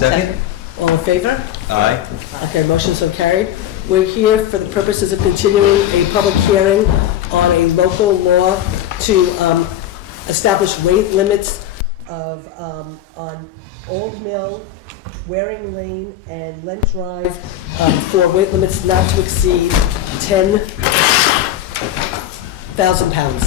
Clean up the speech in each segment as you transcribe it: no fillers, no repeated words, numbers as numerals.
Second? All in favor? Aye. Okay, motion so carried. We're here for the purposes of continuing a public hearing on a local law to establish weight limits of, on Old Mill, Waring Lane, and Lent Drive for weight limits not to exceed 10,000 pounds.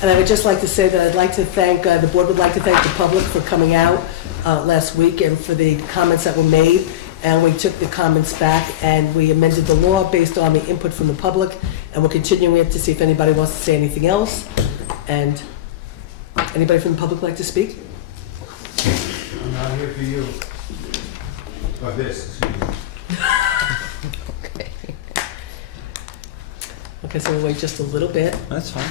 And I would just like to say that I'd like to thank, the board would like to thank the public for coming out last week and for the comments that were made. And we took the comments back and we amended the law based on the input from the public. And we're continuing it to see if anybody wants to say anything else. And anybody from the public like to speak? I'm not here for you. For this. Okay. Okay, so we'll wait just a little bit. That's fine.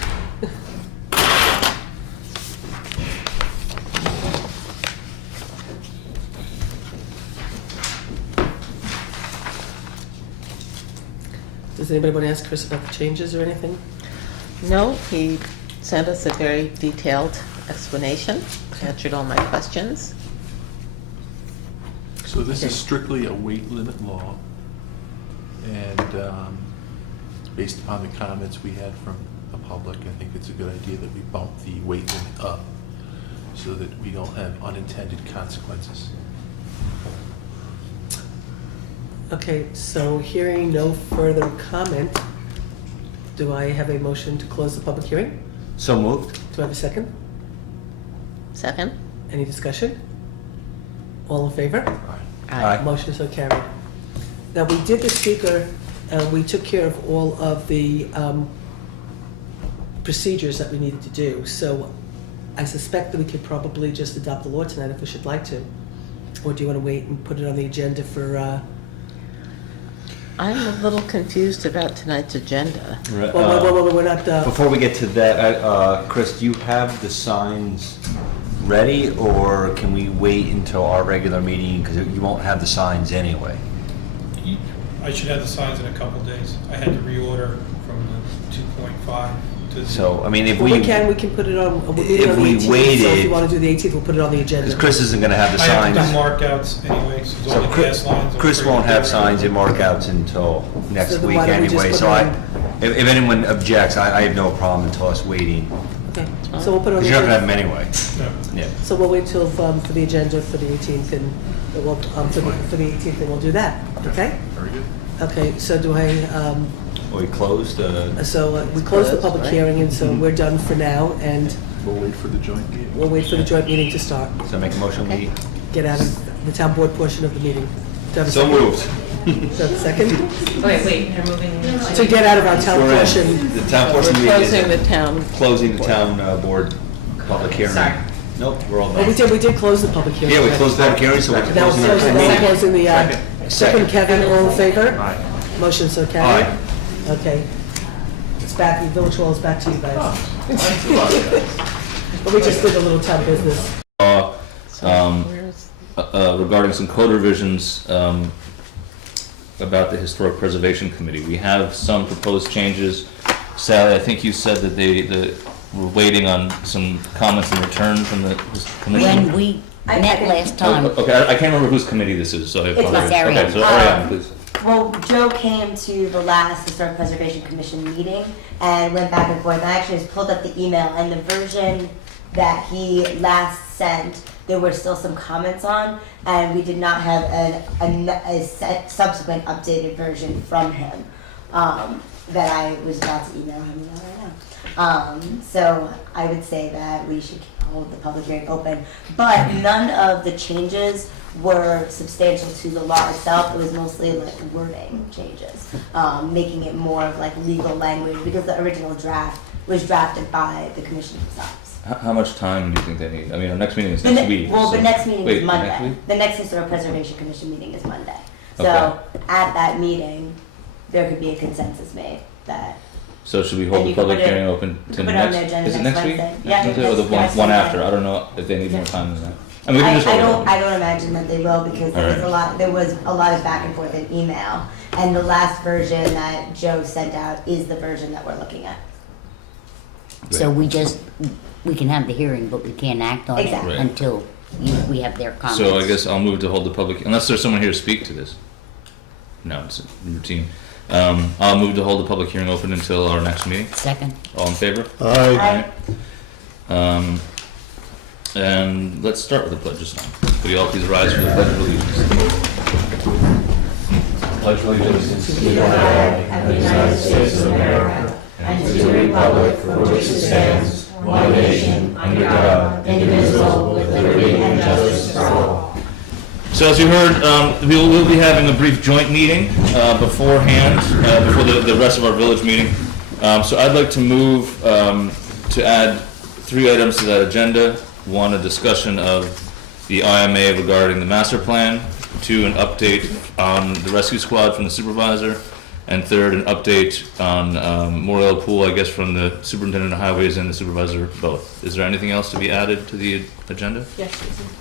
Does anybody want to ask Chris about the changes or anything? No, he sent us a very detailed explanation, answered all my questions. So this Okay. is strictly a weight limit law, and based upon the comments we had from the public, I think it's a good idea that we bump the weight limit up so that we don't have unintended consequences. Okay, so hearing no further comment, do I have a motion to close the public hearing? So moved. Do I have a second? Second? Any discussion? All in favor? Aye. Motion is so carried. Now, we did the seeker, we took care of all of the procedures that we needed to do. So I suspect that we could probably just adopt the law tonight if we should like to. Or do you want to wait and put it on the agenda for, I'm a little confused about tonight's agenda. well, we're not, Before we get to that, Chris, do you have the signs ready, or can we wait until our regular meeting, because you won't have the signs anyway? I should have the signs in a couple days. I had to reorder from the 2.5 to the... So, I mean, if well, we we can put it on, we'll do it if on the we 18th. So if waited- you want to do the 18th, we'll put it on the agenda. because Chris isn't going to have the I have to signs. do markouts anyway, so it's So only gas lines. Chris won't have signs and markouts until next So then week why don't we just anyway, put so it if anyone objects, I have no problem until us waiting, Okay, so we'll put it on because the you're not going to have agenda. them anyway. No. Yeah. So we'll wait till, for the agenda for the 18th, and we'll, for the 18th, and we'll do that, okay? Very good. Okay, so do I, We closed, we closed the Closed, public right? hearing, and so we're done for now, and We'll wait for the joint meeting. we'll wait for the joint meeting to start. so make a motion, we, Get out of the town board portion of the meeting. Do I have a so second? moved. Do I have a second? Wait, they're moving. To get out of our town We're in. portion. The town We're portion meeting closing the is town. closing the town board public hearing. Sorry. Nope, we're all Oh, we done. did close the public hearing. Yeah, we closed the public hearing, so we're Now closing our we're meeting. closing the, second, Kevin, all in favor? Aye. Motion so carried. Aye. Okay. It's back, the village hall is back to you guys. But we just did a little town business. Where's- Regarding some code revisions about the Historic Preservation Committee. We have some proposed changes. Sally, I think you said that we're waiting on some comments in return from the commission. When we met last time, Okay, I can't remember whose committee this is, so I It's apologize. Ariane. Okay, so Ariane, please. well, Joe came to the last Historic Preservation Commission meeting and went back and forth. I actually just pulled up the email, and the version that he last sent, there were still some comments on, and we did not have subsequent updated version from him that I was about to email him right now. So I would say that we should hold the public hearing open, but none of the changes were substantial to the law itself. It was mostly like wording changes, making it more of like legal language, because the original draft was drafted by the commission themselves. How much time do you think they need? I mean, our next meeting is The next ne- week. Well, so- the next meeting Wait, is next Monday. week? The next Historic Preservation Commission meeting is Monday. So Okay. at that meeting, there could be a consensus made that. So should we And hold the you can public put it- hear open you to can put it on next? the agenda Is it next next week? Wednesday. Next Yeah, Wednesday or the next one Wednesday. after? I don't know if they need more time than that. I mean, we can just I hold it don't. open. I don't imagine that they will, because there was Alright. a lot. There was a lot of back and forth in email, and the last version that Joe sent out is the version that we're looking at. So we can have the hearing, but we can't act on it Exactly. Right. until we have their comments. So I guess I'll move to hold the public, unless there's someone here to speak to this. No, it's routine. I'll move to hold the public hearing open until our next meeting. Second. All in favor? Aye. And let's start with the pledge this time. Could you all please rise for the pledge of allegiance? Pledge allegiance to the flag of the United States of America and to the republic for which it stands, one nation, under God, indivisible, with liberty and justice for all. So as you heard, we'll be having a brief joint meeting beforehand, before the rest of our village meeting. So I'd like to move to add 3 items to that agenda. 1, a discussion of the IMA regarding the master plan. 2, an update on the rescue squad from the supervisor. And 3rd, an update on Memorial Pool, I guess, from the superintendent of highways and the supervisor both. Is there anything else to be added to the agenda? Yes,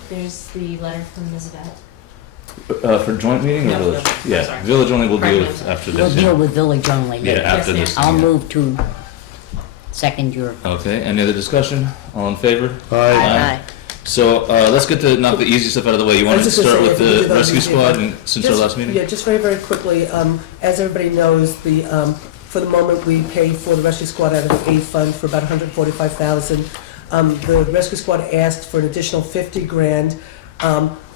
there's the letter from Ms. Yvette. For joint meeting or No, village? no, Yeah, sorry. village only we'll deal Right. with after We'll this. deal with village only Yeah, later. after Yes, this. I'll yeah. move to second your, Okay, any other discussion? All in favor? Aye. So, let's get to, knock the easy stuff out of the way. You I want to was just gonna start say, with if we do the those rescue easy, squad but and since our just- last meeting? Yeah, just very, very quickly, as everybody knows, for the moment, we pay for the rescue squad out of the aid fund for about $145,000. The rescue squad asked for an additional 50 grand.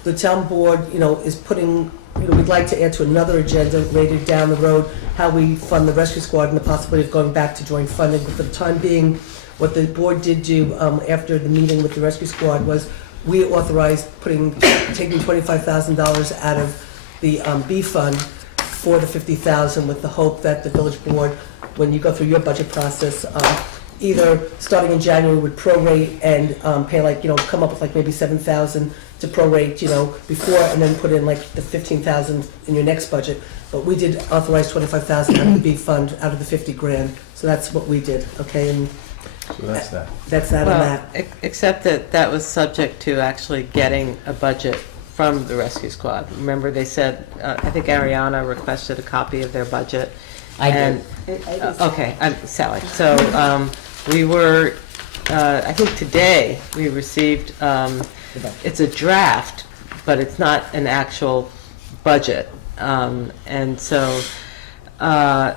The town board, is putting, we'd like to add to another agenda later down the road, how we fund the rescue squad and the possibility of going back to joint funding. But for the time being, what the board did do after the meeting with the rescue squad was we authorized taking $25,000 out of the B fund for the 50,000 with the hope that the village board, when you go through your budget process, either starting in January would prorate and pay come up with maybe 7,000 to prorate, before and then put in the 15,000 in your next budget. But we did authorize 25,000 out of the B fund, out of the 50 grand. So that's what we did, okay? And So that's that. that's that Well, on that. except that was subject to actually getting a budget from the rescue squad. Remember, they said, I think Ariana requested a copy of their budget. I did. And okay, I'm Sally. So we were, I think today, we received, it's a draft, but it's not an actual budget. And so I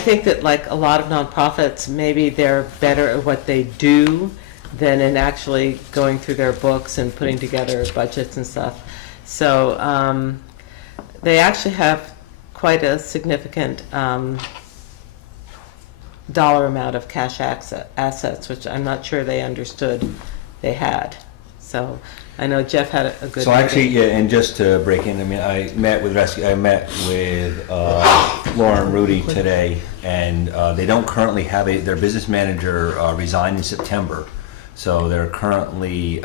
think that a lot of nonprofits, maybe they're better at what they do than in actually going through their books and putting together budgets and stuff. So they actually have quite a significant dollar amount of cash assets, which I'm not sure they understood they had. So I know Jeff had a good. So actually, yeah, and just to break in, I met with Laura and Rudy today, and they don't currently have their business manager resigned in September. So they're currently,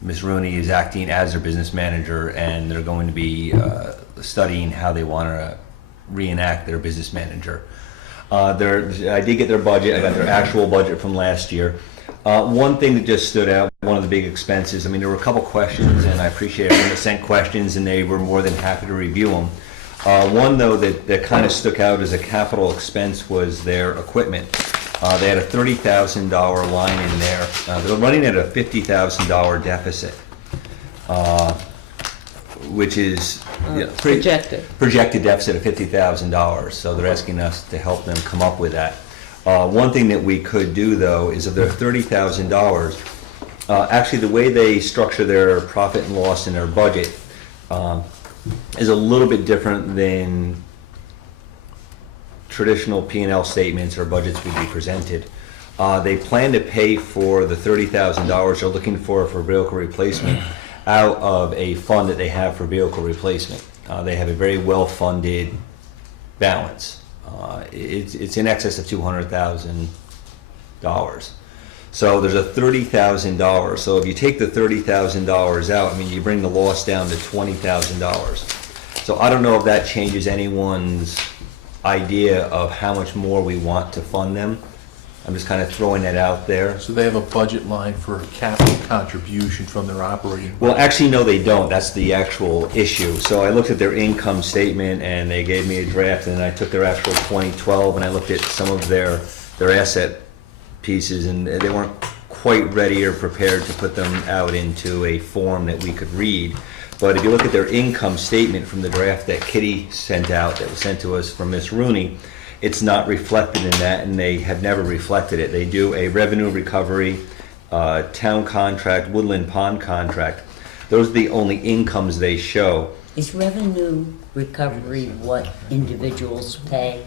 Ms. Rooney is acting as their business manager, and they're going to be studying how they want to reenact their business manager. I did get their budget. I got their actual budget from last year. One thing that just stood out, one of the big expenses, there were a couple questions, and I appreciate everyone that sent questions, and they were more than happy to review them. One, though, that kind of stuck out as a capital expense was their equipment. They had a $30,000 line in there. They're running at a $50,000 deficit, which is projected deficit of $50,000. So they're asking us to help them come up with that. One thing that we could do, though, is of their $30,000, actually the way they structure their profit and loss in their budget is a little bit different than traditional P&L statements or budgets would be presented. They plan to pay for the $30,000 they're looking for vehicle replacement out of a fund that they have for vehicle replacement. They have a very well-funded balance. It's in excess of $200,000. So there's a $30,000. So if you take the $30,000 out, you bring the loss down to $20,000. So I don't know if that changes anyone's idea of how much more we want to fund them. I'm just kind of throwing that out there. So they have a budget line for a capital contribution from their operating. Well, actually, no, they don't. That's the actual issue. So I looked at their income statement, and they gave me a draft, and I took their actual 2012, and I looked at some of their asset pieces, and they weren't quite ready or prepared to put them out into a form that we could read. But if you look at their income statement from the draft that Kitty sent out, that was sent to us from Ms. Rooney, it's not reflected in that, and they have never reflected it. They do a revenue recovery, town contract, woodland pond contract. Those are the only incomes they show. Is revenue recovery what individuals pay?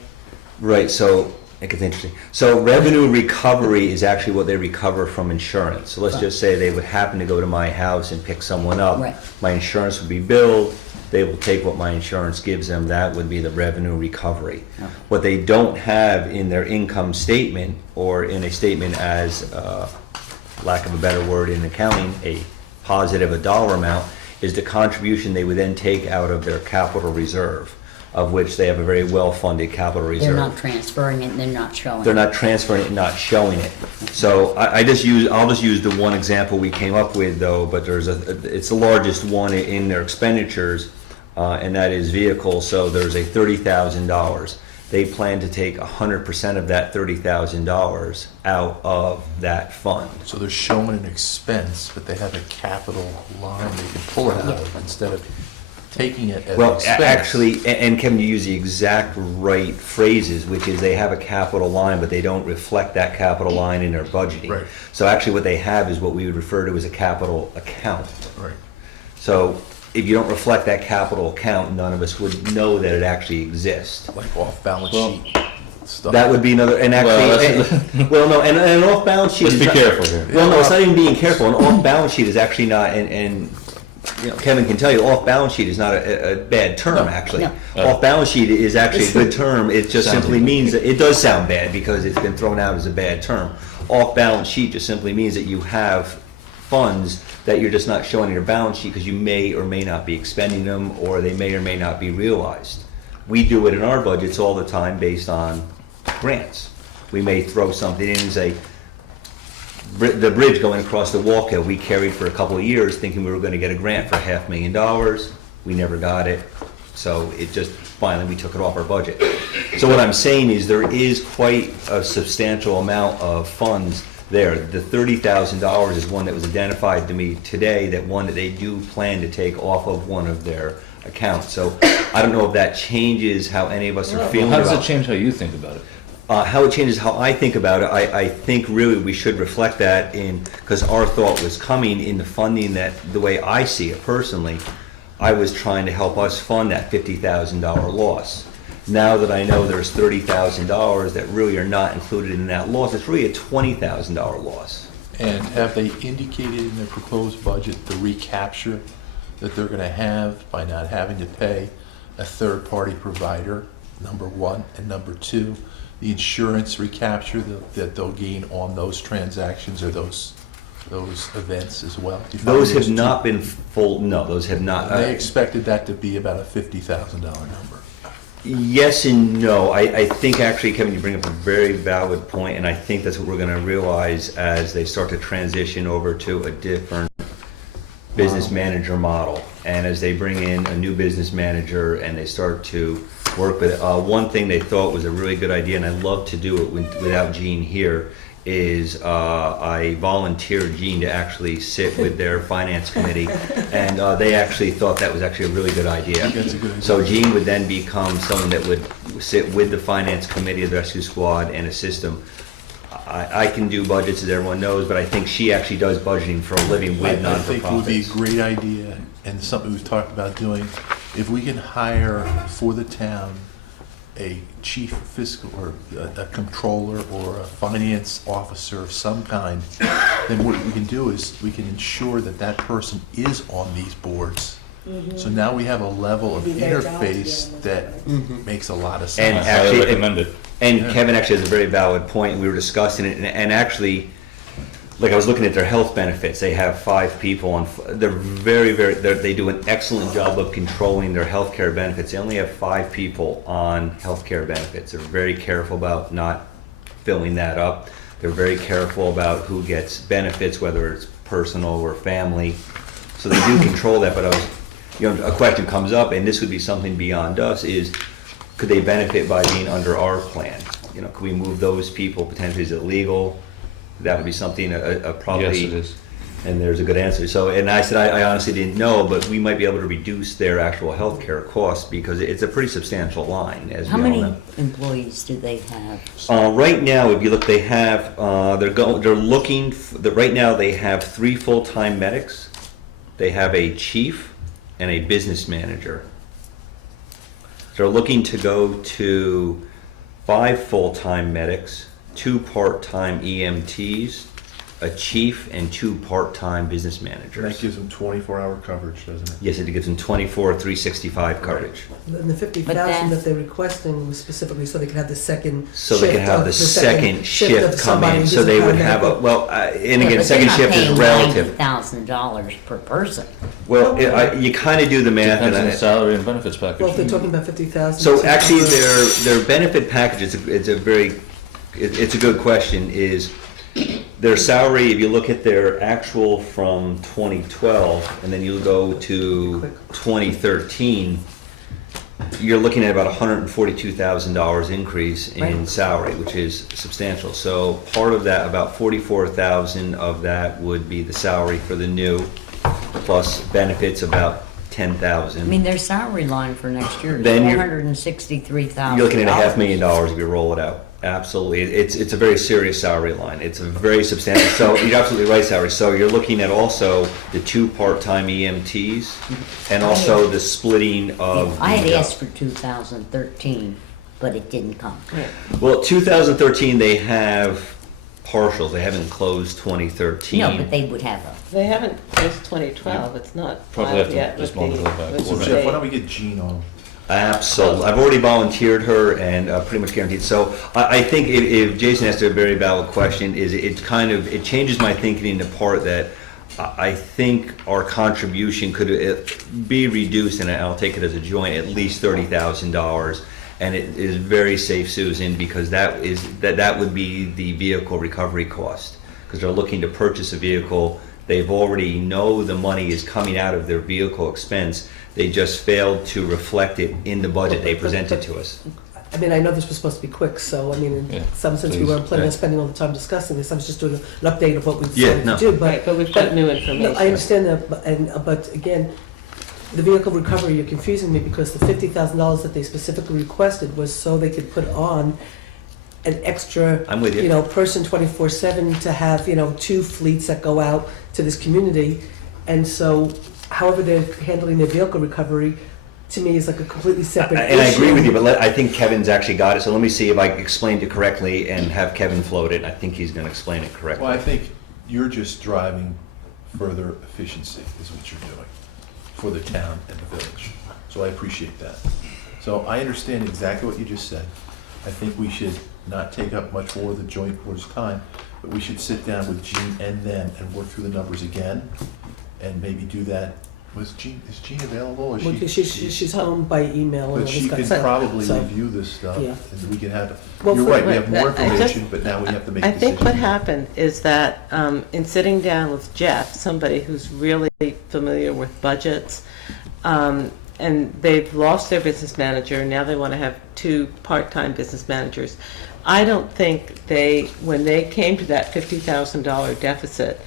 Right, so it gets interesting. So revenue recovery is actually what they recover from insurance. So let's just say they would happen to go to my house and pick someone up. Right. My insurance would be billed. They will take what my insurance gives them. That would be the revenue recovery. Okay. What they don't have in their income statement, or in a statement as, lack of a better word in accounting, a positive, a dollar amount, is the contribution they would then take out of their capital reserve, of which they have a very well-funded capital reserve. They're not transferring it, and they're not showing it. They're not transferring it, not showing it. So I'll just use the one example we came up with, though, but it's the largest one in their expenditures, and that is vehicles. So there's a $30,000. They plan to take 100% of that $30,000 out of that fund. So they're showing an expense, but they have a capital line they can pull it out of instead of taking it as an Well, expense. actually, and Kevin, you use the exact right phrases, which is they have a capital line, but they don't reflect that capital line in their budgeting. Right. So actually what they have is what we would refer to as a capital account. Right. So if you don't reflect that capital account, none of us would know that it actually exists. Like off-balance Well, sheet stuff. That would be another, and actually, Well, well, no, and an off-balance sheet Let's is be not- careful here. Well, no, it's not even being careful. An off-balance sheet is actually not, and you know, Kevin can tell you, off-balance sheet is not a bad term, actually. No. Off-balance sheet is actually a good term. It just Sounds simply good. means that, it does sound bad because it's been thrown out as a bad term. Off-balance sheet just simply means that you have funds that you're just not showing in your balance sheet because you may or may not be expending them, or they may or may not be realized. We do it in our budgets all the time based on grants. We may throw something in and say, the bridge going across the Walkill, we carried for a couple of years thinking we were gonna get a grant for $500,000. We never got it, so it just, finally, we took it off our budget. So what I'm saying is there is quite a substantial amount of funds there. The $30,000 is one that was identified to me today, that one that they do plan to take off of one of their accounts. So I don't know if that changes how any of us are feeling How about does it change how you think about it? how it changes how I think about it, I think really we should reflect that in, because our thought was coming in the funding that, the way I see it personally, I was trying to help us fund that $50,000 loss. Now that I know there's $30,000 that really are not included in that loss, it's really a $20,000 loss. And have they indicated in their proposed budget the recapture that they're gonna have by not having to pay a third-party provider, number one, and number two, the insurance recapture that they'll gain on those transactions or those events as well? Do you find Those have two? not been full, no, those have not. They expected that to be about a $50,000 number. Yes and no. I think actually, Kevin, you bring up a very valid point, and I think that's what we're gonna realize as they start to transition over to a different business manager model. And as they bring in a new business manager and they start to work with it, one thing they thought was a really good idea, and I'd love to do it without Gene here, is I volunteered Gene to actually sit with their finance committee, and they actually thought that was actually a really good idea. That's a good idea. So Gene would then become someone that would sit with the finance committee of the rescue squad and assist them. I can do budgets, as everyone knows, but I think she actually does budgeting for a living with I think it would be a non-for-profits. great idea, and something we've talked about doing, if we can hire for the town a chief fiscal, or a controller, or a finance officer of some kind, then what we can do is, we can ensure that that person is on these boards. So now we have a level of It'd be their job to be interface on those that boards. makes a lot of And sense. I highly actually- recommend it. And Yeah. Kevin actually has a very valid point. We were discussing it, and actually, like I was looking at their health benefits. They have 5 people on. They're they do an excellent job of controlling their health care benefits. They only have 5 people on health care benefits. They're very careful about not filling that up. They're very careful about who gets benefits, whether it's personal or family. So they do control that, but a question comes up, and this would be something beyond us, is could they benefit by being under our plan? Could we move those people potentially? Is it legal? That would be something, probably. Yes, it is. And there's a good answer. So, and I said, I honestly didn't know, but we might be able to reduce their actual healthcare costs because it's a pretty substantial line, as How we all many know. employees do they have? Right now, if you look, they have, right now they have 3 full-time medics. They have a chief and a business manager. They're looking to go to 5 full-time medics, 2 part-time EMTs, a chief, and 2 part-time business And managers. that gives them 24-hour coverage, doesn't it? Yes, it gives them 24, 365 coverage. And the 50,000 that's- that they're requesting was specifically so they could have the second So they could shift have of the second shift of come somebody in, who's so they would have paramedic. and again, second shift is relative. $90,000 per person. Well, you kind of do the math, Depends on the and salary and benefits package. Well, if they're talking about 50,000. so to actually, cover- their benefit package, it's a good question, is their salary, if you look at their actual from 2012, and then you go to 2013, you're looking at about $142,000 increase in Right. salary, which is substantial. So part of that, about 44,000 of that would be the salary for the new, plus benefits about 10,000. I mean, their salary line for next year is Then you're- $463,000. You're looking at $500,000 if you roll it out. Absolutely. It's a very serious salary line. It's a very substantial, so you're absolutely right, salary. So you're looking at also the 2 part-time EMTs and also the splitting of. I had the, asked for 2013, but it didn't come. Well, 2013, they have partials. They haven't closed 2013. No, but they would have a, They haven't, it's 2012, it's not Probably have filed to yet with just multiply by the quarter. Jeff, why don't state. we get Jean on? Absolutely. I've already volunteered her and pretty much guaranteed. So I think if Jason asked a very valid question, it changes my thinking in the part that I think our contribution could be reduced, and I'll take it as a joint, at least $30,000. And it is very safe, Susan, because that would be the vehicle recovery cost. Because they're looking to purchase a vehicle. They've already know the money is coming out of their vehicle expense. They just failed to reflect it in the budget they presented to us. I mean, I know this was supposed to be quick, so I mean, in Yeah, some sense, we please. weren't planning on Yeah. spending all the time discussing this. I was just doing an update of what we Yeah, decided no. to do, Right, but we've got new No, I information. understand that, but again, the vehicle recovery, you're confusing me because the $50,000 that they specifically requested was so they could put on an extra, I'm with you. person 24/7 to have, 2 fleets that go out to this community. And so however they're handling their vehicle recovery, to me, is like a completely separate issue. And I agree with you, but I think Kevin's actually got it. So let me see if I explained it correctly and have Kevin float it. I think he's going to explain it correctly. Well, I think you're just driving further efficiency is what you're doing for the town and the village. So I appreciate that. So I understand exactly what you just said. I think we should not take up much more of the joint board's time, but we should sit down with Jean and them and work through the numbers again and maybe do that. Is Jean available? Or Well, she's home by email. and But all she this can kind of stuff. probably So- review this stuff, Yeah. and we can have, Well, you're for- right, we have more I just- information, but now we have to make I decisions. think what happened is that in sitting down with Jeff, somebody who's really familiar with budgets, and they've lost their business manager, and now they want to have 2 part-time business managers. I don't think when they came to that $50,000 deficit,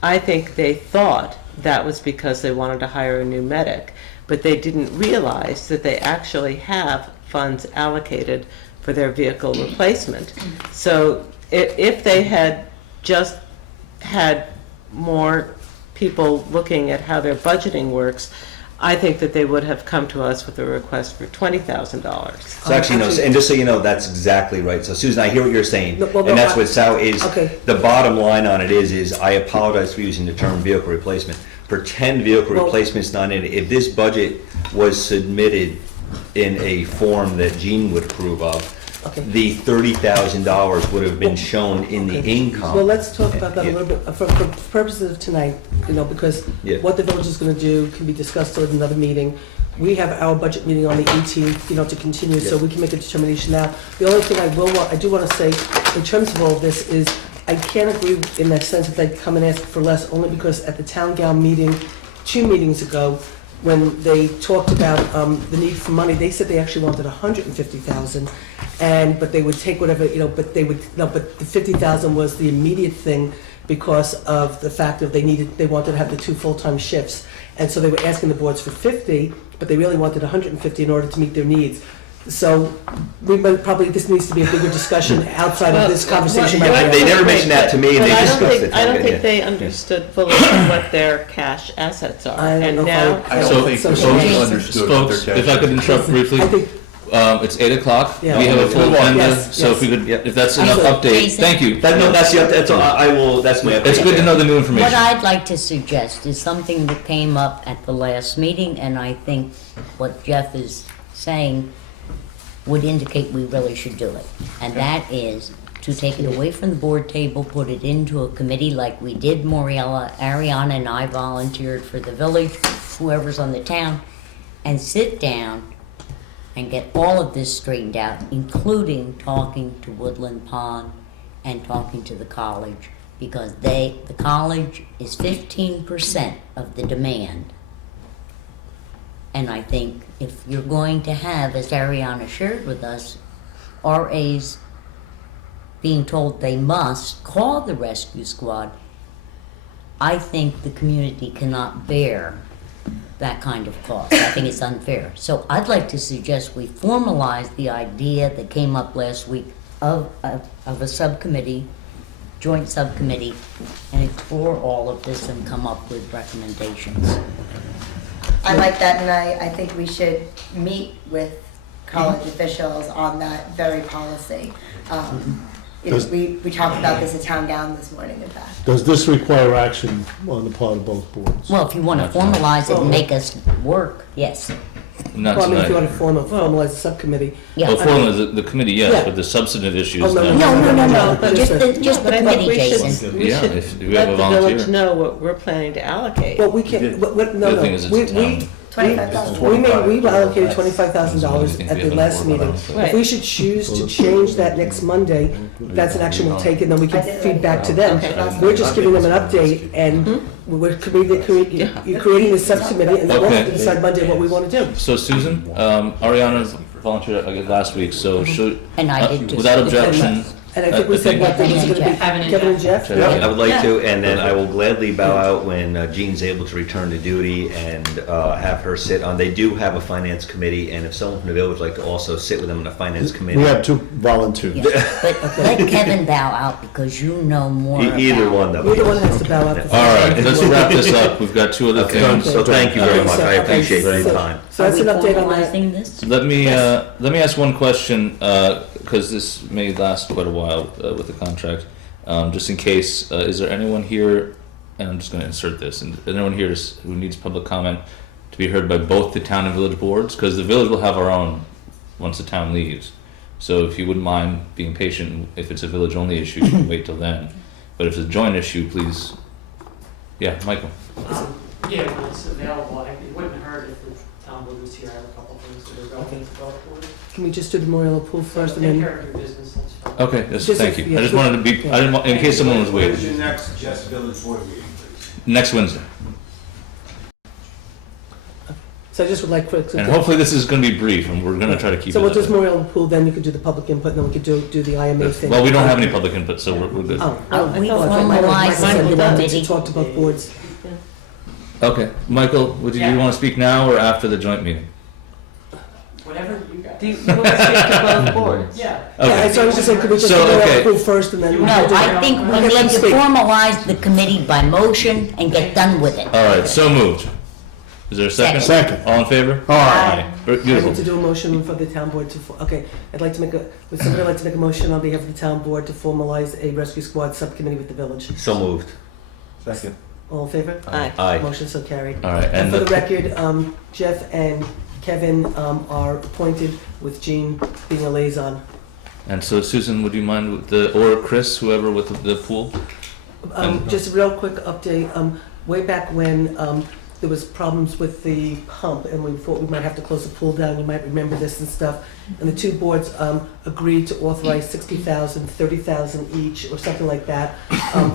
I think they thought that was because they wanted to hire a new medic, but they didn't realize that they actually have funds allocated for their vehicle replacement. So if they had just had more people looking at how their budgeting works, I think that they would have come to us with a request for $20,000. So actually, no, and just so you know, that's exactly right. So Susan, I hear what you're saying, No, well, and no, that's what Sal is. Okay. The bottom line on it is I apologize for using the term vehicle replacement. Pretend vehicle Well- replacement's not in it. If this budget was submitted in a form that Jean would approve of, Okay. the $30,000 would have been shown in the Okay. income. Well, let's talk about that a Yeah. little bit, for purposes of tonight, because Yeah. what the village is gonna do can be discussed at another meeting. We have our budget meeting on the 18th, to continue, so Yeah. we can make a determination now. The only thing I do wanna say, in terms of all of this, is I can't agree in that sense that they'd come and ask for less, only because at the town gal meeting, 2 meetings ago, when they talked about the need for money, they said they actually wanted 150,000, but they would take whatever, but the 50,000 was the immediate thing because of the fact that they wanted to have the 2 full-time shifts. And so they were asking the boards for 50, but they really wanted 150 in order to meet their needs. So this needs to be a bigger discussion outside of this conversation. They never mentioned that to me, and But they I don't discussed it. think, I don't think they understood fully what their cash assets are. I don't And know now, if I- I So- don't think so the should we- folks understood what Folks, their if I could interrupt briefly, I think, it's 8 o'clock. Yeah. We have a full Yes, agenda, so if we yes. could, Yep. if that's enough Absolutely. update, Jason? thank you. That's all, I will, that's my update. It's good to know the new What information. I'd like to suggest is something that came up at the last meeting, and I think what Jeff is saying would indicate we really should do it. And that is to take it away from the board table, put it into a committee like we did. Moriella, Ariana, and I volunteered for the village, whoever's on the town, and sit down and get all of this straightened out, including talking to Woodland Pond and talking to the college, because the college is 15% of the demand. And I think if you're going to have, as Ariana shared with us, RAs being told they must call the rescue squad, I think the community cannot bear that kind of cost. I think it's unfair. So I'd like to suggest we formalize the idea that came up last week of a subcommittee, joint subcommittee, and explore all of this and come up with recommendations. I like that, and I think we should meet with college officials on that very policy. We talked about this at town gown this morning, in fact. Does this require action on the part of both boards? Well, if you want to formalize it and make us work, yes. Not well, I mean, if you tonight. want to formalize a subcommittee. Yeah. Oh, formally, the committee, yes, Yeah. but the substantive issues, Oh, no, no. No, But just the but I think committee, we should, Jason. we Yeah, should if we have let a the village volunteer. know what we're planning to allocate. Well, we can't, no, The thing is, no, it's a town. $25,000. we allocated I $25,000 think at we the have last enough meeting. work Right. If we should choose to change that next Monday, that's an action we'll take, and then we can feed back to them. Okay. We're just giving them an update, and you're creating this subcommittee, and then we'll have to Okay. decide Monday what we want to do. So Susan, Ariana volunteered last week, so should, And I did too. without objection, And I think we said, what, that was gonna be Kevin and Kevin and Jeff? I would like to, and then I will gladly bow out when Jean's able to return to duty and have her sit on. They do have a finance committee, and if someone from the village would like to also sit with them in the finance committee. We have 2 volunteers. Yeah. But let Kevin bow out because you know more about Either one, though. Neither one has to bow out. all right, let's wrap this up. We've got 2 other Okay, things. so thank you very much. I Okay, appreciate so- your time. So that's an update on that. Are we formalizing this? Let me ask one question, because this may last quite a while with the contract. Just in case, is there anyone here, and I'm just going to insert this, and anyone here who needs public comment to be heard by both the town and village boards? Because the village will have our own once the town leaves. So if you wouldn't mind being patient, if it's a village-only issue, you can wait till then. But if it's a joint issue, please, yeah, Michael. Yeah, when it's available, it wouldn't hurt if the town board was here. I have a couple things that are relevant to both boards. Can we just do the Moriello pool first, and Take then? care of your business, that's fine. Okay, yes, Just thank if- you. yeah, I just wanted to be, I didn't want, in case someone was When is waiting. your next Just Village Board meeting, please? Next Wednesday. So I just would like quick. And hopefully this is going to be brief, and we're going to try to keep it So we'll that just way. Moriello pool, then you could do the public input, and then we could do the IMA thing. Well, we don't have any public input, so we're good. Oh, Are we I thought Michael formalizing said he the wanted to committee? talk to both boards. Okay, Michael, do you want to speak now or after the joint meeting? Whatever you guys. Do you want to speak to both boards? Yeah. Yeah, Okay, so I was just saying, could we just do So, Moriello okay. pool first, and then? No, I think we Let need them to speak. formalize the committee by motion and get done with it. all right, so moved. Is there a second? Second. All in favor? Aye. Very I need to Beautiful. do a motion for the town board to, okay, I'd like to would somebody like to make a motion on behalf of the town board to formalize a rescue squad subcommittee with the village? So moved. Second. All in favor? Aye. Aye. Motion so carried. All right, And and for the the- record, Jeff and Kevin are appointed with Jean being a liaison. and so Susan, would you mind with or Chris, whoever with the pool? And- Just a real quick update, way back when there was problems with the pump, and we thought we might have to close the pool down. You might remember this and stuff. And the two boards agreed to authorize $60,000, $30,000 each, or something like that,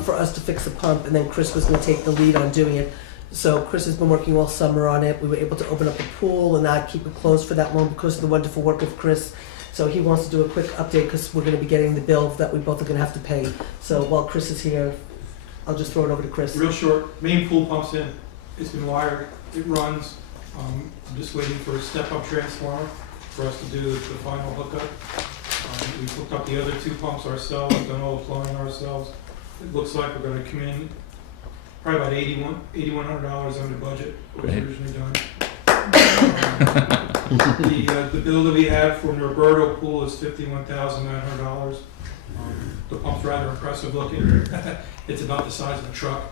for us to fix the pump. And then Chris was going to take the lead on doing it. So Chris has been working all summer on it. We were able to open up the pool and not keep it closed for that long because of the wonderful work of Chris. So he wants to do a quick update because we're going to be getting the bill that we both are going to have to pay. So while Chris is here, I'll just throw it over to Chris. Real short, main pool pumps in, it's been wired, it runs. I'm just waiting for a step-up transformer for us to do the final hookup. We've hooked up the other two pumps ourselves, done all the plumbing ourselves. It looks like we're gonna come in probably about $8,100 under budget, what was Great. originally done. The bill that we have from Roberto Pool is $51,900. The pump's rather impressive looking. It's about the size of a truck.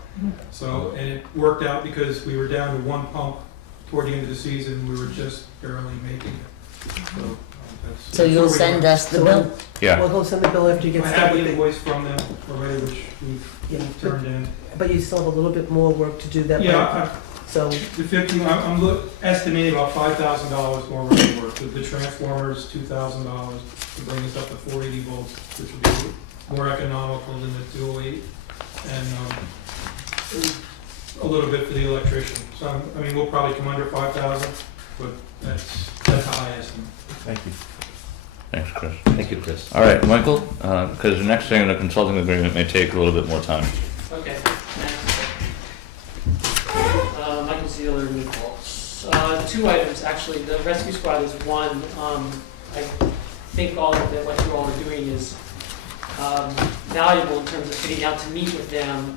So, and it worked out because we were down to one pump toward the end of the season. We were just barely making it. So you'll send us the bill? Yeah. We'll go send the bill after you get I have started the with it. invoice from them already, which Yeah, we've turned in. but you still have a little bit more work to do that. Yeah, So, the 50, I'm estimating about $5,000 more road work. The transformers, $2,000 to bring us up to 480 volts, which would be more economical than the 208. And a little bit for the electrician. So, I mean, we'll probably come under 5,000, but that's a high estimate. Thank you. Thanks, Chris. Thank you, Chris. All right, Michael, because the next thing in the consulting agreement may take a little bit more time. Okay, thanks. Michael Zeeler, New Paltz. Two items, actually. The rescue squad is one. I think all of it, what you all are doing is valuable in terms of sitting out to meet with them.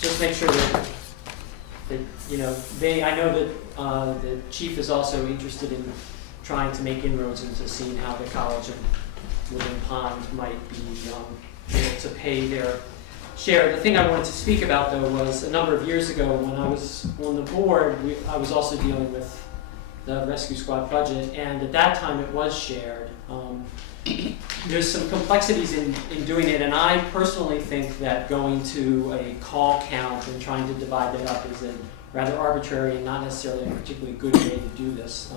Just make sure that you know, I know that the chief is also interested in trying to make inroads into seeing how the college and Woodland Pond might be able to pay their share. The thing I wanted to speak about, though, was a number of years ago when I was on the board, I was also dealing with the rescue squad budget, and at that time it was shared. There's some complexities in doing it, and I personally think that going to a call count and trying to divide that up is a rather arbitrary and not necessarily a particularly good way to do this.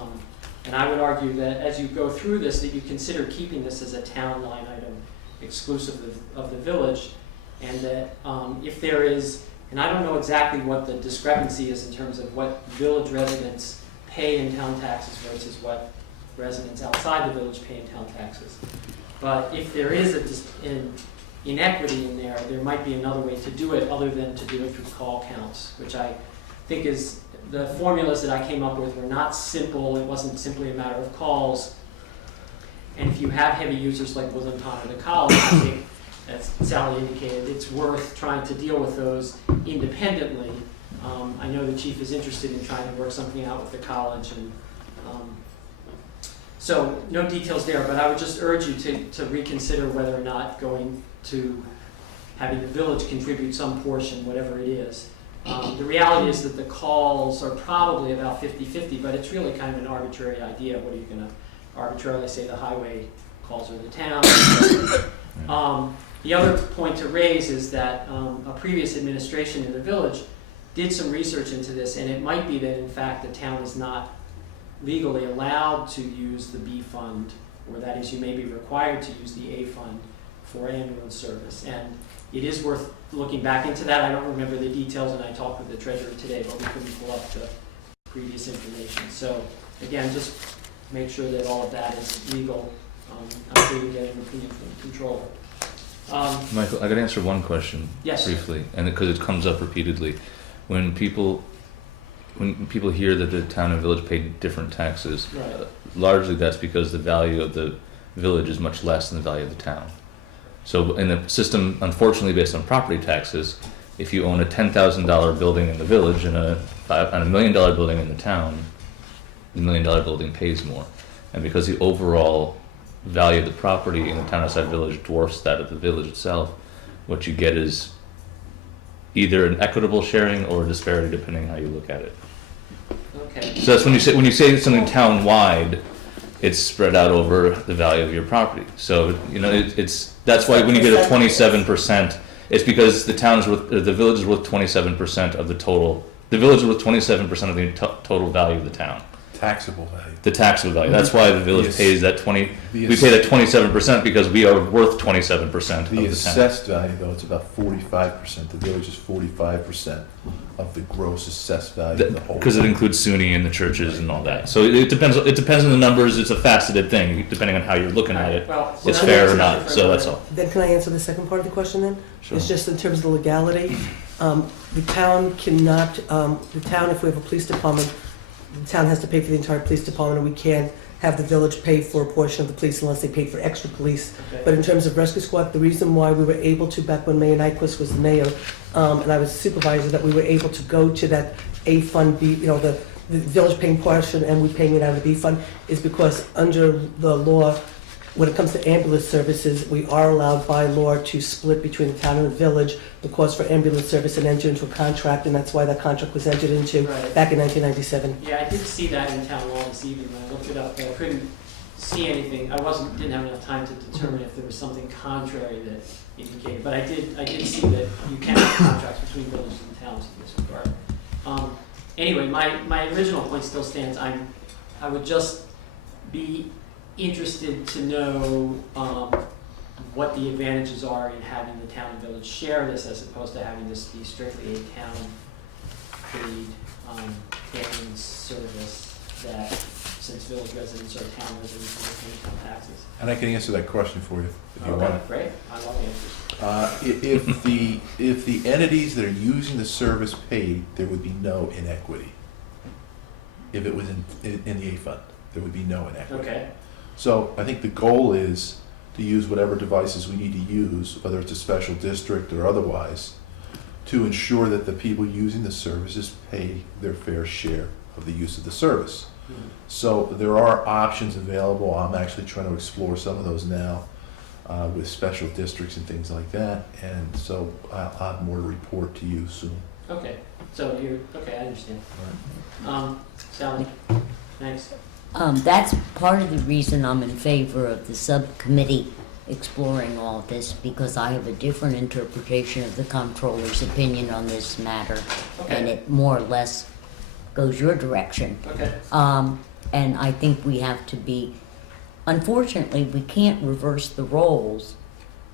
And I would argue that as you go through this, that you consider keeping this as a town line item exclusive of the village, and that if there is, and I don't know exactly what the discrepancy is in terms of what village residents pay in town taxes versus what residents outside the village pay in town taxes. But if there is an inequity in there, there might be another way to do it other than to do it through call counts, which I think is, the formulas that I came up with were not simple. It wasn't simply a matter of calls. And if you have heavy users like Woodland Pond or the college, I think, as Sally indicated, it's worth trying to deal with those independently. I know the chief is interested in trying to work something out with the college, and so no details there, but I would just urge you to reconsider whether or not going to having the village contribute some portion, whatever it is. The reality is that the calls are probably about 50-50, but it's really kind of an arbitrary idea. What are you going to arbitrarily say the highway calls are the town? The other point to raise is that a previous administration in the village did some research into this, and it might be that in fact the town is not legally allowed to use the B fund, or that is, you may be required to use the A fund for ambulance service. And it is worth looking back into that. I don't remember the details, and I talked with the treasurer today, but we couldn't pull up the previous information. So again, just make sure that all of that is legal. I'm sure you get an opinion from the controller. Michael, I could answer one question Yes. briefly, and because it comes up repeatedly. When people hear that the town and village pay different taxes, Right. largely that's because the value of the village is much less than the value of the town. So in the system, unfortunately based on property taxes, if you own a $10,000 building in the village and a $1 million building in the town, the $1 million building pays more. And because the overall value of the property in the town outside village dwarfs that of the village itself, what you get is either an equitable sharing or a disparity, depending how you look at it. Okay. So that's when you say something town-wide, it's spread out over the value of your property. So that's why when you get a 27%, it's because the village is worth 27% of the total The village is worth 27% of the total value of the town. Taxable value. The taxable value. That's why the village Yes. pays that 20. The We pay that 27% because we are worth 27% of The the town. assessed value, though, it's about 45%. The village is 45% of the gross assessed value of the whole. Because it includes SUNY and the churches and all that. So it depends. It depends on the numbers. It's a faceted thing, depending on how you're looking at it. Well, It's so fair or that's not. different, So but- that's all. Then can I answer the second part of the question then? Sure. It's just in terms of the legality. The town cannot, the town, if we have a police department, the town has to pay for the entire police department, and we can't have the village pay for a portion of the police unless they pay for extra police. Okay. But in terms of rescue squad, the reason why we were able to, back when Mayor Nyquist was the mayor, and I was supervisor, that we were able to go to that A fund, B, you know, the village paying portion and we paying it out of the B fund, is because under the law, when it comes to ambulance services, we are allowed by law to split between the town and the village the cost for ambulance service and enter into a contract, and that's why that contract was entered into Right. back in 1997. Yeah, I did see that in town law this evening when I looked it up, but I couldn't see anything. I didn't have enough time to determine if there was something contrary that indicated, but I did see that you can have contracts between villages and towns in this regard. Anyway, my original point still stands. I would just be interested to know what the advantages are in having the town and village share this as opposed to having this be strictly a town paid ambulance service that, since village residents are town residents, they pay town taxes. And I can answer that question for you if you want. Okay, great. I love answers. If the entities that are using the service paid, there would be no inequity. If it was in the A fund, there would be no inequity. Okay. So I think the goal is to use whatever devices we need to use, whether it's a special district or otherwise, to ensure that the people using the services pay their fair share of the use of the service. So there are options available. I'm actually trying to explore some of those now with special districts and things like that. And so I'll have more to report to you soon. Okay. So okay, I understand. Sally, thanks. That's part of the reason I'm in favor of the subcommittee exploring all of this, because I have a different interpretation of the comptroller's opinion on this matter, and Okay. it more or less goes your direction. Okay. And I think we have to be, unfortunately, we can't reverse the roles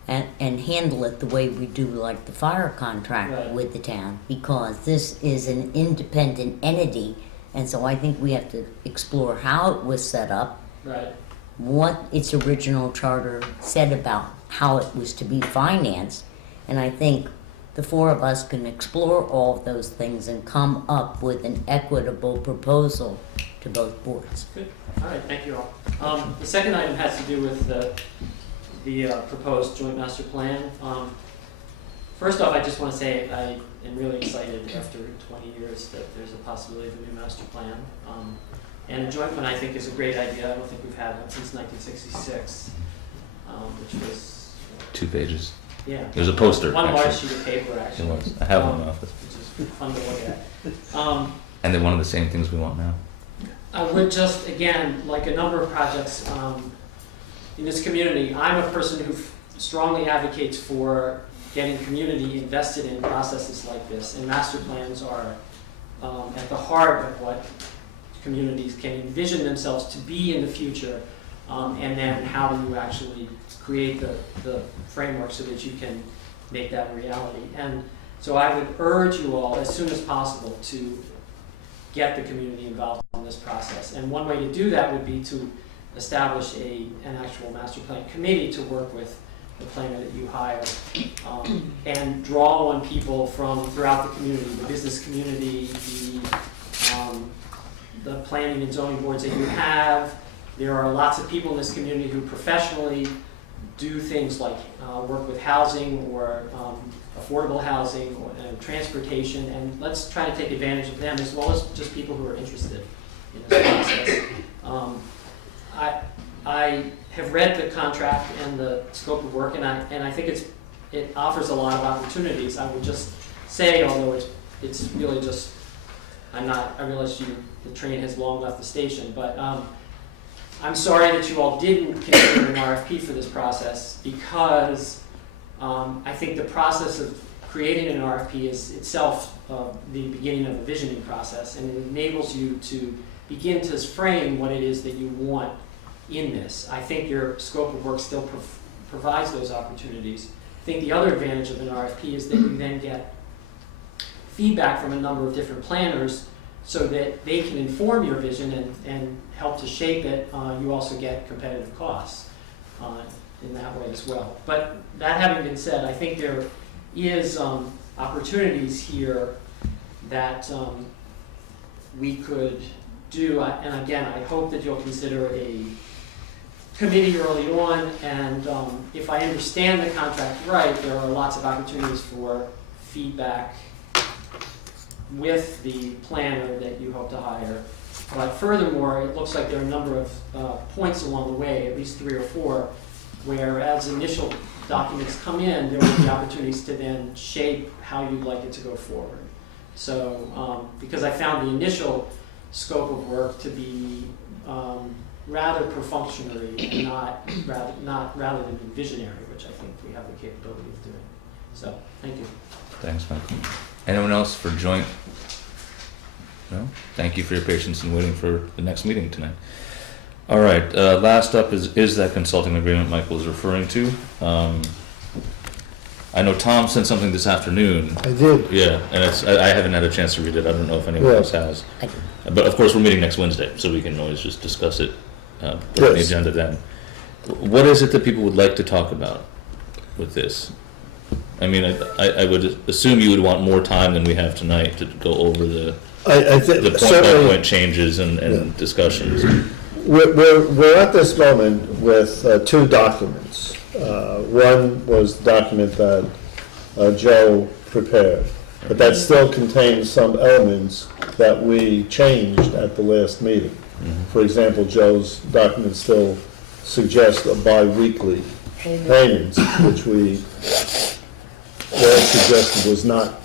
and handle it the way we do like the fire contract Right. with the town, because this is an independent entity, and so I think we have to explore how it was set up, Right. what its original charter said about how it was to be financed, and I think the four of us can explore all of those things and come up with an equitable proposal to both boards. Good. All right. Thank you all. The second item has to do with the proposed joint master plan. First off, I just want to say I am really excited after 20 years that there's a possibility of a new master plan. And a joint one I think is a great idea. I don't think we've had one since 1966, which was 2 pages. yeah. There's a poster, One large actually. sheet of paper It actually. was. I have one in the office. Which is fun to look at. And they're one of the same things we want now. I would just, again, like a number of projects in this community, I'm a person who strongly advocates for getting community invested in processes like this. And master plans are at the heart of what communities can envision themselves to be in the future. And then how do you actually create the framework so that you can make that a reality. And so I would urge you all, as soon as possible, to get the community involved in this process. And one way to do that would be to establish an actual master plan committee to work with the planner that you hire, and draw on people from throughout the community, the business community, the planning and zoning boards that you have. There are lots of people in this community who professionally do things like work with housing or affordable housing or transportation, and let's try to take advantage of them as well as just people who are interested in this process. I have read the contract and the scope of work, and I think it offers a lot of opportunities. I would just say, although it's really just, I realize the train has long left the station, but I'm sorry that you all didn't consider an RFP for this process, because I think the process creating an RFP is itself the beginning of a visioning process, and it enables you to begin to frame what it is that you want in this. I think your scope of work still provides those opportunities. I think the other advantage of an RFP is that you then get feedback from a number of different planners so that they can inform your vision and help to shape it. You also get competitive costs in that way as well. But that having been said, I think there is opportunities here that we could do. And again, I hope that you'll consider a committee early on, and if I understand the contract right, there are lots of opportunities for feedback with the planner that you hope to hire. But furthermore, it looks like there are a number of points along the way, at least 3 or 4, where as initial documents come in, there will be opportunities to then shape how you'd like it to go forward. So, because I found the initial scope of work to be rather perfunctory, rather than visionary, which I think we have the capability of doing. So, thank you. Thanks, Michael. Anyone else for joint? No? Thank you for your patience in waiting for the next meeting tonight. All right, last up is that consulting agreement Michael was referring to. I know Tom sent something this afternoon. I did. Yeah, and I haven't had a chance to read it. I don't know if anyone else has. But of course, we're meeting next Wednesday, so we can always just discuss it, put it on the agenda then. What is it that people would like to talk about with this? I mean, I would assume you would want more time than we have tonight to go over the point-by-point changes and discussions. We're at this moment with 2 documents. One was the document that Joe prepared, but that still contains some elements that we changed at the last meeting. For example, Joe's document still suggests a bi-weekly payments, which we all suggested was not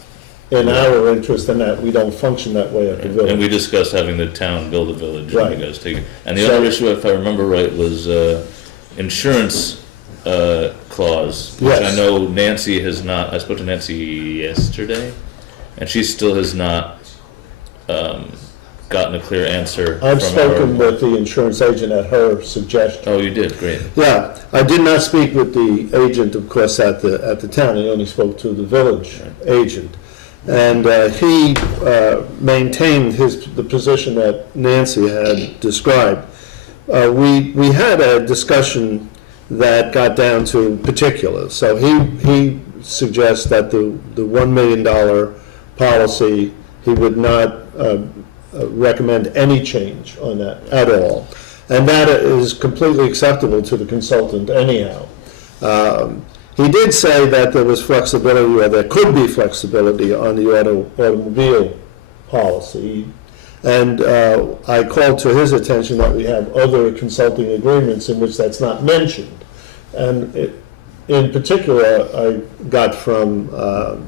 in our interest, and that we don't function that way at the village. And we discussed having the town build a village, Right. and you guys take it. And the other issue, if I remember right, was insurance clause, which Yes. I know Nancy has not, I spoke to Nancy yesterday, and she still has not gotten a clear answer. I've from spoken with the insurance agent at her suggestion. Oh, you did, great. Yeah, I did not speak with the agent, of course, at the town. I only spoke to the village agent. And he maintained the position that Nancy had described. We had a discussion that got down to particulars. So he suggests that the $1 million policy, he would not recommend any change on that at all. And that is completely acceptable to the consultant anyhow. He did say that there was flexibility, or there could be flexibility on the automobile policy. And I called to his attention that we have other consulting agreements in which that's not mentioned. And in particular, I got from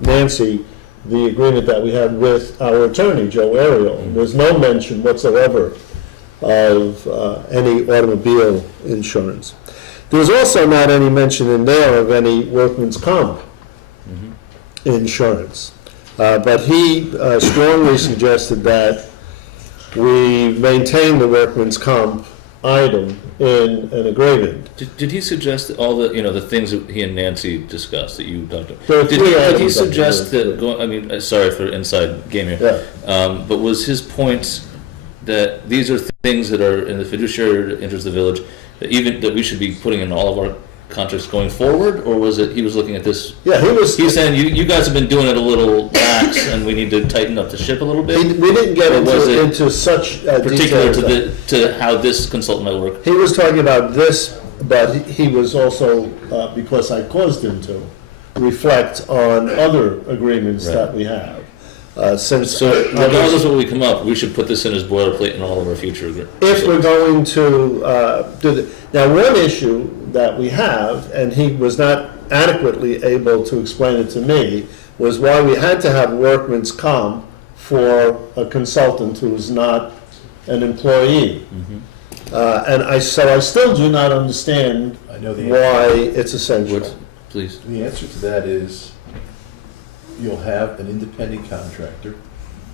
Nancy the agreement that we had with our attorney, Joe Ariel. There's no mention whatsoever of any automobile insurance. There's also not any mention in there of any workman's comp insurance. But he strongly suggested that we maintain the workman's comp item in an agreement. Did he suggest that all the things that he and Nancy discussed that you talked There are about? three Did he items that suggest we- that? I mean, sorry for inside game here. Yeah. But was his points that these are things that are in the fiduciary interest of the village that we should be putting in all of our contracts going forward, or was it he was looking at this? Yeah, He's saying you guys have been doing it a little lax, and we need to tighten up the ship a little bit. We didn't get Or was it into such particular detail. to how this consultant might work. He was talking about this, but he was also, because I caused him to, reflect on other agreements Right. that we have. Since So I regardless was- of what we come up, we should put this in as boilerplate in all of our future agreements. if we're going to do now, one issue that we have, and he was not adequately able to explain it to me, was why we had to have workman's comp for a consultant who is not an employee. And I still do not understand I know the why it's essential. Please. The answer to that is, you'll have an independent contractor,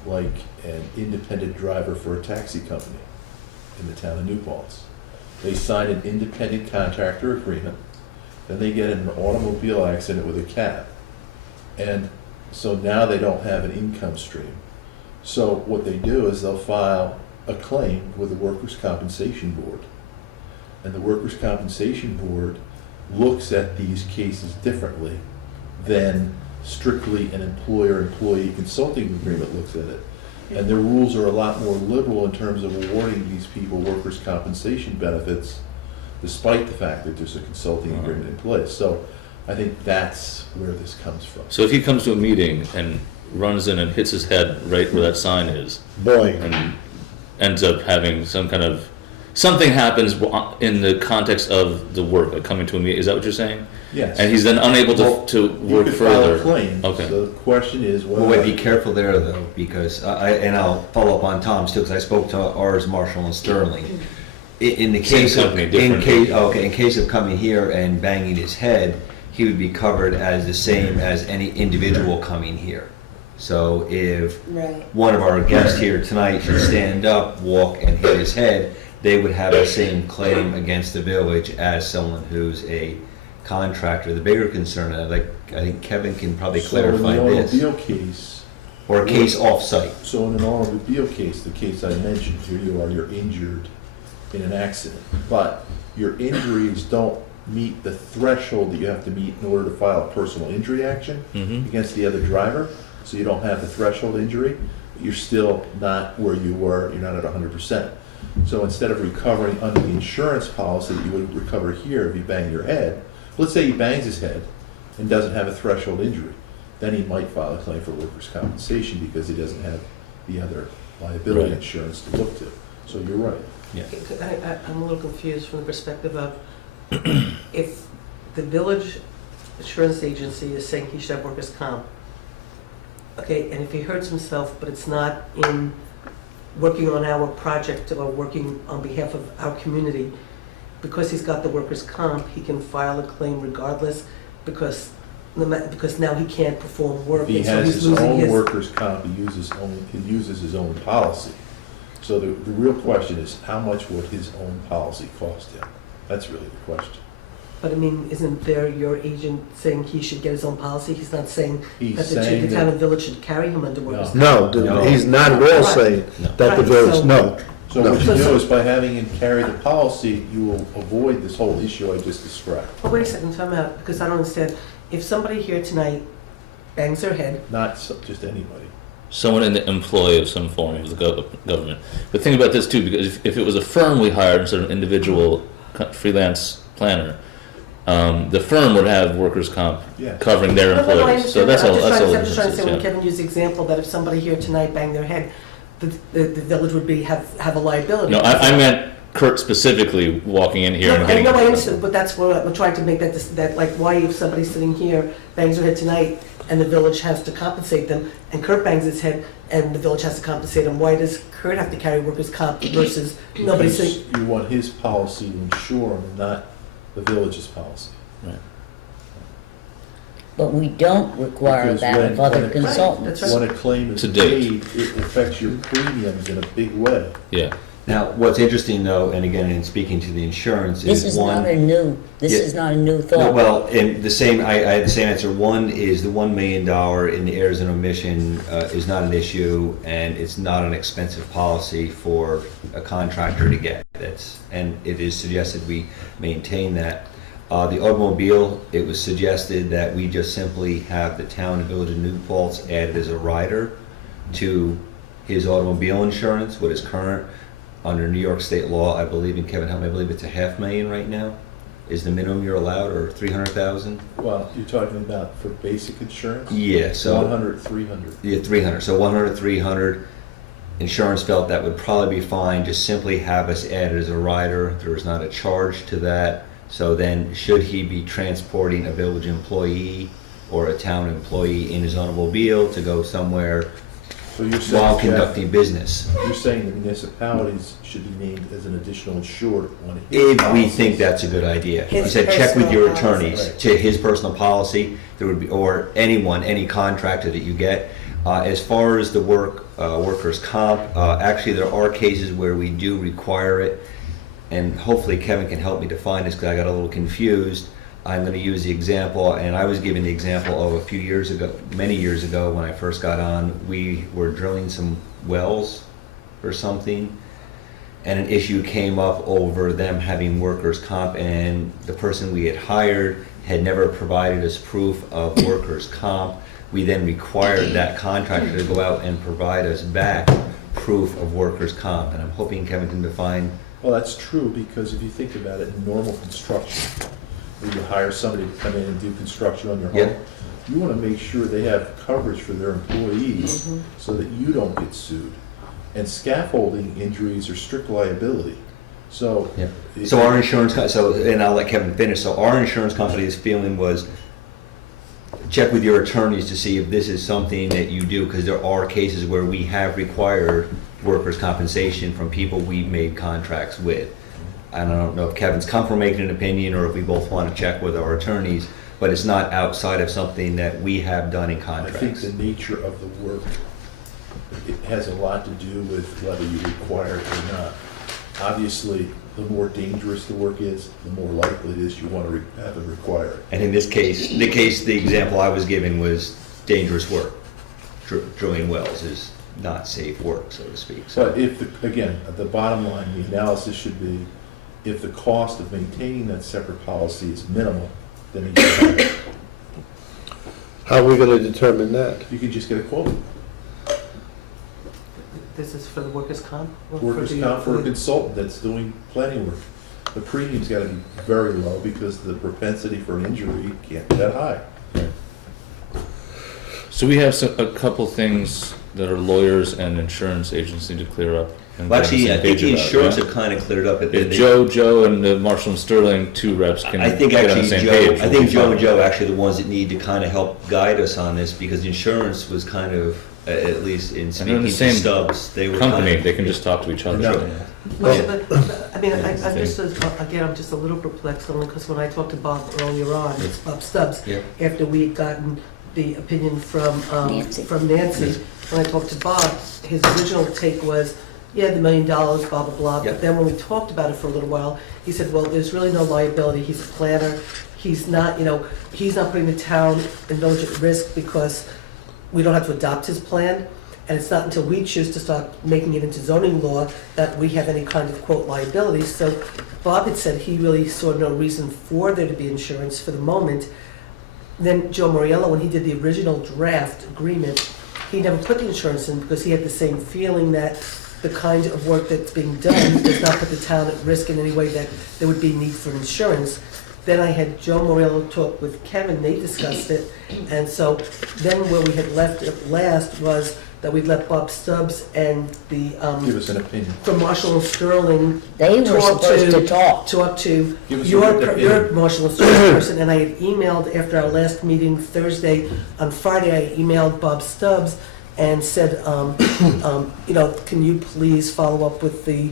like an independent driver for a taxi company in the town of New Paltz. They sign an independent contractor agreement, then they get in an automobile accident with a cab. And so now they don't have an income stream. So what they do is they'll file a claim with the Workers' Compensation Board. And the Workers' Compensation Board looks at these cases differently than strictly an employer-employee consulting agreement looks at it. And their rules are a lot more liberal in terms of awarding these people workers' compensation benefits, despite the fact that there's a consulting agreement in place. So I think that's where this comes from. So if he comes to a meeting and runs in and hits his head right where that sign is, Boing. and ends up having some kind of, something happens in the context of the work, like coming to a meeting, is that what you're saying? Yes. And he's then unable to You work could file further? a claim. Okay. So the question is Well, whether. wait, be careful there though, because and I'll follow up on Tom's too, because I spoke to ours, Marshall and Sterling. In the Same case of, company, different people. in case of coming here and banging his head, he would be covered as the same as any individual coming here. So if Right. one of our guests here tonight should stand up, walk, and hit his head, they would have the same claim against the village as someone who's a contractor. The bigger concern, I think Kevin can probably clarify So in this, the automobile case, or a case off-site. so in an automobile case, the case I mentioned, here you are, you're injured in an accident, but your injuries don't meet the threshold that you have to meet in order to file a personal injury action Mhm. against the other driver, so you don't have the threshold injury, but you're still not where you were, you're not at 100%. So instead of recovering under the insurance policy that you would recover here if you bang your head, let's say he bangs his head and doesn't have a threshold injury, then he might file a claim for workers' compensation because he doesn't have the other liability Right. insurance to look to. So you're right. I'm a little confused from the perspective of if the village insurance agency is saying he should have workers' comp, okay, and if he hurts himself, but it's not in working on our project or working on behalf of our community, because he's got the workers' comp, he can file a claim regardless, because now he can't perform work. If he and so has he's his losing own his- workers' comp, he uses his own policy. So the real question is, how much would his own policy cost him? That's really the question. But I mean, isn't there your agent saying he should get his own policy? He's not saying He's that saying the town that, and village should carry him under workers' comp. No, he's not at all saying No. that the Right, village, so- no. so No. what you do is by having him carry the policy, you will avoid this whole issue I just described. But wait a second, time out, because I don't understand. If somebody here tonight bangs their head, Not just anybody. Someone in the employ of some form of the government. But think about this too, because if it was a firm we hired instead of an individual freelance planner, the firm would have workers' comp Yes. covering their no, I employees. So understand that's that. all. I'm That's all. just the trying to say, difference when is, Kevin used the example that if somebody here tonight banged their head, the village would have a liability. No, I meant Kurt specifically walking in here and No, I getting. know, I understand, but that's what we're trying to make that, like, why if somebody sitting here bangs their head tonight and the village has to compensate them, and Kurt bangs his head and the village has to compensate him, why does Kurt have to carry workers' comp versus nobody Because sitting? you want his policy to insure him, and not the village's policy. But we don't require Because that when- of other when it- consultants. That's When a claim is To date. paid, it affects your premiums in a big way. Yeah. Now, what's interesting though, and again, in speaking to the insurance, This is is one. not a new, this Yeah. is not a new No, thought. well, and the same, I had the same answer. One is the $1 million in the errors and omission is not an issue, and it's not an expensive policy for a contractor to get. And it is suggested we maintain that. The automobile, it was suggested that we just simply have the town and village of New Paltz added as a rider to his automobile insurance, what is current under New York state law, I believe, and Kevin, help me, I believe it's $500,000 right now, is the minimum you're allowed, or 300,000? Well, you're talking about for basic insurance? Yeah, so. 100, 300. Yeah, 300, so 100, 300. Insurance felt that would probably be fine, just simply have us added as a rider. There is not a charge to that. So then, should he be transporting a village employee or a town employee in his automobile to go somewhere So you're saying, while Jeff, conducting business. you're saying the municipalities should be named as an additional insured on his If we policies. think that's a good idea. He His said, check with your personal attorneys, policy. to his personal policy, there would be, or anyone, any contractor that you get. As far as the workers' comp, actually, there are cases where we do require it, and hopefully Kevin can help me define this, because I got a little confused. I'm gonna use the example, and I was given the example of a few years ago, many years ago, when I first got on, we were drilling some wells or something, and an issue came up over them having workers' comp, and the person we had hired had never provided us proof of workers' comp. We then required that contractor to go out and provide us back proof of workers' comp, and I'm hoping Kevin can define. Well, that's true, because if you think about it, in normal construction, where you hire somebody to come in and do construction on your Yeah. home, you want to make sure they have coverage for their employees so that you don't get sued. And scaffolding injuries are strict liability. So. Yeah. So our insurance, and I'll let Kevin finish, so our insurance company's feeling was, check with your attorneys to see if this is something that you do, because there are cases where we have required workers' compensation from people we've made contracts with. And I don't know if Kevin's comfortable making an opinion, or if we both want to check with our attorneys, but it's not outside of something that we have done in I think contracts. the nature of the work, it has a lot to do with whether you require it or not. Obviously, the more dangerous the work is, the more likely it is you want to have it required. And in this case, the example I was given was dangerous work. Drilling wells is not safe work, so to speak. But if, again, the bottom line, the analysis should be, if the cost of maintaining that separate policy is minimal, then you can, How are we gonna determine that? you can just get a quote. This is for the workers' comp? Workers' comp for a consultant that's doing planning work. The premium's gotta be very low because the propensity for an injury can't be that high. So we have a couple things that are lawyers and insurance agents need to clear up. and Well, get on the actually, I same think page the about, insurance yeah? have kind of cleared up. If Joe, and Marshall and Sterling, two reps, can I think get on the actually same Joe, page. I we'll think be Joe fine. and Joe are actually the ones that need to kind of help guide us on this, because the insurance was kind of, at least in And they're speaking in the to same Stubbs, they were kind Company, of. they can just talk to each other. No. Well, but, I mean, I'm just, again, I'm just a little perplexed only because when I talked to Bob earlier on, it's Bob Stubbs, Yep. after we had gotten the opinion from Nancy. Nancy, when I talked to Bob, his original take was, yeah, the $1 million, blah, blah, blah. Yep. But then when we talked about it for a little while, he said, well, there's really no liability. He's a planner. He's not, he's not putting the town and village at risk because we don't have to adopt his plan. And it's not until we choose to start making it into zoning law that we have any kind of quote liability. So Bob had said he really saw no reason for there to be insurance for the moment. Then Joe Moriello, when he did the original draft agreement, he never put the insurance in because he had the same feeling that the kind of work that's being done does not put the town at risk in any way that there would be need for insurance. Then I had Joe Moriello talk with Kevin, they discussed it. And so then where we had left it last was that we'd let Bob Stubbs and the, Give us an opinion. from Marshall and Sterling They were supposed to talk. talk to Give us your a opinion. Marshall and Sterling person, and I had emailed after our last meeting Thursday, on Friday, I emailed Bob Stubbs and said, can you please follow up with the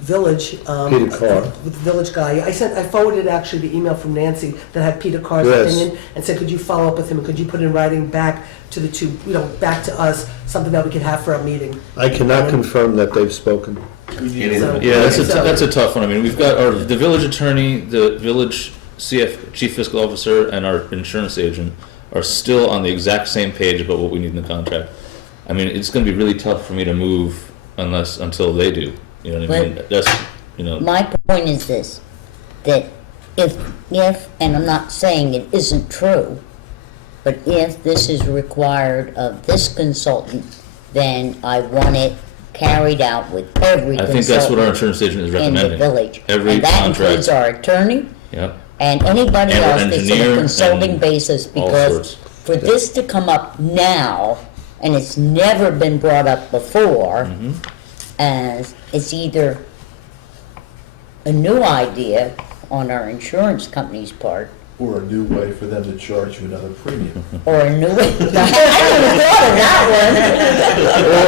village? Peter Carr. With the village guy. I forwarded actually the email from Nancy that had Peter Carr's Yes. opinion, and said, could you follow up with him, and could you put in writing back to the two, back to us, something that we could have for our meeting? I cannot confirm that they've spoken. We need So- a- Yeah, So- that's a tough one. I mean, we've got the village attorney, the village chief fiscal officer, and our insurance agent are still on the exact same page about what we need in the contract. I mean, it's gonna be really tough for me to move until they do. You know what I mean? That's, My point is this, that if, and I'm not saying it isn't true, but if this is required of this consultant, then I want it carried out with every I think that's what our consultant insurance agent is in the recommending. village. Every And that contract. includes our attorney Yep, and anybody And our else that's engineer on a consulting and basis, all because sorts. for this to come up now, and it's never been brought up before, Mm-hmm. as it's either a new idea on our insurance company's part, Or a new way for them to charge you another premium. or a new, I hadn't even thought of that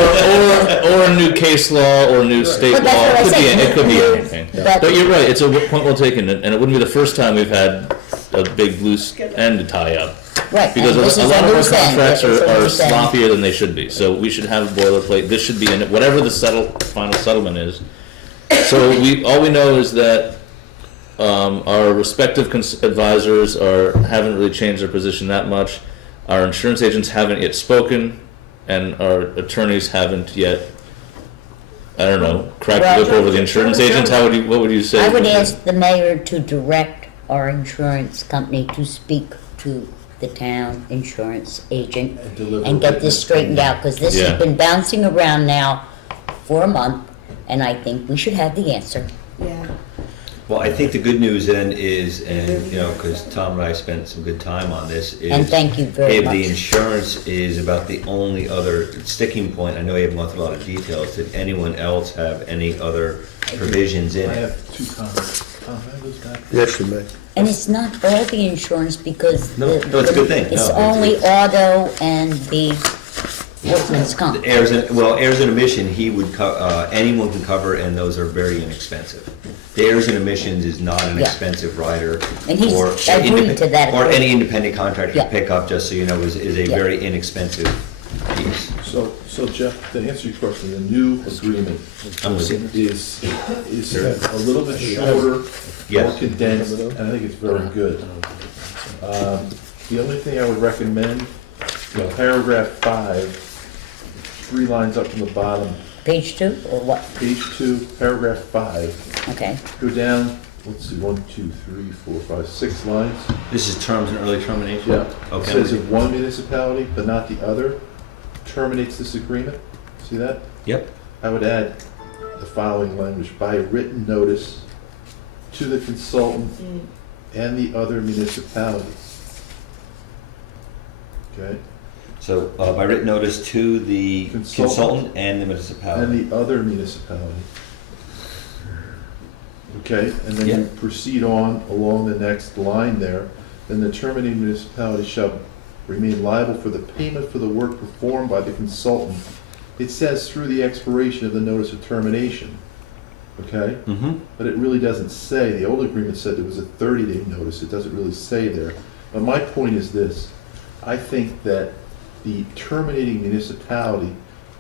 case law or new state But law. that's what I said. It could be anything. But- But you're right, it's a point well taken, and it wouldn't be the first time we've had a big loose end to tie up. Right, Because and this a is lot of our loose end. contracts This is a are loose end. sloppier than they should be, so we should have a boilerplate, this should be in it, whatever the final settlement is. So all we know is that, our respective advisors haven't really changed their position that much. Our insurance agents haven't yet spoken, and our attorneys haven't yet, I don't know, cracked the whip over the insurance agents. What would you say? I would ask the mayor to direct our insurance company to speak to the town insurance agent And deliver and get written this straightened out, because this Yeah. has been bouncing around now for a month, and I think we should have the answer. Yeah. Well, I think the good news then is, and, you know, because Tom and I spent some good time on this, is. And thank you very If much. the insurance is about the only other sticking point, I know you haven't gone through a lot of details, did anyone else have any other provisions in I it? have 2 comments. Tom, can I lose that? Yes, you may. And it's not all the insurance, because No, no, it's a good thing. it's No, only auto and the workman's comp. Airs and emission, he would anyone can cover, and those are very inexpensive. The airs and emissions is not an Yeah. expensive rider. And he's or agreed to that. Or any independent contractor Yeah. can pick up, just so you know, is a Yeah. very inexpensive piece. So Jeff, to answer your question, the new agreement I'm with you. is a little bit shorter, more Yes. condensed, and I think it's very good. The only thing I would recommend, paragraph 5, 3 lines up from the bottom, Page 2, or what? page 2, paragraph 5, Okay. go down, let's see, 1, 2, 3, 4, 5, 6 lines. This is terms and early termination? Yeah. It Okay. says if one municipality, but not the other, terminates this agreement, see that? Yep. I would add the following language, by written notice to the consultant and the other municipality. Okay? So, by written notice to the consultant and the municipality. And the other municipality. Okay, and then you Yeah. proceed on along the next line there, then the terminating municipality shall remain liable for the payment for the work performed by the consultant. It says through the expiration of the notice of termination, okay? Mm-hmm. But it really doesn't say, the old agreement said there was a 30-day notice, it doesn't really say there. But my point is this, I think that the terminating municipality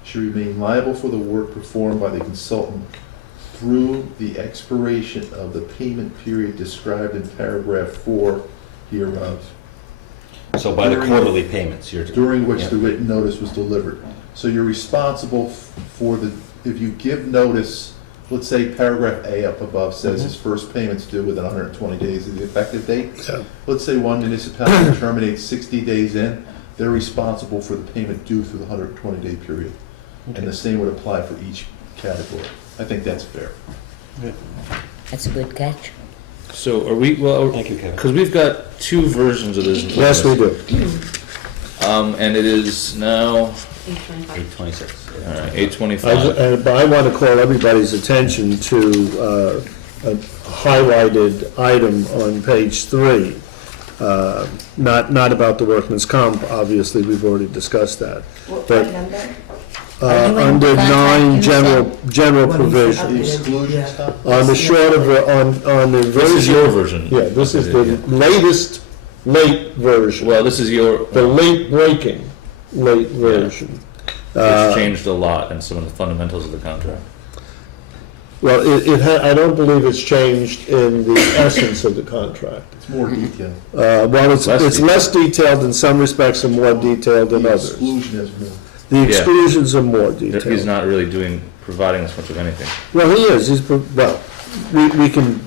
should remain liable for the work performed by the consultant through the expiration of the payment period described in paragraph 4 hereof, So by the quarterly payments, you're. during which Yeah. the written notice was delivered. So you're responsible for if you give notice, let's say paragraph A up above says his first payment's due within 120 days of the effective date. Yeah. Let's say one municipality terminates 60 days in, they're responsible for the payment due through the 120-day period. And the same would apply for each category. I think that's fair. That's a good catch. So are we, well, Thank you, Kevin. because we've got 2 versions of this. Yes, we do. And it is now, 826. all right, 8:25. But I want to call everybody's attention to a highlighted item on page 3. Not about the workman's comp, obviously, we've already discussed that. What But number? Are you in under contract 9, yourself? general The provisions. exclusion stuff? On the short of, on the This is your version. version. Yeah, this is the latest, late version. Well, this is your, The late breaking, late version. it's changed a lot in some of the fundamentals of the contract. Well, I don't believe it's changed in the essence of the contract. It's more detailed. Well, it's less detailed in some respects and more detailed in The others. exclusion is more. The exclusions are more He's detailed. not really providing us much of anything. Well, he is, well, we can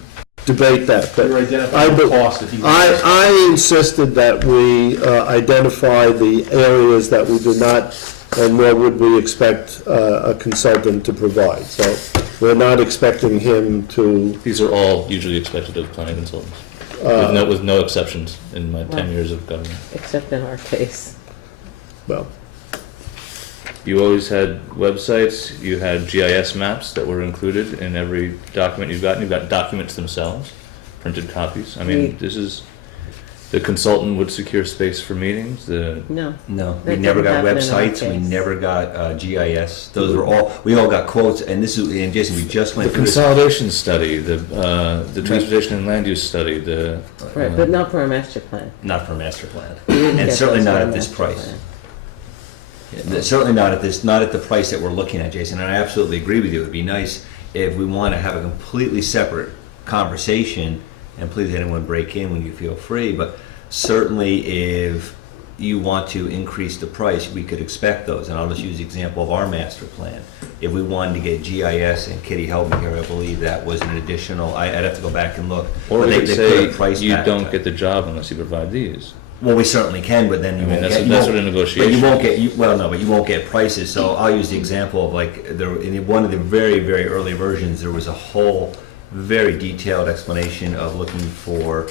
debate that, but You're identifying the cost that he. I insisted that we identify the areas that we do not, and nor would we expect a consultant to provide. So we're not expecting him to, These are all usually expected of planning consultants, with no exceptions in my 10 years of government. Except in our case. well, You always had websites, you had GIS maps that were included in every document you've got documents themselves, printed copies. I mean, this is, The consultant would secure space for meetings, the, No. No, we That never didn't got happen in our websites, we case. never got GIS. Those were all, we all got quotes, and this is, and Jason, we just the went through this. consolidation study, the transportation and land use study, the. Right, but not for a master plan. Not for a master plan. We didn't And get certainly those not for a at this master price. plan. Certainly not at this, not at the price that we're looking at, Jason, and I absolutely agree with you. It'd be nice if we want to have a completely separate conversation, and please anyone break in when you feel free, but certainly if you want to increase the price, we could expect those, and I'll just use the example of our master plan. If we wanted to get GIS, and Kitty helped me here, I believe that was an additional, I'd have to go back and look. Or but we they could put say, a price you tag don't to get it. the job unless you provide these. Well, we certainly can, but then I you mean, won't that's get. a- that's you what a won't- negotiation- But you won't get, well, no, but you won't get prices, so I'll use the example of like, in one of the very, very early versions, there was a whole very detailed explanation of looking for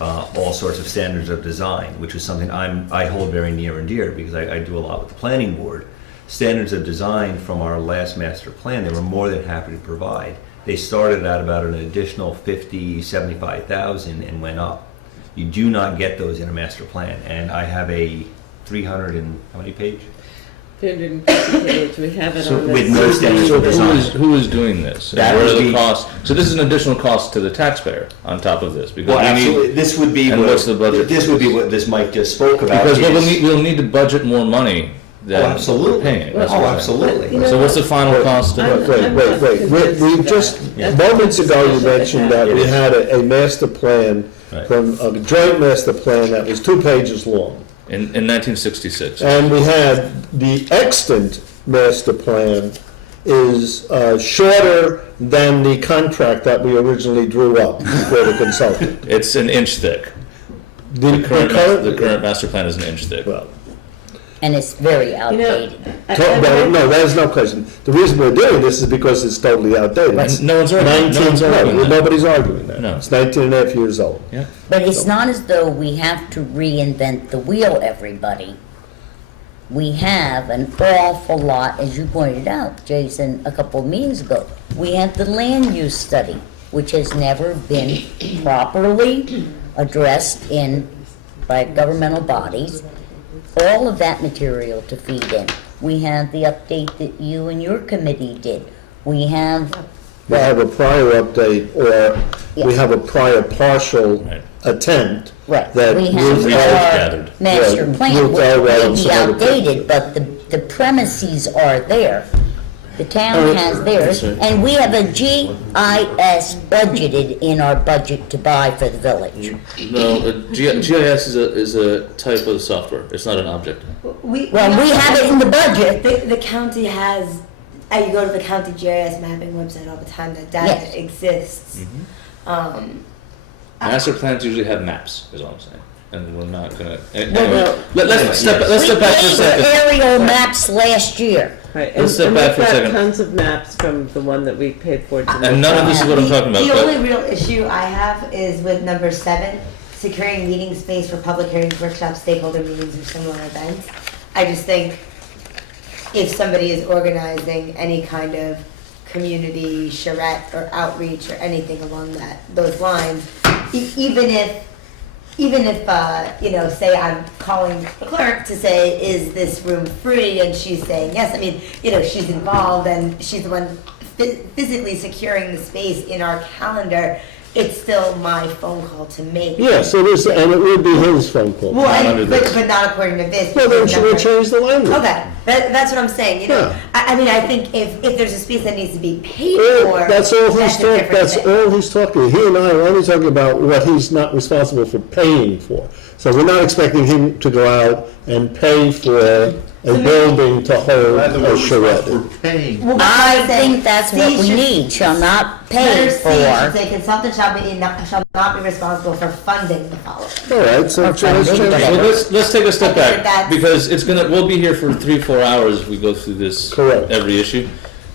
all sorts of standards of design, which is something I hold very near and dear, because I do a lot with the planning board. Standards of design from our last master plan, they were more than happy to provide. They started at about an additional 50, 75,000 and went up. You do not get those in a master plan, and I have a 300 and, how many page? 350 page, we have it So on the. with no standards So of design. who is doing this? And That what would are the be- costs? So this is an additional cost to the taxpayer on top of this, because Well, we need, absolutely, this would be and what, what's the budget this for would be this? what this Mike just spoke about. because is- we'll need to budget more money than Oh, we're absolutely. paying. That's Oh, what I'm saying. absolutely. You know, So what's the final cost of I'm- it? Wait, I'm wait, not wait, convinced we that- just, Yeah. moments ago you mentioned that we had a master plan, Right. from a joint master plan that was 2 pages long. In 1966. And we had the extant master plan is shorter than the contract that we originally drew up for the consultant. It's an inch thick. The The current master plan is an inch thick. Well, And it's very You know, outdated. no, that is no question. The reason we're doing this is because it's totally outdated. It's No one's arguing, no 19 one's arguing that. Nobody's arguing that. No. It's 19 and a half years old. Yeah. But it's not as though we have to reinvent the wheel, everybody. We have an awful lot, as you pointed out, Jason, a couple of meetings ago. We have the land use study, which has never been properly addressed by governmental bodies. All of that material to feed in. We have the update that you and your committee did. We have, We have a prior update, or we have a prior partial Right. attempt. right, That we Ruth have L. our gathered. master Yeah, plan, Ruth which L. may and be some other outdated, people. but the premises are there. The town has theirs, That's right. and we have a GIS budgeted in our budget to buy for the village. No, GIS is a type of software. It's not an object. Well, we have it in the budget. The county has, you go to the county GIS mapping website all the time, that data Yes. exists. Master plans usually have maps, is all I'm saying. And we're not gonna. Well, Let's step back for a We made second. aerial maps last year. Right, Let's step back for a we've second. got tons of maps from the one that we paid for. to And none of this is what I'm talking about. The but- only real issue I have is with number 7, securing meeting space for public hearings, workshops, stakeholder meetings, or similar events. I just think if somebody is organizing any kind of community charrette or outreach or anything along those lines, even if say I'm calling the clerk to say, is this room free, and she's saying yes, I mean, she's involved and she's the one physically securing the space in our calendar, it's still my phone call to make. Yes, it is, and it would be his phone call. Well, under this. but not according to this. Well, then because she would number- change the language. Okay, that's what I'm saying, Yeah. I mean, I think if there's a space that needs to be paid Well, for, that's all he's that's a talking, different that's thing. all he's talking, he and I are only talking about what he's not responsible for paying for. So we're not expecting him to go out and pay for a building to hold Rather, a we're charrette. responsible for paying. Well, that's I what I'm saying. think that's what C we should- need, shall not Letter pay C should for. say consultant shall not be responsible for funding the following. All right, so Or let's funding, change whatever. Well, that. let's take a step Okay, back, that's- because we'll be here for 3-4 hours if we go through this. Correct. Every issue.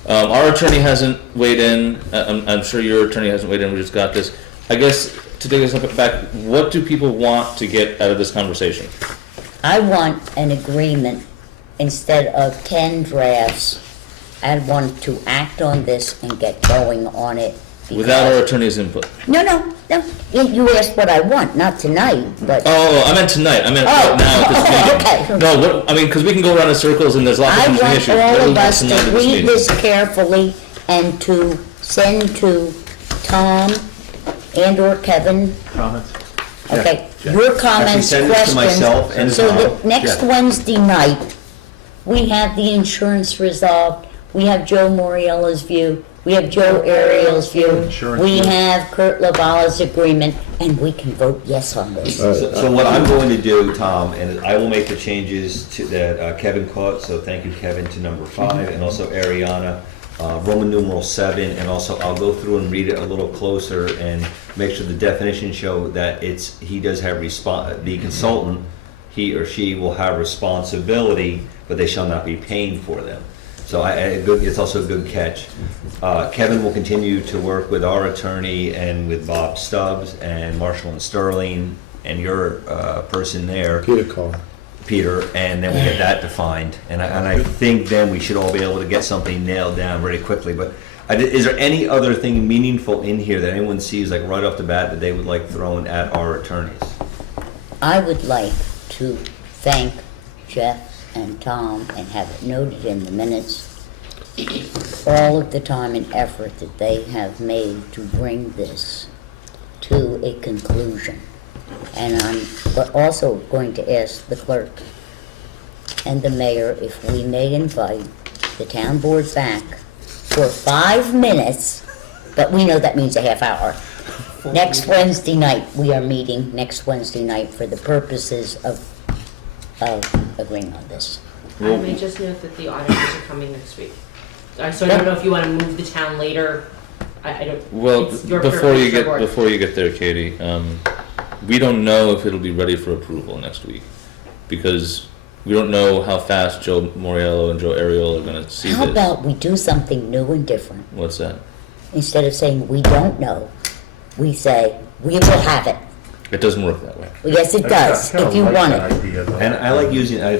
Our attorney hasn't weighed in, I'm sure your attorney hasn't weighed in, we just got this. I guess, to take a step back, what do people want to get out of this conversation? I want an agreement instead of 10 drafts. I want to act on this and get going on it. Without our because- attorney's input? No, No, you asked what I want, not tonight, but Oh, I meant tonight. I meant Oh, right now at this meeting. okay. No, what, I mean, because we can go around in circles and there's lots of I interesting want issues. all What do of we want us to tonight at this read meeting? this carefully and to send to Tom and/or Kevin, Comments? okay, Jeff. your Actually, comments, send it to myself and questions. So Tom. that next Yeah. Wednesday night, we have the insurance resolved, we have Joe Moriella's view, we have Joe Ariel's view, Insurance we view. have Kurt Lavala's agreement, and we can vote yes on this. All right. So what I'm going to do, Tom, and I will make the changes to, that Kevin caught, so thank you, Kevin, to number 5, and also Ariana, Roman numeral 7, and also I'll go through and read it a little closer and make sure the definitions show that he does have the consultant, he or she will have responsibility, but they shall not be paying for them. So it's also a good catch. Kevin will continue to work with our attorney and with Bob Stubbs and Marshall and Sterling and your person there, Peter Carr. Peter, and then we get that defined. And I think then we should all be able to get something nailed down very quickly. But is there any other thing meaningful in here that anyone sees like right off the bat that they would like thrown at our attorneys? I would like to thank Jeff and Tom and have it noted in the minutes, all of the time and effort that they have made to bring this to a conclusion. And I'm also going to ask the clerk and the mayor if we may invite the town board back for 5 minutes, but we know that means a half hour. Next Wednesday night, we are meeting next Wednesday night for the purposes of agreeing on this. I may just note that the auditors are coming next week. So I don't know if you want to move the town later. I don't. Well, it's your before preference, you your get board. before you get there, Katie, we don't know if it'll be ready for approval next week because we don't know how fast Joe Moriello and Joe Ariel are going to see How this. about we do something new and different? What's that? Instead of saying we don't know, we say we will have it. It doesn't work that way. Well, yes, it does, if you want it. And I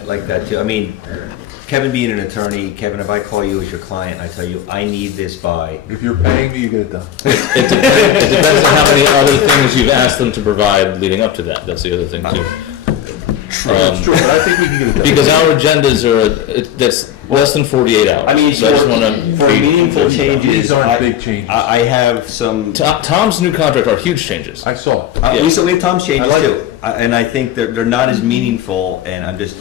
like that too. I mean, Kevin being an attorney, Kevin, if I call you as your client, I tell you, I need this by, If you're paying me, you get it done. It depends on how many other things you've asked them to provide leading up to that. That's the other thing too. That's true, but I think we can get it done. Because our agendas are that's less than 48 hours. I mean, so I just wanna for meaningful changes. These aren't big changes. I have some, Tom's new contract are huge changes. I saw it. Yeah. we have Tom's changes I like too. And I think they're not as meaningful, and I'm just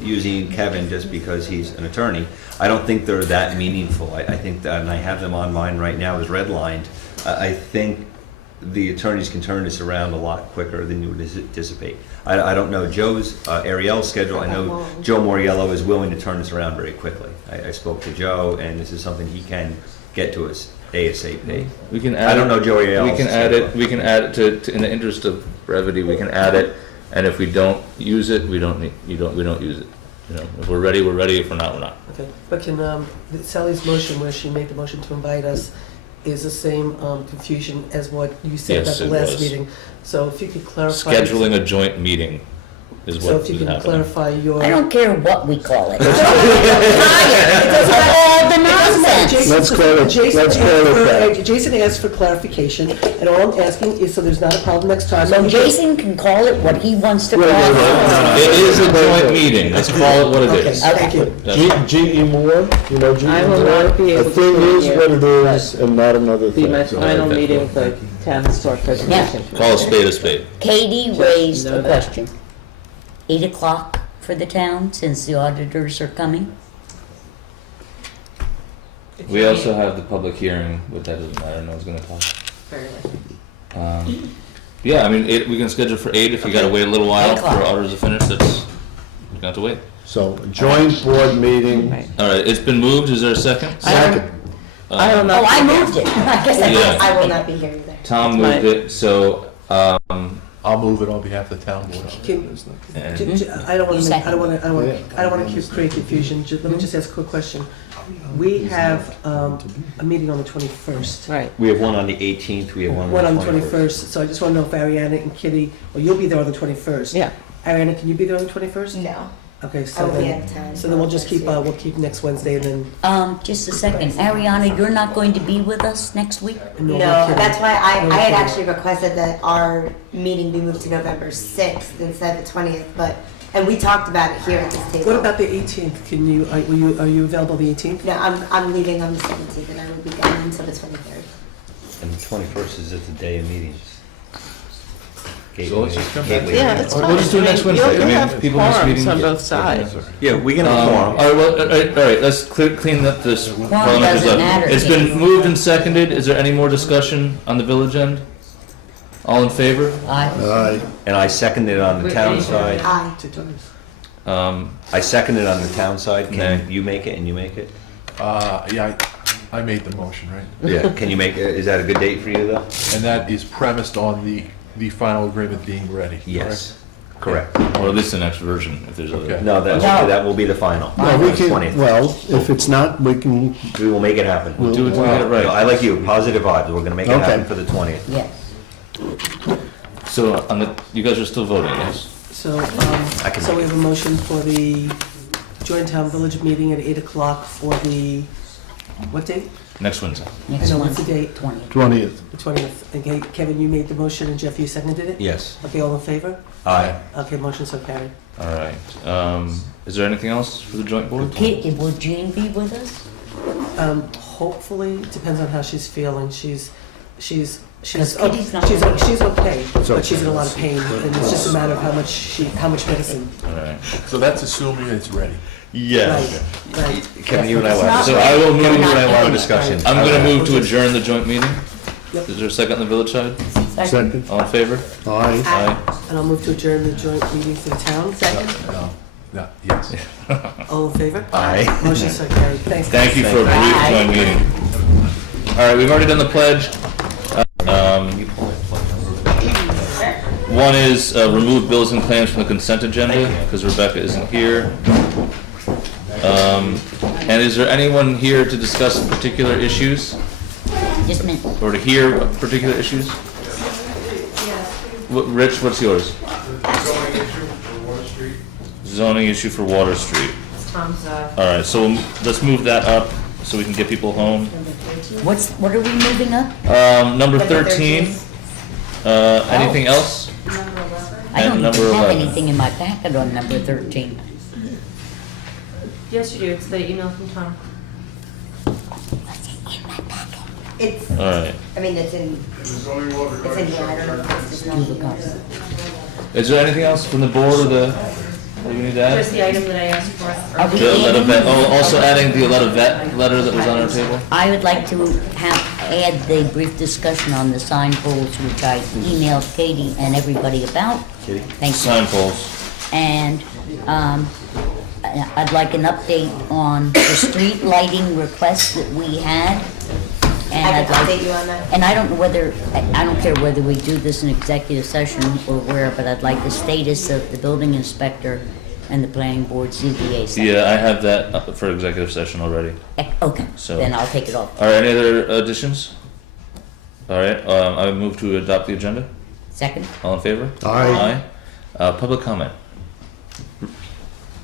using Kevin just because he's an attorney. I don't think they're that meaningful. I think that, and I have them on mine right now as redlined. I think the attorneys can turn this around a lot quicker than you would anticipate. I don't know Joe's, Ariel's schedule. I know Joe Moriello is willing to turn this around very quickly. I spoke to Joe, and this is something he can get to us ASAP. We can add. I don't know Joe Ariel's We can add schedule. it. We can add it to in the interest of brevity. We can add it, and if we don't use it, we don't use it. You know, if we're ready, we're ready. If we're not, we're not. Okay, but can, Sally's motion, where she made the motion to invite us, is the same confusion as what you said Yes, at the it last was. meeting. So if you could clarify. Scheduling a joint meeting is So what if you is can happening. clarify your. I don't care what we call it. I'm tired of all the nonsense. Jason asked for clarification, and all I'm asking is so there's not a problem next time. So Jason can call it what he wants to call it. It is a joint meeting. Let's call it what it Okay, is. thank you. That's- G.E. Moore, you know G.E. Moore? I will not be able A to thing be is here, what it is and not another Be my thing. final okay. meeting for town historic preservation. Call a spade a spade. Katie raised know a that. question. 8 o'clock for the town, since the auditors are coming? We also have the public hearing, but that doesn't matter. No one's going to talk. Fairly. Yeah, I mean, we can schedule for 8 if you got to wait a little while 8 o'clock. for auditors to finish. That's you got to wait. So, joint board meeting, Right. All right, it's been moved. Is there a second? second. I will Oh, not. I moved it. I guess I Yeah. I will not be here either. Tom That's moved it. So, I'll move it on behalf of the town board. and I don't want You to, I don't want to, Yeah. I don't want to create confusion. Let me just ask a quick question. We have a meeting on the 21st. Right. We have one on the 18th, we have one One on on the the 21st. 21st, so I just want to know if Ariana and Kitty, well, you'll be there on the 21st. Yeah. Ariana, can you be there on the 21st? No. Okay, I so will be then, out of town. so then we'll just keep, we'll keep next Wednesday and then. Just a second, Ariana, you're not going to be with us next week? No, that's why I had actually requested that our meeting be moved to November 6th instead of the 20th, and we talked about it here at this table. What about the 18th? Can you, are you available the 18th? No, I'm leaving on the 17th and I will be gone until the 23rd. And the 21st is just a day of meetings. So let's just come back. Gateway Yeah, meeting. it's Or fine. we'll just do it next Wednesday. You'll I mean, have people miss quorums meetings. on both sides. Yeah, we can have a All quorum. right, well, all right, let's clean up this. parliamentary doesn't stuff. matter, It's Keith. been moved and seconded. Is there any more discussion on the village end? All in favor? Aye. And I seconded on the town side. Aye. I seconded on the town side. Can Okay. you make it and you make it? Yeah, I made the motion, right? Yeah. Can you make, is that a good date for you though? And that is premised on the final agreement being ready, Yes. Correct. Or at least the next version, if there's other. Okay. No, that will be the final. No, we can, 20th. well, if it's not, we can, We will make it happen. We'll Do it till we get it right. I like you, positive odds. We're gonna make it Okay. happen for the 20th. Yes. So you guys are still voting, yes? So, I can so make we have a motion for the joint town village meeting at 8 o'clock for the, what date? Next Wednesday. Next know, one, what's the date? 20th. 20th. The 20th. Okay, Kevin, you made the motion and Jeff, you seconded it? Yes. Okay, all in favor? Aye. Okay, motion so carried. All right. Is there anything else for the joint board? Will Jean be with us? Hopefully, depends on how she's feeling. She's, Because she's Kitty's not she's okay, but okay. she's in a lot of pain, and it's just a matter of how much medicine. All right. So that's assuming it's ready. Yes. Right, right. Kevin, you and I will have a So I will Kevin, move, you and I will have a discussion. I'm gonna move to adjourn the joint meeting. Yep. Is there a second on the village side? Second. All in favor? Aye. Aye. And I'll move to adjourn the joint meeting for the town. Second. No, yes. All in favor? Aye. Motion so carried. Thanks. Thank you for a brief joint meeting. All right, we've already done the pledge. One is remove bills and claims from the consent agenda, because Rebecca isn't here. And is there anyone here to discuss particular issues, Just a minute. or to hear particular issues? Rich, what's yours? Zoning issue for Water Street. It's Tom's, All right, so let's move that up so we can get people home. What are we moving up? Number 13. Anything else? I don't And even number have 11. anything in my packet on number 13. yes, you do, it's the email from Tom. It's, All right. I mean, it's in here, I don't know if it's just not. Is there anything else from the board or that we need to Here's add? the item that I asked for. Are we The letter adding? vet, also adding the letter vet letter that was on our table? I would like to add the brief discussion on the sign poles, which I emailed Katie and everybody about. Kitty? Thank you. Sign poles. And I'd like an update on the street lighting request that we had. And I I'd can like, update you on that. and I don't know whether, I don't care whether we do this in executive session or where, but I'd like the status of the building inspector and the planning board ZBA site. Yeah, I have that for executive session already. Okay, So- then I'll take it off. All right, any other additions? All right, I move to adopt the agenda. Second? All in favor? Aye. Aye. Public comment.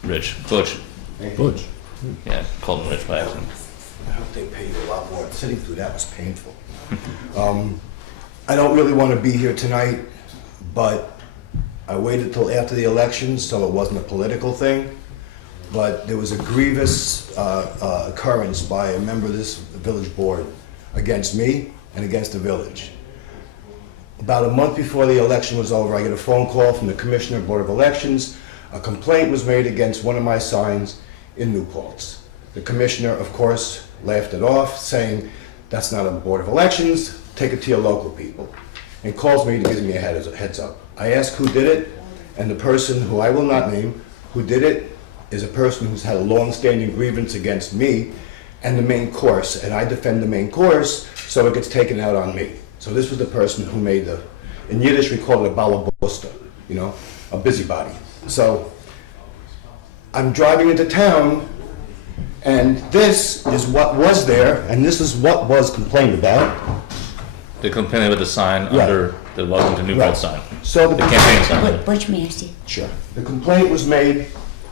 Rich, Butch. Butch. Yeah, called him Rich by accident. I hope they paid a lot more. Sitting through that was painful. I don't really want to be here tonight, but I waited till after the elections, so it wasn't a political thing. But there was a grievous occurrence by a member of this village board against me and against the village. About a month before the election was over, I get a phone call from the Commissioner of Board of Elections. A complaint was made against one of my signs in New Paltz. The commissioner, of course, laughed it off, saying, that's not a Board of Elections, take it to your local people. And calls me to give me a heads up. I asked who did it, and the person, who I will not name, who did it is a person who's had a long-standing grievance against me and the main course, and I defend the main course, so it gets taken out on me. So this was the person who made the, in Yiddish we call it a balabusta, you know, a busybody. So I'm driving into town, and this is what was there, and this is what was complained about. They complained about the sign Right. under the Welcome to New Paltz sign. So The campaign sign. Butch, may I see? Sure. The complaint was made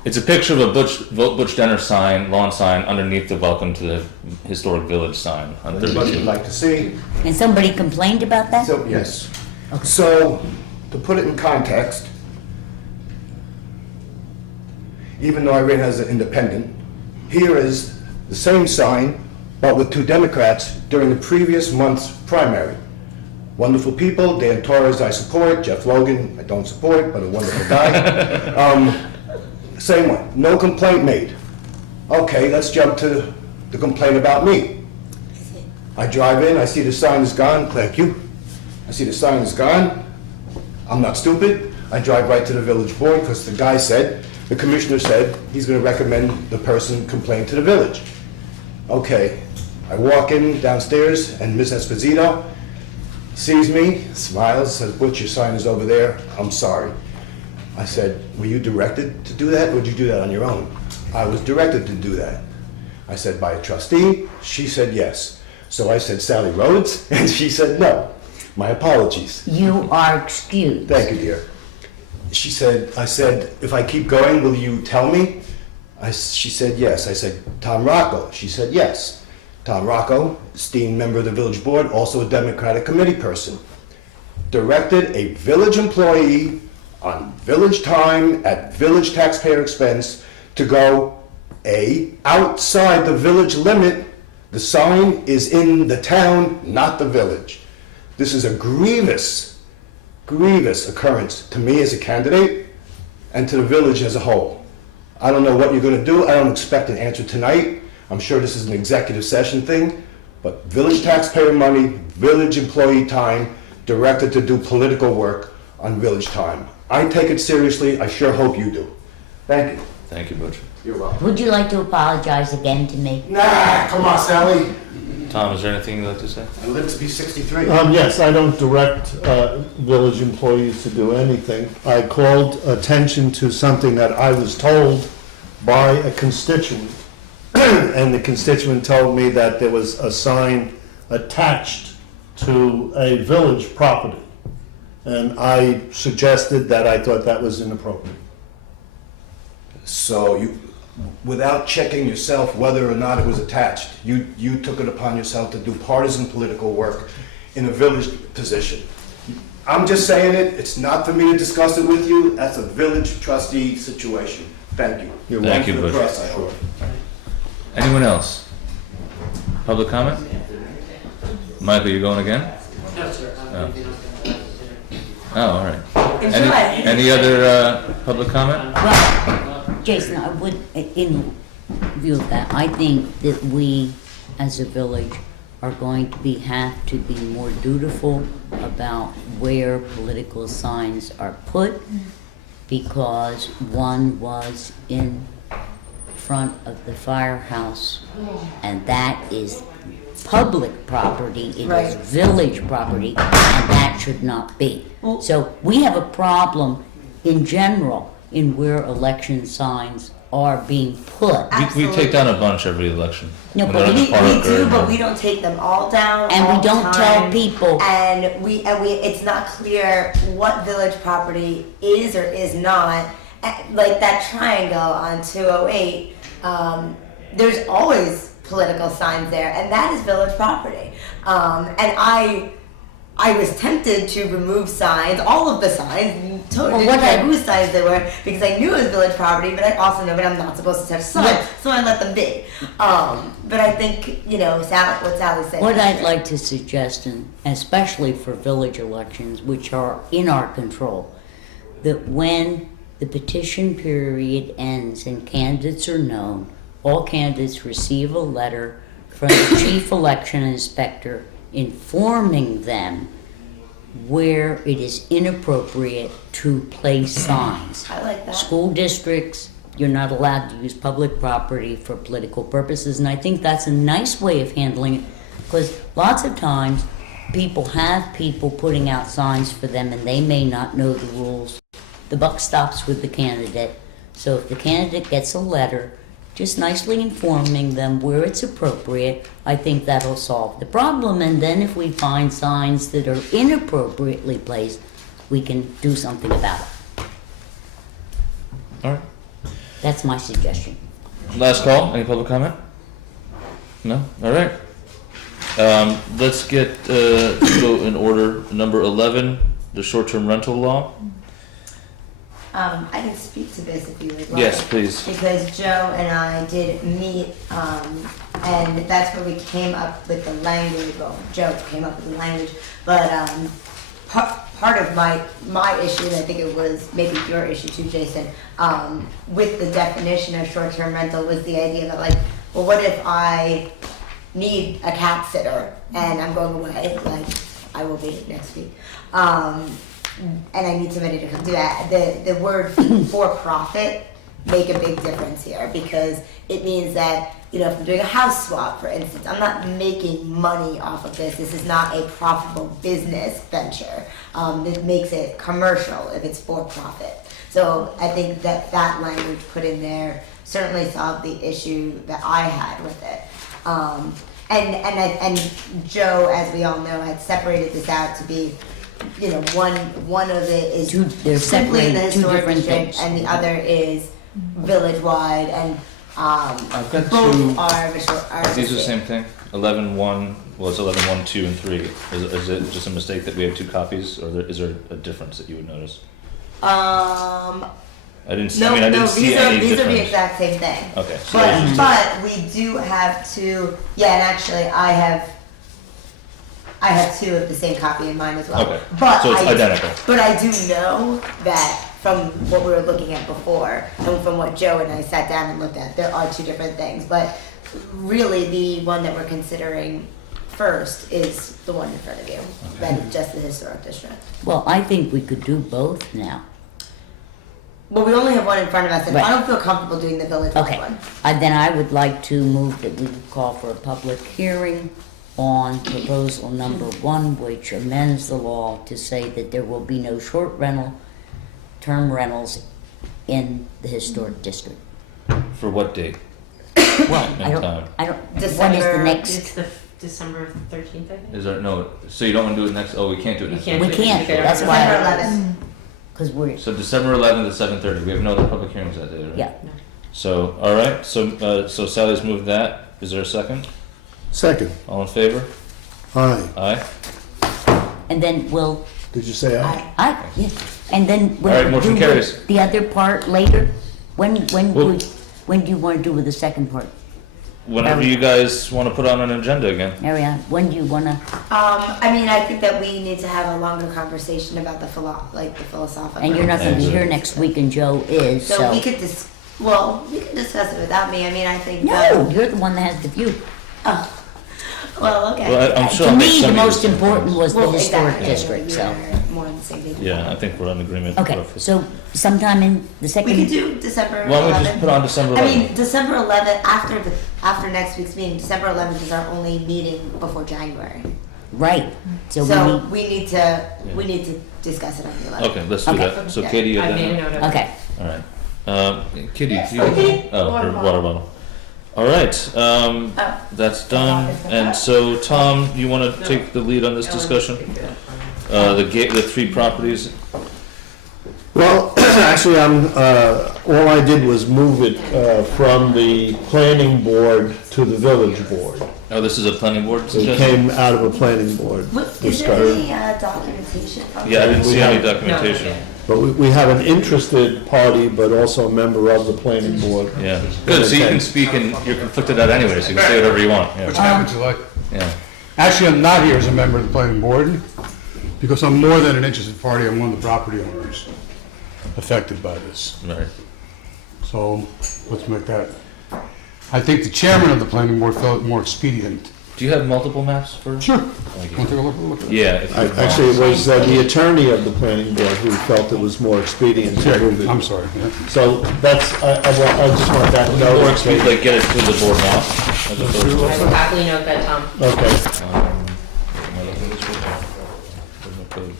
It's a picture of a Butch Denner sign, lawn sign, underneath the welcome to the historic village sign on Anybody 32. would like to see? And somebody complained about that? So, yes. So, to put it in context, even though I ran as an independent, here is the same sign, but with 2 Democrats during the previous month's primary. Wonderful people, Dan Torres I support, Jeff Logan I don't support, but a wonderful guy. Same one, no complaint made. Okay, let's jump to the complaint about me. I drive in, I see the sign is gone, thank you. I see the sign is gone. I'm not stupid. I drive right to the village board because the guy said, the commissioner said, he's gonna recommend the person complain to the village. Okay, I walk in downstairs and Ms. Esposito sees me, smiles, says, Butch, your sign is over there. I'm sorry. I said, were you directed to do that or did you do that on your own? I was directed to do that. I said, by a trustee? She said yes. So I said, Sally Rhodes? And she said no. My apologies. You are excused. Thank you, dear. She said, I said, if I keep going, will you tell me? She said yes. I said, Tom Rocco? She said yes. Tom Rocco, esteemed member of the village board, also a Democratic committee person, directed a village employee on village time at village taxpayer expense to go, A, outside the village limit. The sign is in the town, not the village. This is a grievous occurrence to me as a candidate and to the village as a whole. I don't know what you're gonna do. I don't expect an answer tonight. I'm sure this is an executive session thing, but village taxpayer money, village employee time, directed to do political work on village time. I take it seriously. I sure hope you do. Thank you. Thank you, Butch. You're welcome. Would you like to apologize again to me? Nah, come on, Sally. Tom, is there anything you'd like to say? I live to be 63. Yes, I don't direct village employees to do anything. I called attention to something that I was told by a constituent. And the constituent told me that there was a sign attached to a village property. And I suggested that I thought that was inappropriate. So you, without checking yourself whether or not it was attached, you took it upon yourself to do partisan political work in a village position. I'm just saying it. It's not for me to discuss it with you. That's a village trustee situation. Thank you. You're Thank welcome. you, For the Butch. press, I hope. Anyone else? Public comment? Michael, you going again? No, sir. Oh. Oh, all right. Enjoy. Any other public comment? Well, Jason, I would, in view of that, I think that we, as a village, are going to have to be more dutiful about where political signs are put, because one was in front of the firehouse, and that is public property, it is Right. village property, and that should not be. So we have a problem in general in where election signs are being put. We take down a bunch every election. No, When but they're in the We park do, or- but we don't take them all down And we all the don't tell time. people. And we, it's not clear what village property is or is not. Like that triangle on 208, there's always political signs there, and that is village property. And I was tempted to remove signs, all of the signs, totally Well, didn't what care I- whose signs they were, because I knew it was village property, but I also know that I'm not supposed to touch signs, Yeah. so I let them be. But I think, what Sally's saying. What is I'd true. like to suggest, and especially for village elections, which are in our control, that when the petition period ends and candidates are known, all candidates receive a letter from the chief election inspector informing them where it is inappropriate to place signs. I like that. School districts, you're not allowed to use public property for political purposes, and I think that's a nice way of handling it, because lots of times people have people putting out signs for them and they may not know the rules. The buck stops with the candidate, so if the candidate gets a letter just nicely informing them where it's appropriate, I think that'll solve the problem. And then if we find signs that are inappropriately placed, we can do something about it. All right. That's my suggestion. Last call, any public comment? No? All right. Let's get, go in order, number 11, the short-term rental law. I can speak to this if you would like. Yes, please. Because Joe and I did meet, and that's where we came up with the language, well, Joe came up with the language, but, part of my issue, and I think it was maybe your issue too, Jason, with the definition of short-term rental was the idea that like, well, what if I need a cat sitter and I'm going away, like I will be next week, and I need somebody to come do that. The word for profit make a big difference here because it means that, you know, if I'm doing a house swap, for instance, I'm not making money off of this. This is not a profitable business venture. It makes it commercial if it's for profit. So I think that that language put in there certainly solved the issue that I had with it. And Joe, as we all know, had separated this out to be, you know, one of it is They're simply the separated, two historic different district, things. and the other is village-wide, and I've got both two. are These are the same thing? 11-1, well, it's 11-1, 2, and 3. Is it just a mistake that we have 2 copies, or is there a difference that you would notice? I didn't see, No, I didn't see any these are the difference. exact same thing. Okay, so it's just- But we do have two. Yeah, and actually, I have 2 of the same copy in mine as well. Okay, But so it's identical. But I do know that from what we were looking at before, and from what Joe and I sat down and looked at, there are 2 different things. But really, the one that we're considering first is the one in front of you. That is just the historic district. Well, I think we could do both now. Well, we only have one in front of us, and Right. I don't feel comfortable doing the village Okay, one. then I would like to move that we call for a public hearing on proposal number 1, which amends the law to say that there will be no short rental, term rentals in the historic district. For what date? Well, And time. I don't, when is December, the next? it's the December 13th, I think. Is there, no, so you don't want to do it next, oh, we can't do it You next can't month. We do it can't, together. that's why. December 11th. Because we're, So December 11th at 7:30, we have no other public hearings that day, right? yeah, So, all right, so Sally's moved that, is there a second? Second. All in favor? Aye. Aye? and then we'll, Did you say aye? yeah, and then All right, we'll motion do carries. the other part later? When Well- do you want to do with the second part? Whenever you guys want to put on an agenda again. Marianne, when do you want to? I mean, I think that we need to have a longer conversation about the philosophical. And you're not going to be here next week, and Joe is, so. So we could we can discuss it without me. I mean, I think. No, you're the one that has the view. Oh. Well, okay. Well, I'm sure To I'll make me, the some of most these important was the Well, historic exactly. district, so. You're more on the same page. Yeah, I think we're in agreement. Okay, roughly. so sometime in the We second. could do December 11th. Why don't we just put on December 11th? I mean, December 11th, after next week's meeting, December 11th is our only meeting before January. Right, so So we we need to discuss it on the 11th. Okay, let's do Okay. that. So Katie, you I have made a that? note of need, it. okay. All right. Kitty, do you? Okay. Oh, her water bottle. All right, that's done. And so, Tom, you want to take the lead on this discussion? The 3 properties? Well, actually, all I did was move it from the planning board to the village board. Oh, this is a planning board It suggestion? came out of a planning board Is there discussion. any documentation from Yeah, I didn't see any No. documentation. But we have an interested party, but also a member of the planning board. Yeah, good, so you can speak and you're conflicted out anyway, so you can say whatever you want, Which yeah. happens to like, Yeah. actually, I'm not here as a member of the planning board because I'm more than an interested party. I'm one of the property owners affected by this. Right. So let's make that. I think the chairman of the planning board felt it more expedient. Do you have multiple maps for? Sure. Thank Want to you. take a look at it? Yeah. if you- Actually, it was the attorney of the planning board who felt it was more expedient to move I'm it. sorry. Yeah. So that's, I just want that Or note. if you like get it to the board now, as opposed I will to. happily note that, Tom. Okay. Am I looking at this right? Where's my code?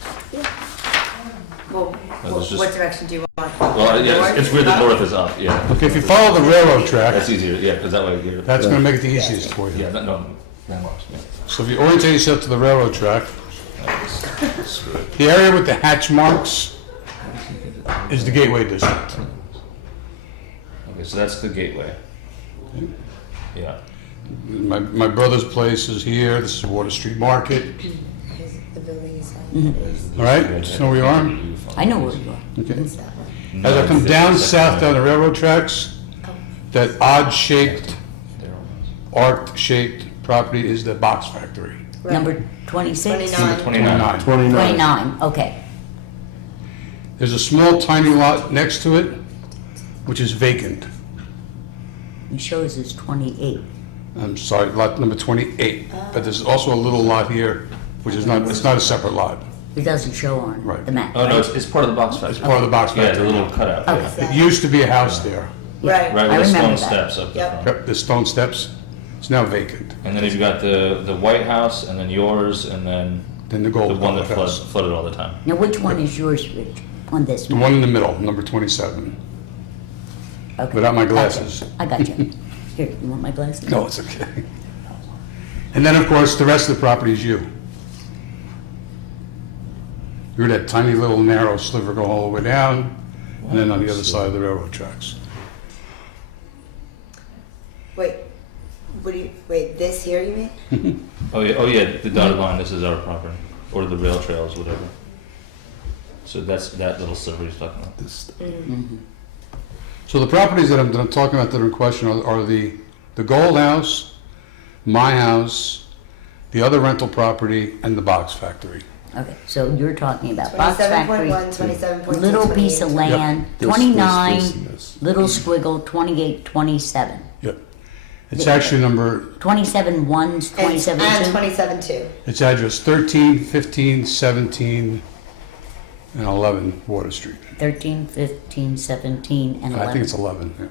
Well, there's just- what direction do you want? Well, yeah, it's weird that north is up, yeah. Okay, if you follow the railroad track, That's easier, yeah, because that way you're. that's going to make it the easiest for you. Yeah, no. So if you orientate yourself to the railroad track, the area with the hatch marks is the Gateway District. Okay, so that's the gateway. Yeah. My brother's place is here, this is Water Street Market, The building is Mhm. all right? So we are, I know where you are. okay. Is that one? As I come down south down the railroad tracks, that odd-shaped, arc-shaped property is the box factory. Right. Number 26? 29. 29. 29, okay. There's a small tiny lot next to it, which is vacant. It shows as 28. I'm sorry, lot number 28. But there's also a little lot here, which is not, it's not a separate lot. It doesn't show on Right. the map. Oh, no, right? it's part of the box It's factory. part of the box Yeah, the factory. little cutout. Okay. Yeah. It used to be a house there. Right. Right I with the remember stone that. steps up the Yep. front. Yep, the stone steps. It's now vacant. And then you've got the White House, and then yours, and then Then the the gold one that house. flooded all the time. Now, which one is yours, Rich, on this The map? one in the middle, number 27. Okay. Without my Gotcha. glasses. I got you. Here, you want my glasses? No, it's okay. And then, of course, the rest of the property is you. You're that tiny little narrow sliver going all the way down, and then on the other side of the railroad tracks. Wait, wait, this here you mean? Oh yeah, the dotted line, this is our property, or the rail trails, whatever. So that's that little sliver he's talking about. Mhm. So the properties that I'm talking about that are in question are the Gold House, my house, the other rental property, and the box factory. Okay, so you're talking about box factory, 27.1, 27.2, little piece of 28. land, This, 29, this, and this. little squiggle, 28, 27. Yep. It's actually number, 27 ones, 27 And two? 27.2. it's address 13, 15, 17, and 11 Water Street. 13, 15, 17, and 11. I think it's 11, yeah.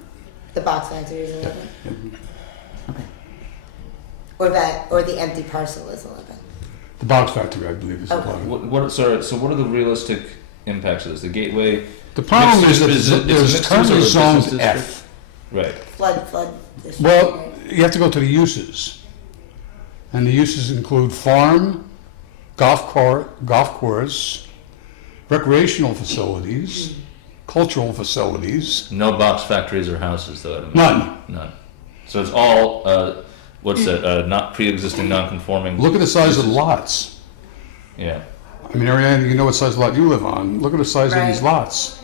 The box factory is 11. Okay. Or the empty parcel is 11. The box factory, I believe, is Okay. 11. So what are the realistic impacts of this? The gateway. The problem Mixed is that use- it was mixed currently use or zoned business district? F. Right. Flood district. Well, you have to go to the uses. And the uses include farm, golf course, recreational facilities, cultural facilities. No box factories or houses, though. I don't None. None. So it's all what's that? Not pre-existing, non-conforming. Look at the size of the uses. lots. Yeah. I mean, Ariane, you know what size lot you live on. Look at the size of these Right. lots.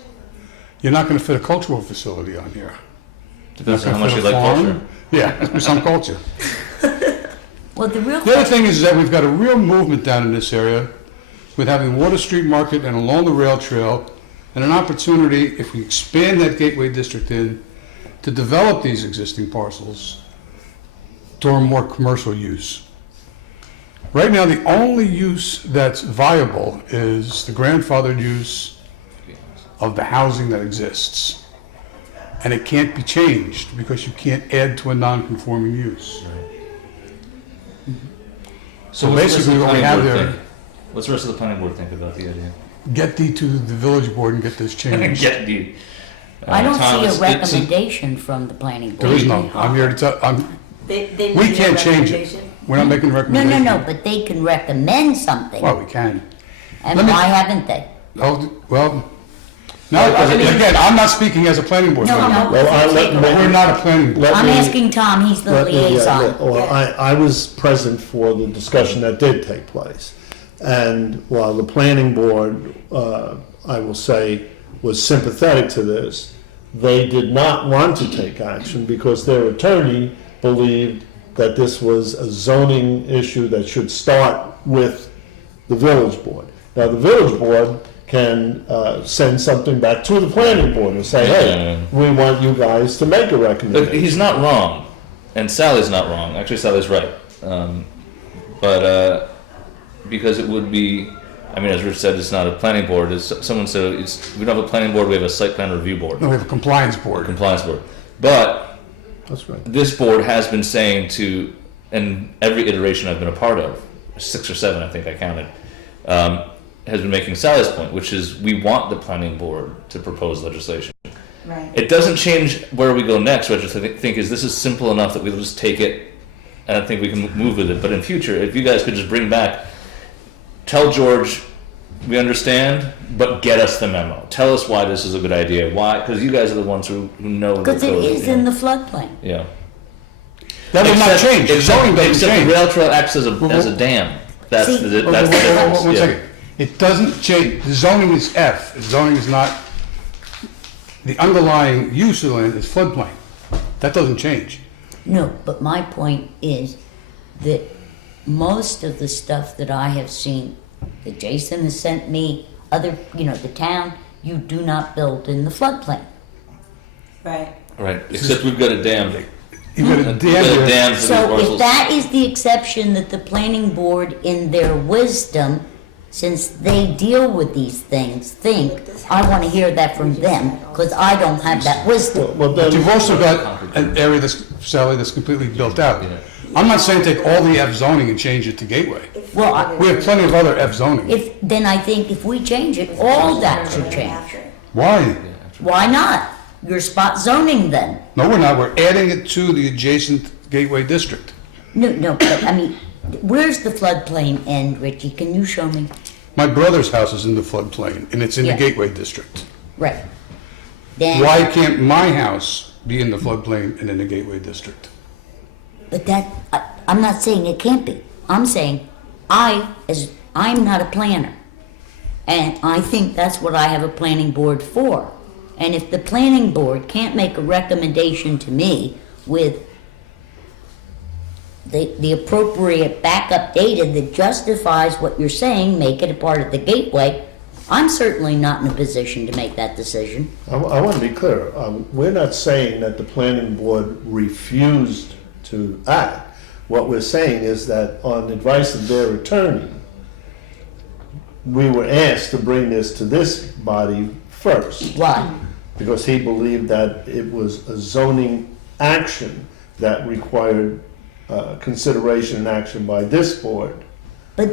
You're not going to fit a cultural facility on here. Depends on Not how much gonna you fit a like farm. culture. Yeah, there's some culture. Well, the real The other thing is that we've got a real movement down in this area with having Water Street Market and along the rail trail, and an opportunity, if we expand that gateway district in, to develop these existing parcels to a more commercial use. Right now, the only use that's viable is the grandfathered use of the housing that exists. And it can't be changed because you can't add to a non-conforming use. So what's the rest of basically the what we planning have board there, think? What's the rest of the planning board think about the idea? get thee to the village board and get this changed. Get the. I don't Tom, see a it's- recommendation from the planning board. There is none. I'm here to tell, They we need a can't change it. recommendation. We're not making a No, recommendation. no, no, but they can recommend something. Well, we can. And let me- why haven't they? Oh, well, no, again, I'm not speaking as a planning board No, member. no. Well, We're not a planning board. I'm asking Tom, he's the liaison. Well, I was present for the discussion that did take place. And while the planning board, I will say, was sympathetic to this, they did not want to take action because their attorney believed that this was a zoning issue that should start with the village board. Now, the village board can send something back to the planning board and say, hey, we want you guys to make a Look, recommendation. he's not wrong, and Sally's not wrong. Actually, Sally's right. But because it would be, I mean, as Rich said, it's not a planning board. As someone said, we don't have a planning board. We have a site plan review board, No, we have a compliance board. compliance board. But That's right. this board has been saying to, and every iteration I've been a part of, 6 or 7, I think I counted, has been making Sally's point, which is we want the planning board to propose legislation. Right. It doesn't change where we go next, which I think is this is simple enough that we'll just take it, and I think we can move with it. But in future, if you guys could just bring back, tell George we understand, but get us the memo. Tell us why this is a good idea. Why? Because you guys are the ones who know the Because it code, is you in know. the floodplain. Yeah. That will not Except- change. The except- zoning doesn't Except change. the rail trail acts as a dam. That's See- the that's the difference. One Yeah. second. It doesn't change. The zoning is F. The zoning is not, the underlying use of the land is floodplain. That doesn't change. No, but my point is that most of the stuff that I have seen, that Jason has sent me, other, the town, you do not build in the floodplain. Right. Right. Except we've got a dam. You've got a We've dam got a here. dam for these So if parcels. that is the exception that the planning board, in their wisdom, since they deal with these things, think, I want to hear that from them, because I don't have that wisdom. Well, But you've then, also got an area that's, Sally, that's completely built out. I'm not saying take all the F zoning and change it to gateway. Well, We have plenty of other F zoning. then I think if we change it, all that should change. Why? Why not? You're spot zoning then. No, we're not. We're adding it to the adjacent gateway district. No, but I mean, where's the floodplain end, Richie? Can you show me? My brother's house is in the floodplain, and it's in the Yeah. gateway district. Right. Then, Why can't my house be in the floodplain and in the gateway district? but I'm not saying it can't be. I'm saying I'm not a planner. And I think that's what I have a planning board for. And if the planning board can't make a recommendation to me with the appropriate backup data that justifies what you're saying, make it a part of the gateway, I'm certainly not in a position to make that decision. I want to be clear. We're not saying that the planning board refused to act. What we're saying is that on advice of their attorney, we were asked to bring this to this body first. Why? Because he believed that it was a zoning action that required consideration and action by this board. But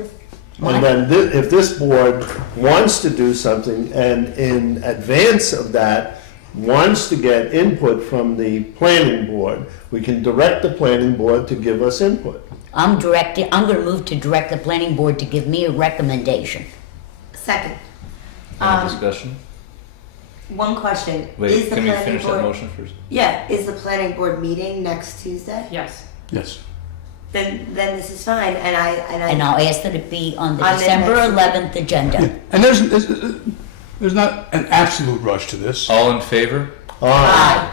And then if this board wants to do something and in advance of that wants to get input from the planning board, we can direct the planning board to give us input. I'm going to move to direct the planning board to give me a recommendation. Second. Any discussion? One question. Wait, Is the can we planning finish that board? motion first? Yeah, is the planning board meeting next Tuesday? Yes. Yes. Then this is fine, and And I'll ask that it be on the On the December next- 11th agenda. And there's not an absolute rush to this. All in favor? Aye.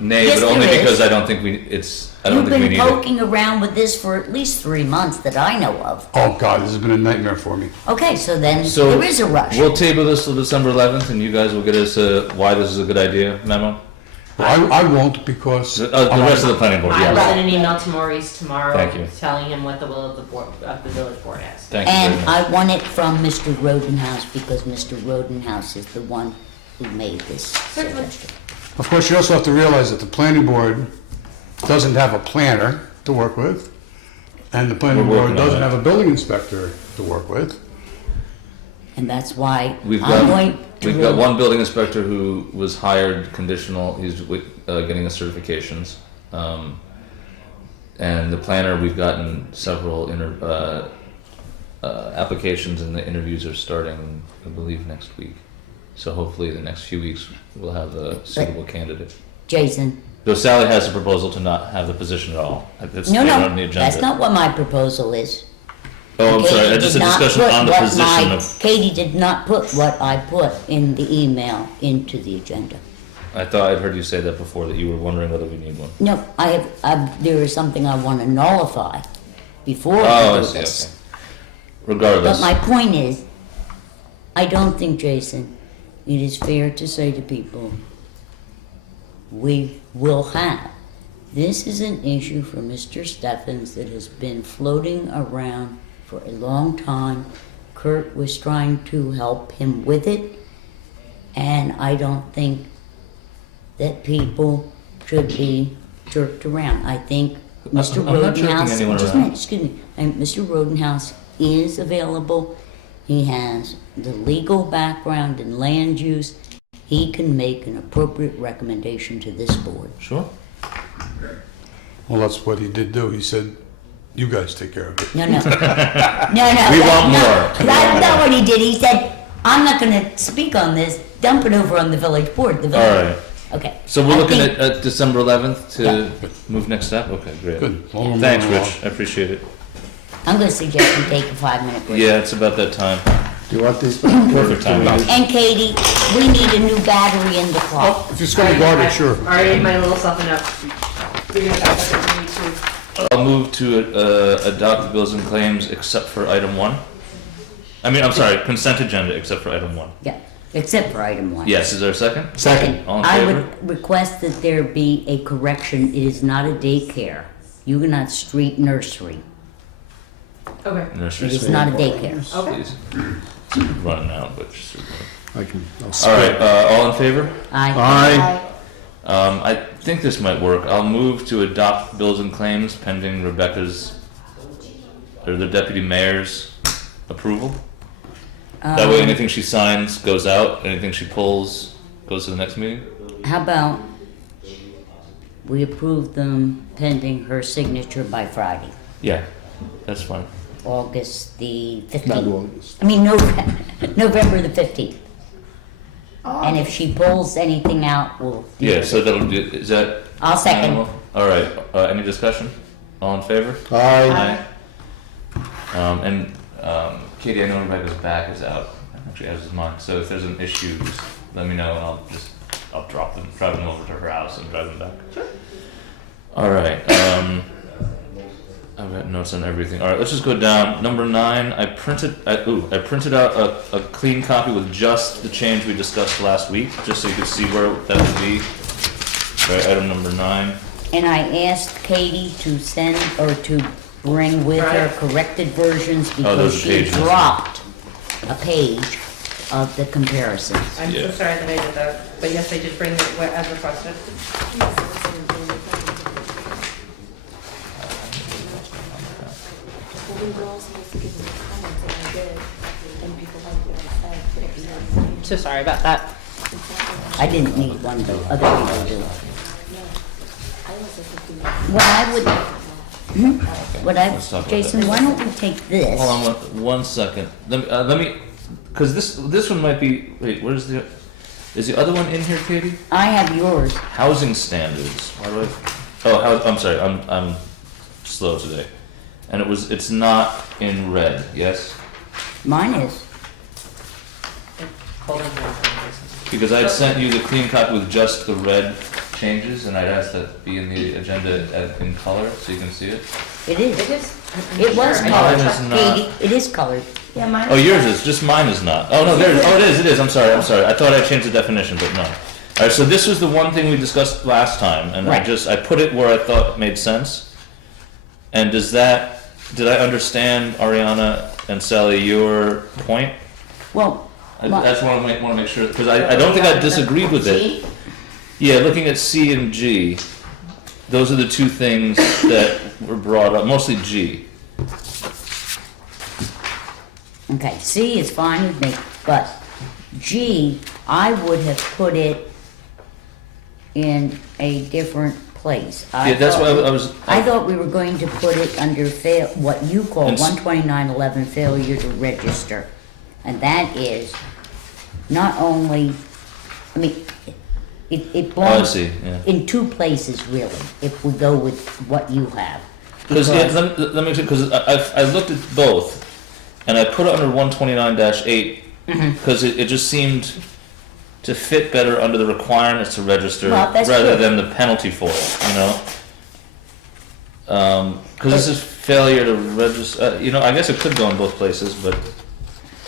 Nay, Yes, but only there is. because I don't think we need You've been it. poking around with this for at least 3 months that I know of. Oh, God, this has been a nightmare for me. Okay, so then So there is a rush. We'll table this till December 11th, and you guys will get us a why this is a good idea memo. I won't because. The rest of the planning board, I'll yeah. send an email to Maurice tomorrow, Thank you. telling him what the will of the board, of the village board is. Thank you very And much. I want it from Mr. Rodenhouse because Mr. Rodenhouse is the one who made this suggestion. Of course, you also have to realize that the planning board doesn't have a planner to work with, and the planning We're board working on doesn't that. Mm-hmm. have a building inspector to work with. And that's why We've I'm got, going to. we've got one building inspector who was hired conditional, he's getting the certifications. And the planner, we've gotten several applications and the interviews are starting, I believe, next week. So hopefully the next few weeks we'll have a suitable candidate. Jason, Though Sally has a proposal to not have the position at all. It's no, not on the no, agenda. that's not what my proposal is. Oh, I'm sorry, Katie just a did not discussion put on the what position my- of, Katie did not put what I put in the email into the agenda. I thought I'd heard you say that before, that you were wondering whether we need one. No, there is something I want to nullify before Oh, I I do see, this. okay. Regardless. But my point is, I don't think, Jason, it is fair to say to people, we will have. This is an issue for Mr. Steffens that has been floating around for a long time. Kurt was trying to help him with it, and I don't think that people should be jerked around. I think Mr. I'm not jerking Rodenhouse, anyone just a around. minute, excuse me, and Mr. Rodenhouse is available. He has the legal background in land use. He can make an appropriate recommendation to this board. Sure. Well, that's what he did do. He said, You guys take care of it. No, no. No, no. We want no. more. That's not what he did. He said, I'm not gonna speak on this, dump it over on the village board, the All village. right. Okay. So we're I looking think- at December 11th to Yeah. move next step? Okay, great. Good. Long room, Thanks, long walk. Rich. I appreciate it. I'm gonna suggest we take a 5-minute break. Yeah, it's about that time. Do you want these? Perfect time. And Katie, we need a new battery in the clock. If it's gonna guard it, sure. Already ate my little something up. We're gonna talk about that too. I'll move to adopt the bills and claims except for item 1. I mean, I'm sorry, consent agenda except for item 1. Yeah, except for item 1. Yes, is there a second? Second. All in I favor? would request that there be a correction. It is not a daycare. Huguenot Street Nursery. Okay. Nursery It is school. not a daycare. Okay. Please. It's running out, but just. I can, I'll All split. right, all in favor? Aye. I think this might work. I'll move to adopt bills and claims pending Rebecca's, or the deputy mayor's approval. That way anything she signs goes out, anything she pulls goes to the next meeting. How about we approve them pending her signature by Friday, Yeah, that's fine. August the Not 15th? August. I mean, November the 15th. And if she pulls anything out, we'll. deal Yeah, with so it. that'll do, is that? I'll second. All right, any discussion? All in favor? Aye. And Katie, I know Rebecca's back is out, actually as is mine, so if there's an issue, just let me know and I'll drive them over to her house and drive them back. Sure. All right, I've got notes on everything. All right, let's just go down. Number 9, I printed out a clean copy with just the change we discussed last week, just so you could see where that would be. Right, item number 9. And I asked Katie to send or to bring with her Right. corrected versions because those are she pages. dropped a page of the comparisons. I'm so Yeah. sorry that I did that, but yes, I did bring it as requested. So sorry about that. I didn't need one, but other people do. What I would, Let's talk about Jason, why don't we take this? Hold on one second. Let me, because this one might be. Wait, where's the? Is the other one in here, Katie? I have yours. Housing standards. Why do I? Oh, I'm sorry. I'm slow today, and it's not in red. Yes, Mine is. Hold on. because I'd sent you the clean copy with just the red changes, and I'd asked that be in the agenda in color so you can see it. It is. It is. It was Mine colored, is not. Katie. It is colored. Yeah, mine. Oh, yours is. Just mine is not. Oh no, there. Oh, it is. It is. I'm sorry. I thought I changed the definition, but no. All right. So this was the one thing we discussed last time, and Right. I put it where I thought made sense. And did I understand, Ariana and Sally, your point? Well, I just want to make sure because I don't think I disagreed with it. G? Yeah, looking at C and G, those are the two things that were brought up. Mostly G. Okay, C is fine with me, but G, I would have put it in a different place. Yeah, that's why I was. I thought we were going to put it under what you call And s- 12911 failure to register. And that is not only, I mean, it Oh, I belongs see. Yeah. in two places really, if we go with what you have. Because let me because I looked at both, and I put it under 129-8 because it just seemed to fit better under the requirements to register Well, that's rather true. than the penalty for it. You know, because this is failure to register. I guess it could go in both places, but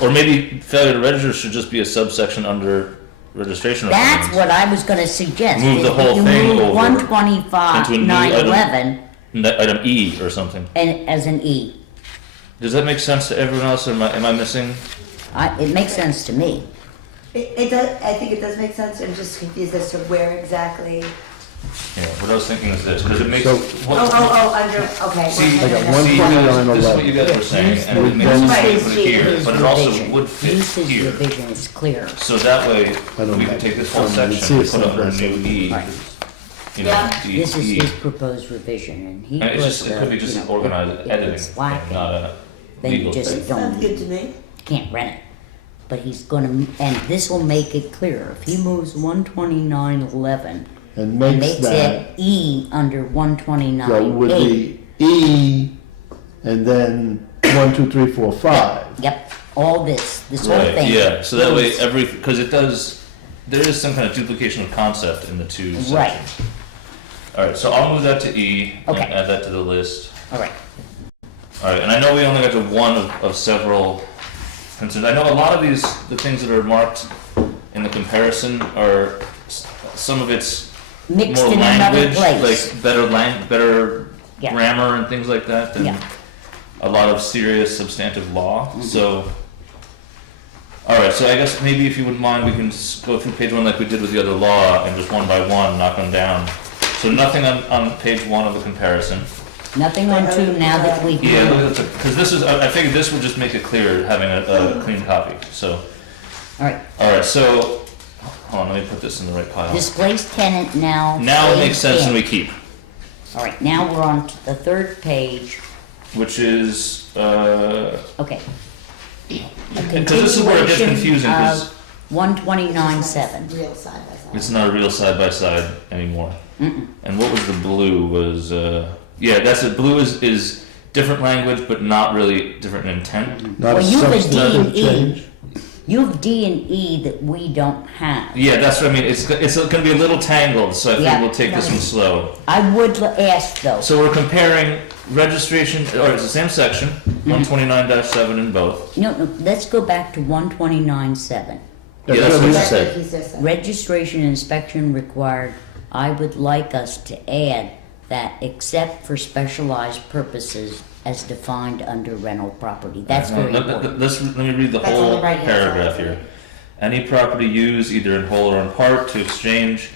or maybe failure to register should just be a subsection under registration. That's requirements. what I was gonna suggest. Move the is that whole you thing move over 125, into a new 911, Item E or something. and as an E. Does that make sense to everyone else? Or am I missing? It makes sense to me. It does, I think it does make sense, I'm just confused as to where exactly. Yeah, what I was thinking is this, because it makes. So- Under, okay. See, I got see, 129, this is what you guys were saying, and it makes sense Right. to put it here, but it also would fit Uses here. revision is clear. So that way, I don't we know. can take this whole I don't section see and it put it under somewhere. new E. Right. you know, Yeah. D, This is E. his proposed revision, and he And put it's just, it could be just you know, organized if editing, it's thing, lacking, not a then you legal just thing. Sounds don't, good to me. can't rent it. But he's gonna, and this will make it clear, if he moves 129.11 And and makes makes that, it E under so it would 129.8. be E, and then 1, 2, 3, 4, 5. Yep, all this whole Right, thing. yeah, so that way goes- because it does, there is some kind of duplication of concept in the two sections. Right. Alright, so I'll move that to E, and Okay. add that to the list. All right, Alright, and I know we only got to one of several concerns. I know a lot of these, the things that are marked in the comparison are, some of it's mixed more in another language, place. like better Yeah. grammar and things like that than Yeah. a lot of serious substantive law, Mm-hmm. so. Alright, so I guess maybe if you wouldn't mind, we can go through page one like we did with the other law and just one by one, knock them down. So nothing on page one of the comparison. Nothing on 2 now that we. Yeah, because this is, I figured this would just make it clear, having a clean copy, so. All right, Alright, so, hold on, let me put this in the right pile. displaced tenant now. Now it makes stays sense in. and we keep, All right, now we're on to the third page. which is, Okay. because this is where it gets confusing, because 129.7. Real side by side. it's not a real side-by-side anymore. Mm-mm. And what was the blue was, yeah, that's it, blue is different language, but not really different in intent. Not a Well, you have a D substantive and E. change. You have D and E that we don't have. Yeah, that's what I mean, it's gonna be a little tangled, so I think Yeah. we'll take this one slow. I would ask though, So we're comparing registration, or it's the same section, 129-7 in both. no, let's go back to 129.7. Yeah, That's that's what what he That's what said. he just said. Registration and inspection required. I would like us to add that except for specialized purposes as defined under rental property. That's very important. Let me read the That's on whole the right-hand paragraph side. here. Any property used either in whole or in part to exchange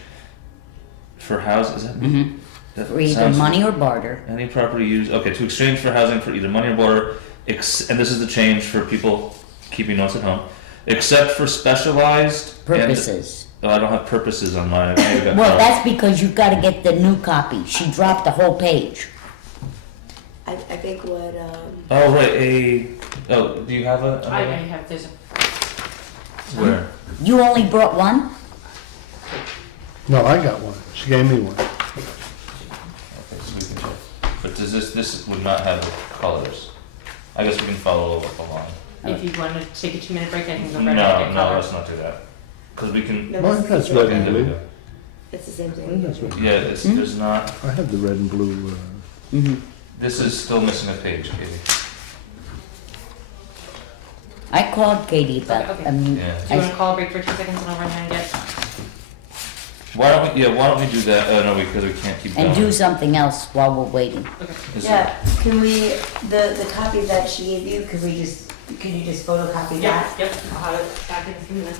for housing, is that? Mhm. that For either sounds- money or barter. Any property used, okay, to exchange for housing for either money or barter, and this is the change for people keeping notes at home, except for specialized. Purposes. Oh, I don't have purposes on mine. I got Well, no. that's because you've got to get the new copy. She dropped the whole page. I think what, Oh, right, do you have a? I another? have, there's a, Where? You only brought one? No, I got one. She gave me one. Okay, so we can check. But does this would not have colors? I guess we can follow along. if you want to take a 2-minute break, I can go No, right back and no, color. let's not do that. Because we can, no, Mine it's has the red same and okay, there we blue. go. It's the same Mine thing. has red. Yeah, there's not, I have the red and blue. Mm-hmm. this is still missing a page, Katie. I called Katie about, Okay. Yeah. Do you want to call a break for 2 seconds and I'll run ahead and get? Why don't we do that? No, because we can't keep going. and do something else while we're waiting. Is- Yeah, can we, the copy that she gave you, could you just photocopy that? Yep, I'll have it back in a few minutes.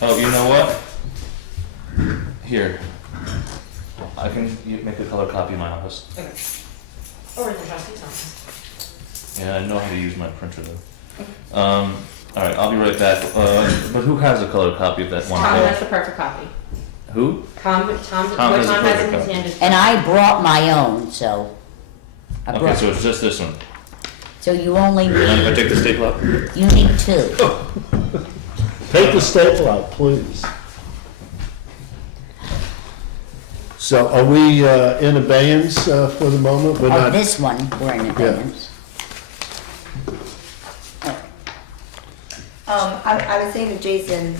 Oh, you know what? Here. I can make a color copy in my office. Okay. Or in the trustee's office. Yeah, I know how to use my printer though. Alright, I'll be right back. But who has a color copy of that one Tom has page? the perfect copy. Who? Tom, Tom what has Tom the has in perfect his copy. hand is. And I brought my own, so. I Okay, brought, so it's just this one. so you only Mind if I need, take the staple out? you need 2. Take the staple out, please. So are we in abeyance for the moment? We're Oh, not. this one, we're in advance. I was saying to Jason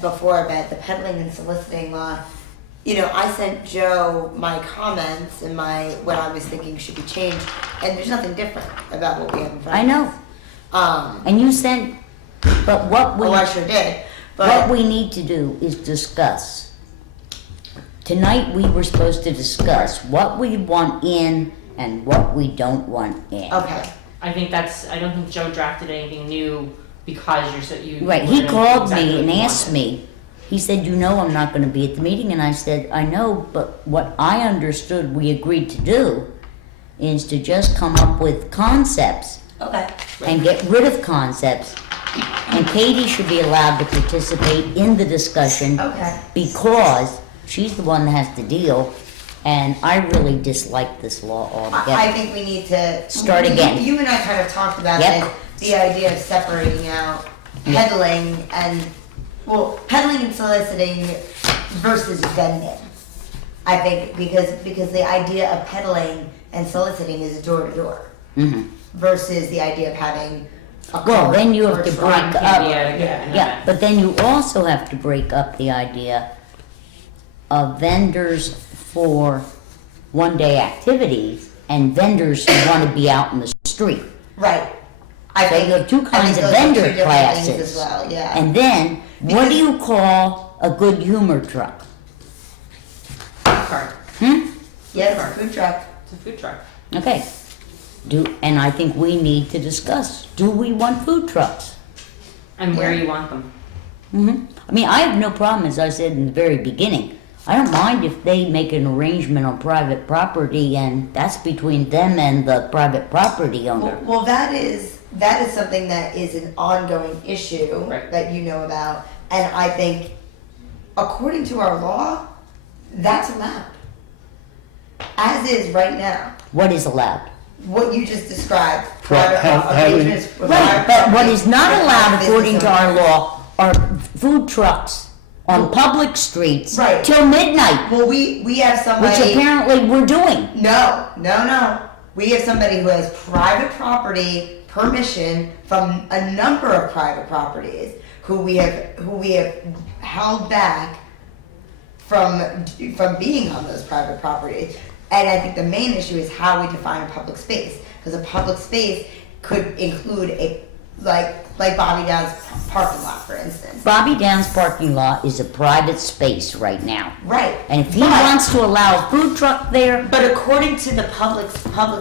before about the peddling and soliciting law, you know, I sent Joe my comments and what I was thinking should be changed, and there's nothing different about what we have in front I of know, us. and you sent, but what I sure did, what but, we need to do is discuss. Tonight, we were supposed to discuss what we want in and what we don't want in. okay. I think I don't think Joe drafted anything new because you. Right, were he gonna do called exactly me what and you asked wanted. me, he said, you know I'm not gonna be at the meeting, and I said, I know, but what I understood we agreed to do is to just come up with concepts Okay. and get rid of concepts, and Katie should be allowed to participate in the discussion Okay. because she's the one that has to deal, and I really dislike this law I altogether. think we need to Start again. You and I kind of talked about Yep. the idea of separating out peddling and peddling and soliciting versus vending. I think because the idea of peddling and soliciting is door to door Mhm. versus the idea of having a Well, cart then you or have a to truck. break up, Yeah. yeah, but then you also have to break up the idea of vendors for one-day activities and vendors who want to be out in the street. Right. I So think you have two I kinds think of those are two vendor different classes. things as well. Yeah. And then, what do you call a good humor truck? Cart. Yes, food truck. It's a food truck. Okay. And I think we need to discuss, do we want food trucks? And where you want them. I mean, I have no problem, as I said in the very beginning. I don't mind if they make an arrangement on private property and that's between them and the private property owner. Well, that is something that is an ongoing issue Right. that you know about, and I think, according to our law, that's allowed, as is right now. What is allowed? What you just described, having- arrangements with Right, private but what property is not with allowed private according to business our owners. law are food trucks on public streets Right. till midnight, Well, we have which somebody. apparently we're doing. No. We have somebody who has private property permission from a number of private properties who we have held back from being on those private properties. And I think the main issue is how we define a public space, because a public space could include like Bobby Down's parking lot, for instance. Bobby Down's parking lot is a private space right now. Right. And if he But- wants to allow a food truck there, But according to the public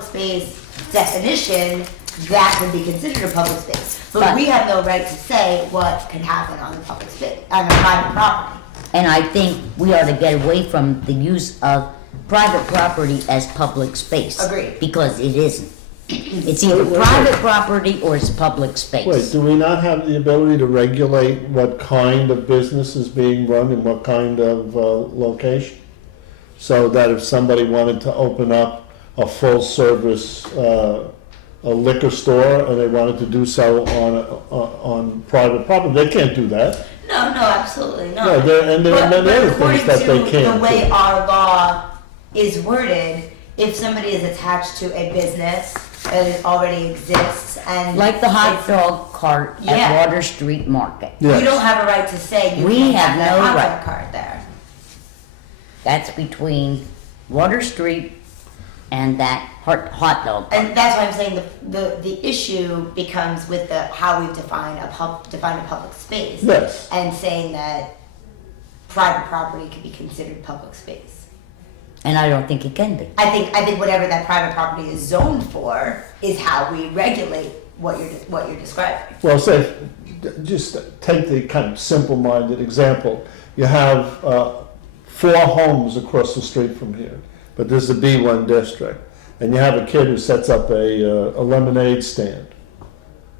space definition, that would be considered a public space. But we have no right to say what can happen on the public space, on the private property. and I think we ought to get away from the use of private property as public space. Agreed. Because it isn't. It's either private property or it's public space. Wait, do we not have the ability to regulate what kind of business is being run in what kind of location? So that if somebody wanted to open up a full-service a liquor store and they wanted to do so on private property, they can't do that. No, absolutely not. No, and there are many other things that they According to can't the way do. our law is worded, if somebody is attached to a business that already exists and Like the hot it's- dog cart Yeah. at Water Street Market. Yes. you don't have a right to say you We can't have have that no hot right. dog cart there. That's between Water Street and that hot dog cart. And that's why I'm saying the issue becomes with how we define a public space. Yes. And saying that private property can be considered public space. And I don't think it can be. I think whatever that private property is zoned for is how we regulate what you're describing. Well, say, just take the kind of simple-minded example. You have 4 homes across the street from here, but this is a B1 district. And you have a kid who sets up a lemonade stand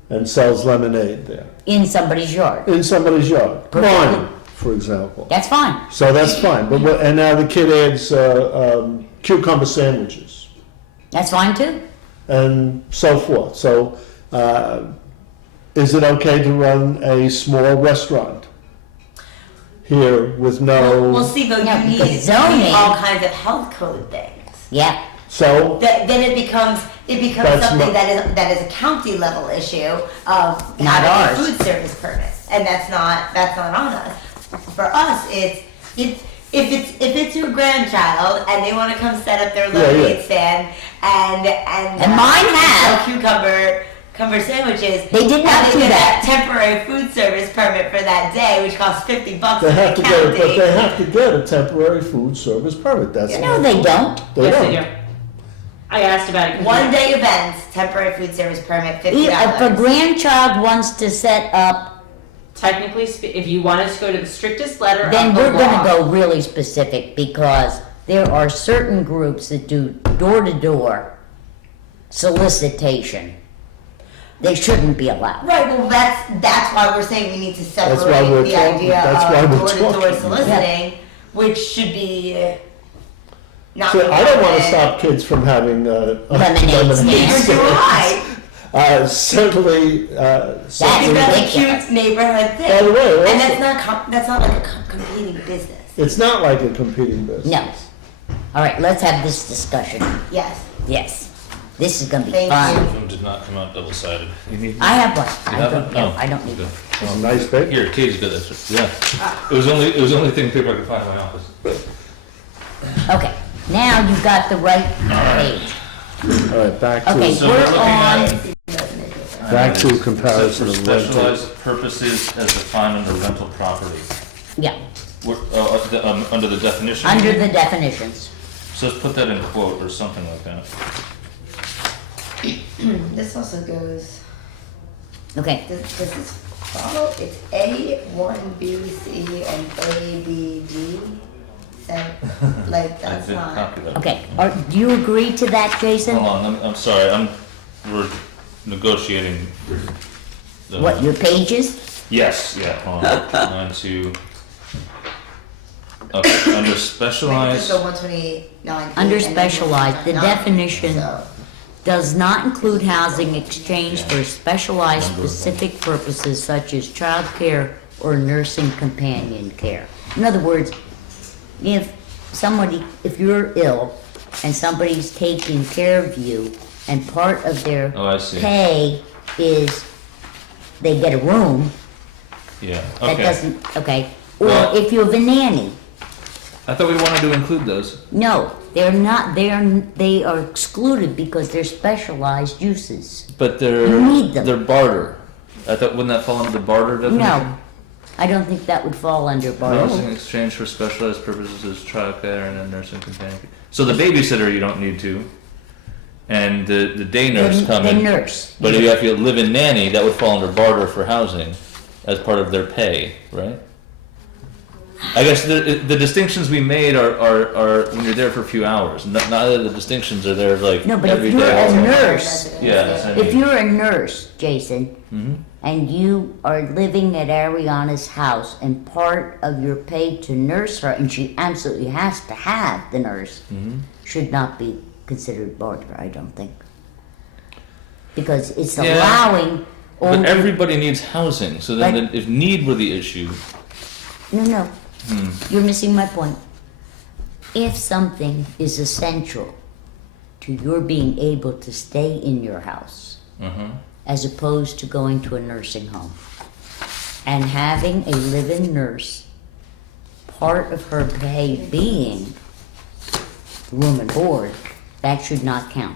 and sells lemonade there In somebody's yard. in somebody's yard. Perfect. Mine, for example. That's fine. So that's fine. But and now the kid adds cucumber sandwiches That's fine too. and so forth. So is it okay to run a small restaurant here with no? Well, see, though, No, you because need zoning- all kinds of health code things. Yeah. So Then it becomes That's something not- that is a county level issue of Not having ours. a food service permit, and that's not on us. For us, it's if it's your grandchild and they want to come set up their lemonade stand and mine have. sell cucumber sandwiches. They did not and do they get that. temporary food service permit for that day, which costs $50 they in have the to get, but county. they have to get a temporary food service permit. That's No, they don't. They Yes, don't. they do. I asked about it. 'cause One day events, temporary food service permit, $50. If a grandchild wants to set up, Technically, if you wanted to go to the strictest letter then of the we're law. gonna go really specific because there are certain groups that do door-to-door solicitation. They shouldn't be allowed. Right, well, that's why we're saying we need to That's why separate we're the talking- idea that's why of we're door-to-door talking. soliciting which should be not. So I don't want to required. stop kids from having Lemonade stand. Do I? Certainly, Because certainly. that's a cute neighborhood thing. By the way, also- and that's not like a competing business. It's not like a competing business. No. All right, let's have this discussion. Yes. Yes. This is gonna be Thank fun. you. This one did not come out double-sided. You need? I have one. You I have don't, it? no, Oh, I don't need good. one. It's a nice baby. Here, Katie's good, that's it, yeah. It was the only thing paper I could find in my office. Okay, now you've got the right page. All right, back Okay, So to, we're we're looking on, back to It comparison says of for rental. specialized purposes as defined under rental property. yeah, We're, under the definition? under the definitions. So let's put that in quote or something like that. This also goes. Okay, Does this follow? It's A, 1, B, C, and A, B, D. Like, I that's did not. copy that. okay. Do you agree to that, Jason? Hold on, I'm sorry, we're negotiating. the- What, your pages? Yes, yeah, hold on, 9 to. Okay, under Just specialized, go 129. Under specialized, the definition So, does not include housing exchanged for specialized specific purposes such as childcare or nursing companion care. In other words, if you're ill and somebody's taking care of you and part of their oh, I see, pay is they get a room, yeah, that okay. doesn't, okay. Or Well- if you have a nanny, I thought we wanted to include those. no, they're not, they are excluded because they're specialized uses. But You need them. they're barter. I thought, wouldn't that fall under the barter definition? No, I don't think that would fall under barter. Housing exchange for specialized purposes is childcare and a nursing companion. So the babysitter you don't need to, and the day nurse The coming. nurse. But if you have to live in nanny, that would fall under barter for housing, as part of their pay, right? I guess the distinctions we made are when you're there for a few hours. Neither of the distinctions are there like No, but every if you're day. a all the time. nurse, Yeah, that's what I if mean. you're a nurse, Jason, Mhm. and you are living at Ariana's house and part of your pay to nurse her, and she absolutely has to have the nurse, Mhm. should not be considered barter, I don't think. Because it's Yeah. allowing But only, everybody needs housing, so then But- if need were the issue, no, you're missing my point. If something is essential to your being able to stay in your house, as opposed to going to a nursing home, and having a live-in nurse, part of her pay being room and board, that should not count.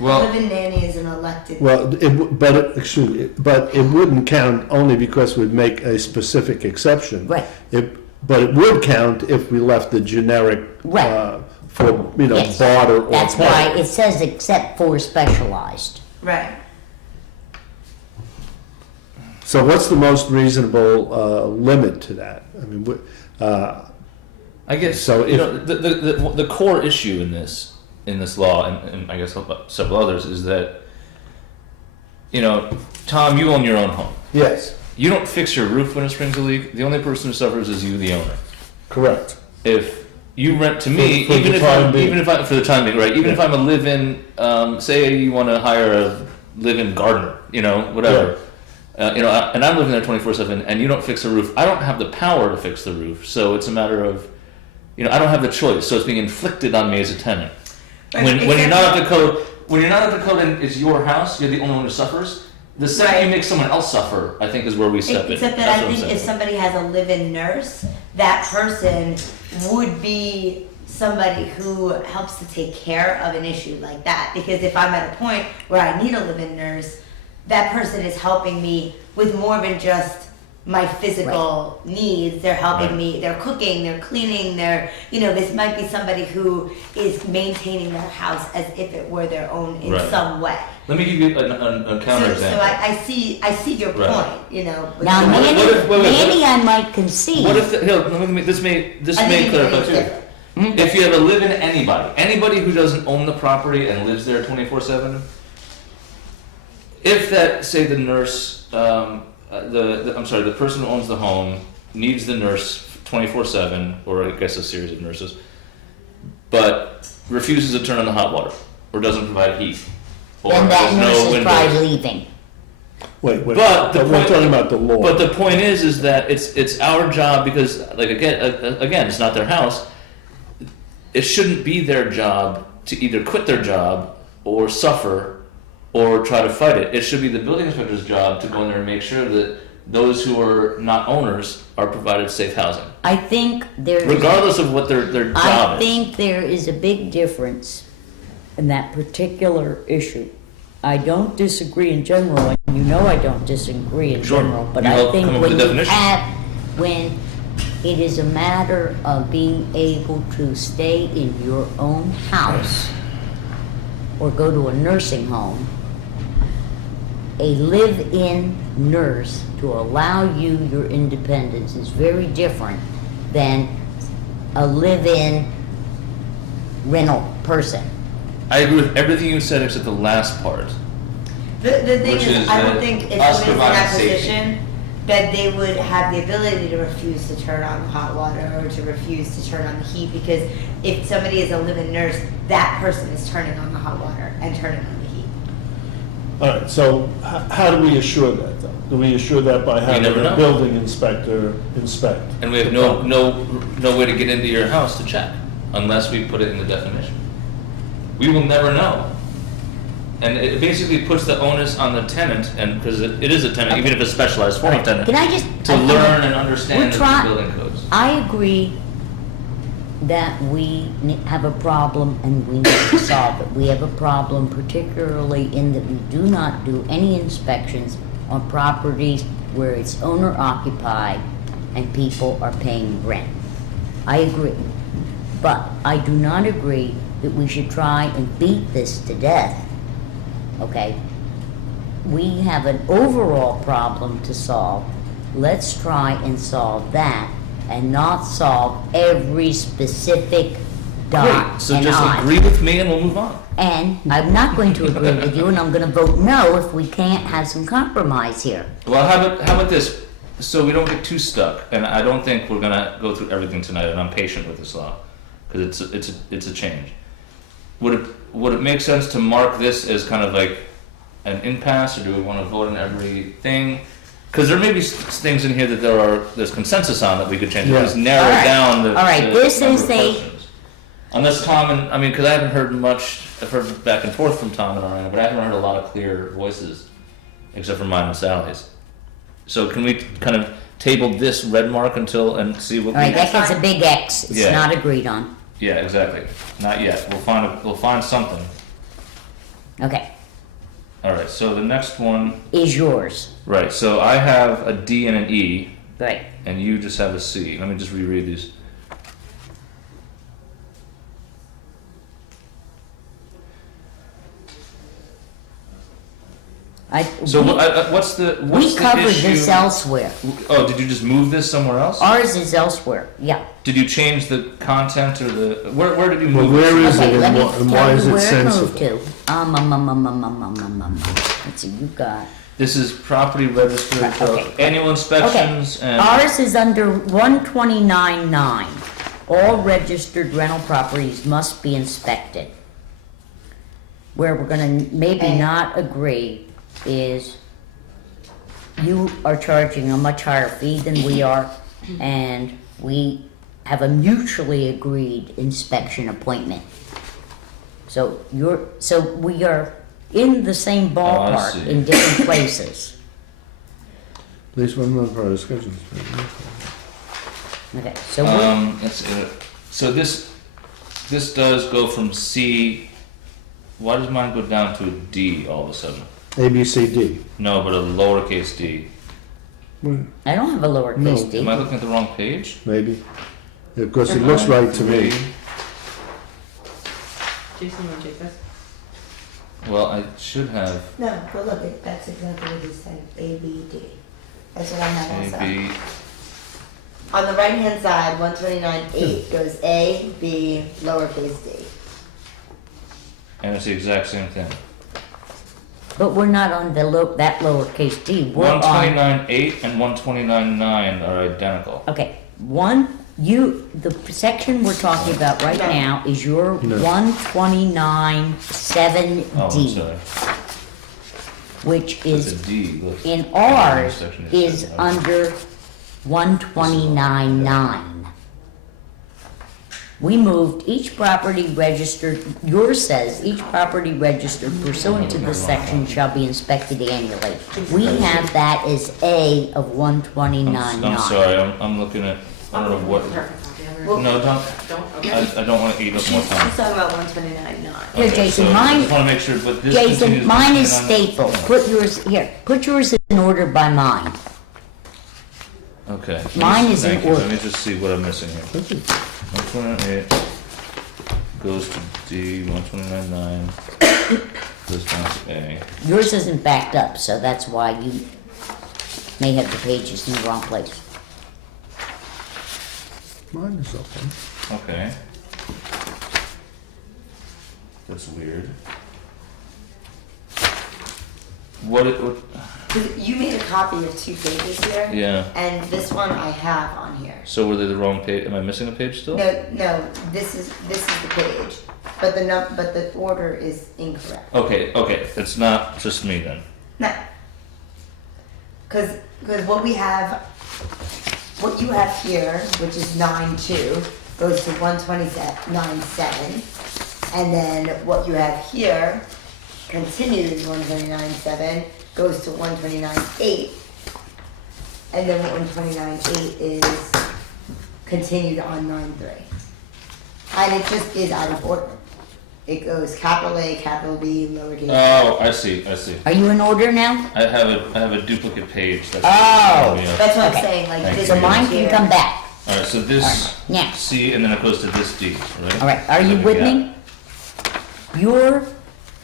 well, Live-in nanny is an elected. Well, excuse me, but it wouldn't count only because we'd make a specific exception. Right. But it would count if we left the generic, Right. for, Yes. barter or That's pay. why it says except for specialized. Right. So what's the most reasonable, limit to that? I mean, I guess So you if- know the core issue in this law, and I guess several others, is that Tom, you own your own home. yes, You don't fix your roof when it springs a leak. The only person who suffers is you, the owner. correct. If you rent to me, For the even if time I'm, being. even if I, for the time being, right? Even if Yeah. I'm a live-in, say you want to hire a live-in gardener, whatever. And I'm living there 24/7, and you don't fix the roof. I don't have the power to fix the roof, so it's a matter of, I don't have the choice. So it's being inflicted on me as a tenant. When you're not up to code, and it's your house, you're the only one who suffers. The second you make someone else suffer, I think is where we step in. Except that That's I what I'm think if saying. somebody has a live-in nurse, that person would be somebody who helps to take care of an issue like that. Because if I'm at a point where I need a live-in nurse, that person is helping me with more than just my physical needs. They're helping Right. me, they're cooking, they're cleaning, this might be somebody who is maintaining their house as if it were their own in Right. some way. Let me give you a counter So example. I see your Right. point, but Now, so- Nanny, what if- wait, Nanny I might concede. What if this may I think clarify it's too. different. If you have a live-in anybody who doesn't own the property and lives there 24/7, if that, say, the nurse, the person who owns the home needs the nurse 24/7, or I guess a series of nurses, but refuses to turn on the hot water or doesn't provide heat. Or Then that there's no nurse is windows. probably leaving. Wait, But the we're point- talking about the law. But the point is that it's our job because, like again, it's not their house. It shouldn't be their job to either quit their job or suffer or try to fight it. It should be the building inspector's job to go in there and make sure that those who are not owners are provided safe housing, I think there's. regardless of what their I job is. think there is a big difference in that particular issue. I don't disagree in general, and you know I don't disagree in Sure. general, but You I help think come up when with a you definition. have, when it is a matter of being able to stay in your own house or go to a nursing home, a live-in nurse to allow you your independence is very different than a live-in rental person. I agree with everything you said except the last part. The thing Which is, is I don't that think if us somebody's in that providing safety. position, that they would have the ability to refuse to turn on hot water or to refuse to turn on the heat, because if somebody is a live-in nurse, that person is turning on the hot water and turning on the heat. All right, so how do we assure that, though? Do we assure that by having never a know. building inspector inspect? And we have no way to get into your house to check unless we put it in the definition. We will never know. And it basically puts the onus on the tenant, and because it is a tenant, even if it's a specialized form of tenant, Can I just? to learn and understand the try- building codes. I agree that we have a problem and we need to solve it. We have a problem particularly in that we do not do any inspections on properties where it's owner occupied and people are paying rent. I agree. But I do not agree that we should try and beat this to death. Okay? We have an overall problem to solve. Let's try and solve that and not solve every specific dot Great, so and just I. agree with me and we'll move on. And I'm not going to agree with you, and I'm gonna vote no if we can't have some compromise here. Well, how about this? So we don't get too stuck, and I don't think we're gonna go through everything tonight, and I'm patient with this law, because it's a change. Would it make sense to mark this as kind of like an impasse, or do we want to vote on everything? Because there may be things in here that there's consensus on that we could change. Yeah. Just narrow All right. down the All right, the this number is of a- persons. Unless Tom and I mean, because I haven't heard much. I've heard back and forth from Tom and Ariana, but I haven't heard a lot of clear voices, except for mine and Sally's. So can we kind of table this red mark until and see what All right, we? that gets a big X, it's Yeah. not agreed on. Yeah, exactly. Not yet. We'll find something. Okay, All right. So the next one. is yours, Right. So I have a D and an E, right. and you just have a C. Let me just reread these. So what's the We covered issue? this elsewhere. Oh, did you just move this somewhere else? Ours is elsewhere, yeah. Did you change the content or the where did you Well, move? where this? is Okay, it let and me why tell is you it where it moved sensible? to. Let's see, you got. This is property registered Right, okay. annual inspections and Ours is under 129.9. All registered rental properties must be inspected. Where we're gonna maybe And- not agree is you are charging a much higher fee than we are, and we have a mutually agreed inspection appointment. So we are in the same ballpark see. in different places. Please remember our discussions. Okay, so we're. let's see. So this does go from C. Why does mine go down to a D all of a sudden? A, B, C, D. No, but a lowercase d. I don't have a lowercase d. Am I looking at the wrong page? Maybe. Because it looks right to me. Jason, you want to take this? Well, I should have No, but look, that's exactly what he said, A, B, D. That's what I have also. A, B. On the right-hand side, 129.8 goes A, B, lowercase d. And it's the exact same thing. But we're not on that lowercase d. We're on. 129.8 and 129.9 are identical. Okay, the section we're talking about right now is your No. 129.7D. Oh, I'm sorry. Which It's is a D, look. in ours Section is seven. under 129.9. We moved each property registered, yours says, each property registered pursuant to this section shall be inspected annually. We have that as A of I'm 129.9. sorry, I'm looking at, I don't know what, no, don't, I don't wanna eat up more She's time. talking about 129.9. Here, Okay, Jason, so I mine, just wanna make sure, but this Jason, continues mine is to be on- stapled. Put yours in order by mine. Okay. Mine is in Thank you. order. Let me just see what I'm missing here. 128 goes to D, 129.9 goes down to A. Yours isn't backed up, so that's why you may have the pages in the wrong place. Mine is okay. Okay. That's weird. What, You made a copy of 2 pages here. yeah, And this one I have on here. so were they the wrong page, am I missing a page still? No, this is the page, but but the order is incorrect. Okay, it's not just me then. No, because what you have here, which is 9.2, goes to 129.7, and then what you have here continues 129.7, goes to 129.8, and then 129.8 is continued on 9.3. And it just is out of order. It goes capital A, capital B, lowercase. Oh, I see. Are you in order now? I have a duplicate page. That's Oh. yeah. That's what Okay. I'm saying, like Thank this So you. mine here. can come back. All right, so this Now. C, and then it goes to this D, right? All right, are you with me? Your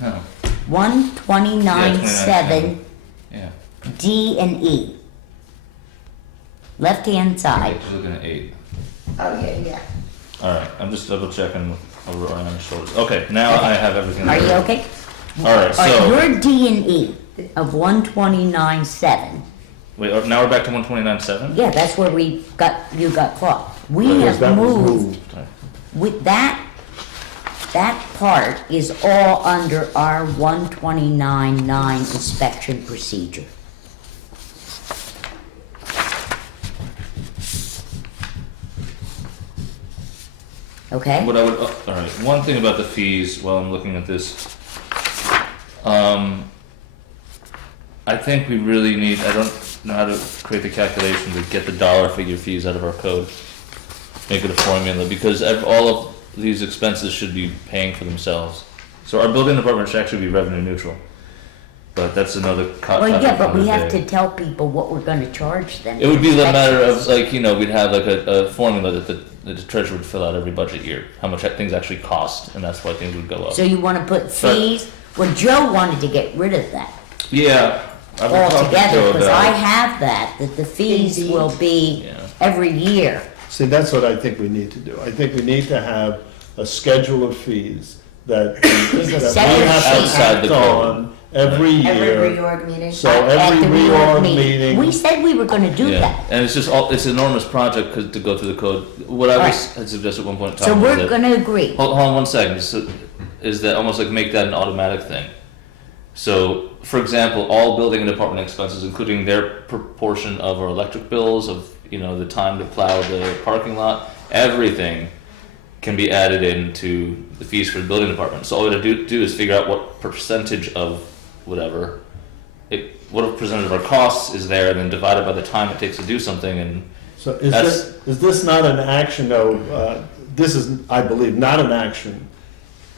No. 129.7 Yeah. D and E. Left-hand side. Just looking at 8. Oh, yeah. All right, I'm just double checking over on my shoulders. Okay, now I have everything. Are you there. okay? All right, All right, so your D and E of 129.7. wait. Now we're back to 129.7. Yeah, that's where you got caught. We Because have that was moved with that part is all under our 129.9 inspection procedure. Okay? What I would, all right, one thing about the fees while I'm looking at this, I think we really need, I don't know how to create the calculation to get the dollar figure fees out of our code. Make it a formula, because all of these expenses should be paying for themselves. So our building department should actually be revenue neutral. But that's another Well, yeah, topic but for we another have day. to tell people what we're gonna charge them. It would be the for matter of, inspections. like, we'd have like a formula that the treasurer would fill out every budget year, how much things actually cost, and that's why things would go up. So you wanna put fees, well, Joe wanted to get rid of that Yeah. I've been talking to altogether, Joe because about I it. have that the fees will be Yeah. every year. See, that's what I think we need to do. I think we need to have a schedule of fees that a that we separate have sheet. to Outside the act code. on every Every year. reorg meeting. So At every the reorg We meeting, said we were gonna do Yeah, that. and it's just it's an enormous project to go through the code. What I had suggested at one point in So time was we're that, gonna agree. hold on one second, is that almost like make that an automatic thing. So, for example, all building and department expenses, including their proportion of our electric bills, of the time to plow the parking lot, everything can be added into the fees for the building department. So all we have to do is figure out what percentage of whatever, what percentage of our costs is there, and then divide it by the time it takes to do something, and so is that's- this not an action though? This is, I believe, not an action.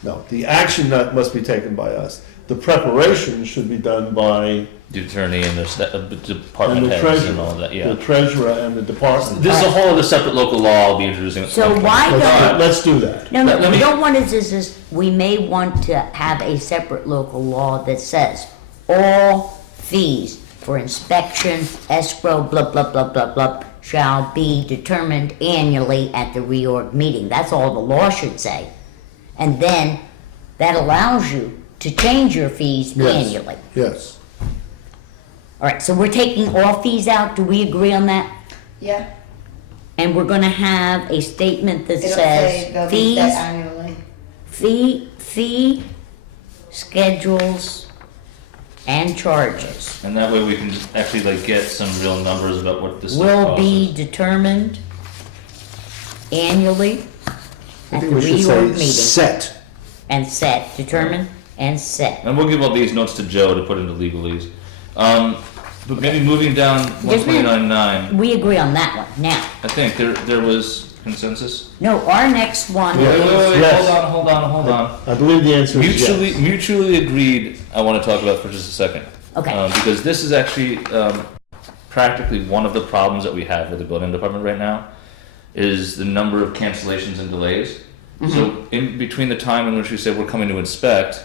No, the action that must be taken by us. The preparation should be done by the attorney and the department and the heads and treasurer. all that. Yeah, The treasurer and the department. this is a whole other separate local law I'll be introducing. So Okay. why don't, Let's do that. no, let we me- don't want to, we may want to have a separate local law that says all fees for inspection, escrow, blah, blah, blah, blah, blah, shall be determined annually at the reorg meeting. That's all the law should say. And then that allows you to change your fees Yes. annually. Yes. All right, so we're taking all fees out. Do we agree on that? Yeah. And we're gonna have a statement that It'll say they'll says be set fees, annually. fee schedules and charges And that way we can actually like get some real numbers about what this stuff will costs. be determined annually I at think the we should reorg say meeting. set. And set, determined and set. And we'll give all these notes to Joe to put into legalese. But maybe moving down Yes, ma'am. 129.9, We agree on that one. Now, I think there was consensus. no, our next one Yeah. Wait, is, Yes. hold on. I believe the answer is Mutually, yes. mutually agreed, I want to talk about for just a second. okay, Because this is actually practically one of the problems that we have with the building department right now, is the number of cancellations and delays. So in between the time in which we say we're coming to inspect,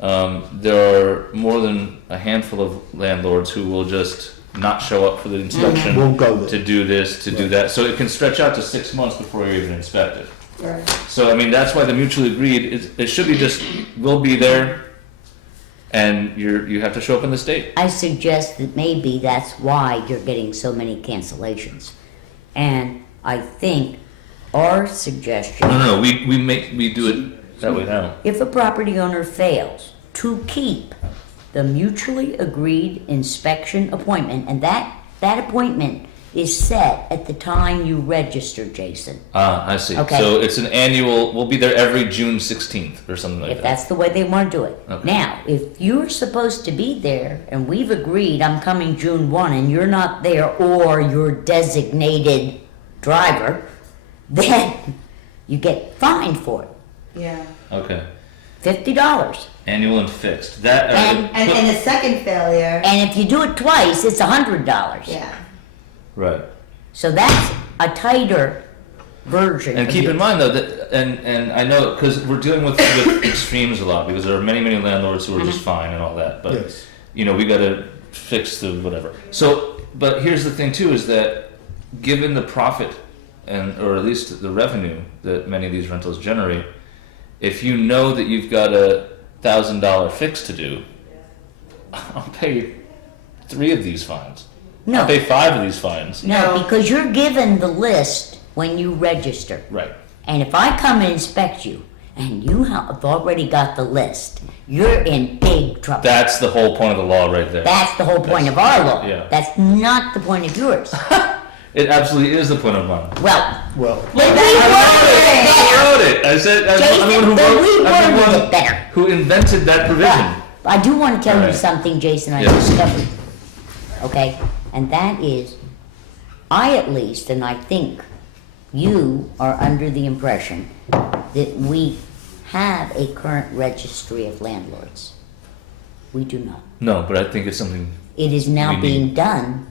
there are more than a handful of landlords who will just not show up for the inspection, Won't go there. to do this, to do that. So it can stretch out to 6 months before you're even inspected. Right. So, I mean, that's why the mutually agreed, it should be just, we'll be there, and you have to show up in the state. I suggest that maybe that's why you're getting so many cancellations. And I think our suggestion, No, we do it that way now. if a property owner fails to keep the mutually agreed inspection appointment, and that appointment is set at the time you register, Jason. I see. Okay. So it's an annual, we'll be there every June 16th or something like If that. that's the way they want to do it. Okay. Now, if you're supposed to be there and we've agreed I'm coming June 1 and you're not there or your designated driver, then you get fined for it. Yeah. Okay. $50. Annual and fixed. That, And the second failure, And if you do it twice, it's $100. yeah. right. So that's a tighter version. And of keep it. in mind though that, and I know, because we're dealing with extremes a lot, because there are many landlords who are just fine and all that, but Yes. you know, we gotta fix the whatever. So, but here's the thing too, is that given the profit or at least the revenue that many of these rentals generate, if you know that you've got a $1,000 fix to do, I'll pay 3 of these fines. No. I'll pay 5 of these fines. No, because you're given the list when you register. Right. And if I come and inspect you and you have already got the list, you're in big trouble. That's the whole point of the law right there. That's the whole point of our law. Yeah. That's not the point of yours. It absolutely is the point of mine. Well, Well, but we worded it I better. wrote it. I said I'm the Jason, one who but wrote. we I'm the worded one it better. who invented that provision. But I do want to tell All right. you something, Jason, I Yes. discovered. Okay? And that is, I at least, and I think you are under the impression that we have a current registry of landlords. We do not. No, but I think it's something. It is now We being need- done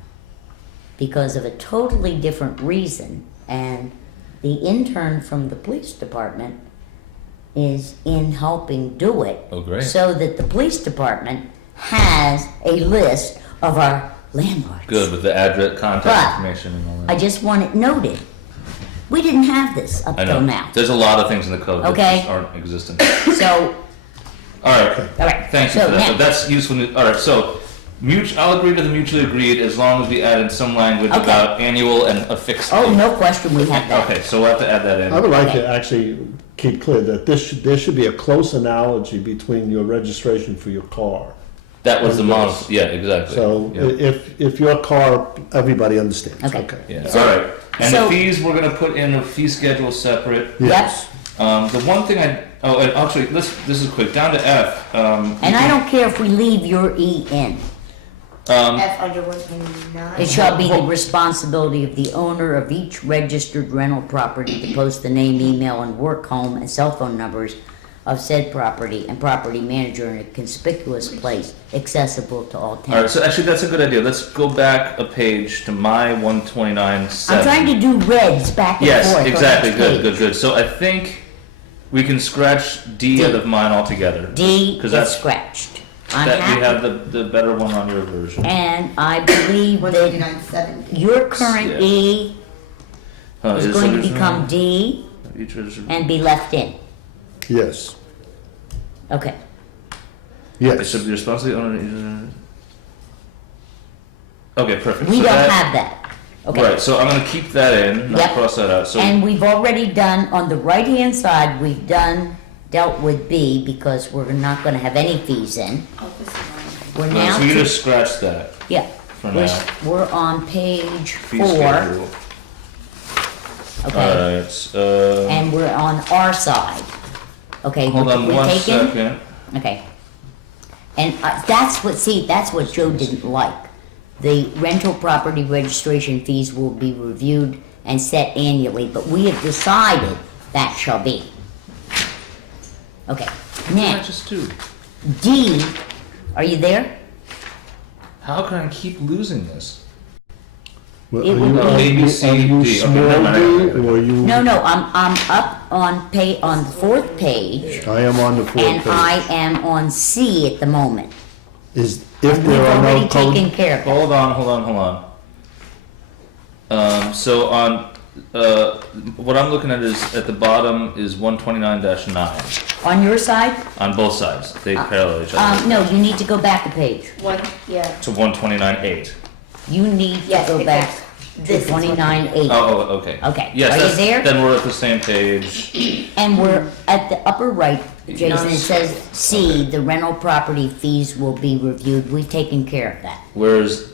because of a totally different reason, and the intern from the police department is in helping do it. Oh, great. So that the police department has a list of our landlords. Good with the address, contact But information, and all I that. just want it noted, we didn't have this up I till know. now. There's a lot of things in the code that Okay. just aren't existent. So, All right. all right. Thank you So for that. now- But that's useful. All right. So, I'll agree to the mutually agreed as long as we add in some language Okay. about annual and a fixed. Oh, fee. no question, we have that. Okay, so we'll have to add that in. I would like Okay. to actually keep clear that there should be a close analogy between your registration for your car. That was the Yes. model. Yeah, exactly. So Yeah. if your car, everybody understands. Okay. Yeah. So- All right. And so- the fees, we're gonna put in a fee schedule separate. Yes. The one thing and actually, this is quick, down to F. And I don't care if we leave your E in. F under 129. It shall be the responsibility of the owner of each registered rental property to post the name, email, and work home and cell phone numbers of said property and property manager in a conspicuous place accessible to all All right, tenants. so actually, that's a good idea. Let's go back a page to my 129.7. I'm trying to do reds back and Yes, forth. exactly. on each Good, page. good, good. So I think we can scratch D D. out of mine altogether. D because is that's scratched. I'm that we happy. have the better one on your version. And I believe that 129.70. your current Yeah. E is going to become D Each registered- and be left in. Yes. Okay. It Yes. should be responsibility owner. Okay, perfect. We So don't that- have that. Okay. Right, so I'm gonna keep that in, not Yep. cross that out, so. And we've already done, on the right-hand side, we've dealt with B because we're not gonna have any fees in. Oh, this is mine. We're Right, now, so we can just scratch that yeah, for we're, now. we're on page Fee 4, schedule. okay? Alright, And we're on our side. Okay, hold on we're one taking- second. Okay. And that's what Joe didn't like. The rental property registration fees will be reviewed and set annually, but we have decided that shall be. Okay, What did now, I just do? D, are you there? How can I keep losing this? Well, It are would you- be- are you- A, B, C, are you D. Okay, small never mind. D, or are you? No, no, I'm up on on the 4th page, I am on the fourth and I page. am on C at the moment. Is, if We've there are no already taken code, care of that. Hold on. So on, what I'm looking at is, at the bottom is 129-9, On your side? on both sides, they parallel each other. No, you need to go back a page. One, yeah. To 129.8. You need to Yes, go it back does. to This is what- 29.8. Oh, okay. Okay, Yes, are you that's- there? Then we're at the same page. And we're at the upper right, Jason, it Nice. says C, the rental property fees will be reviewed. We've taken care of that. Where's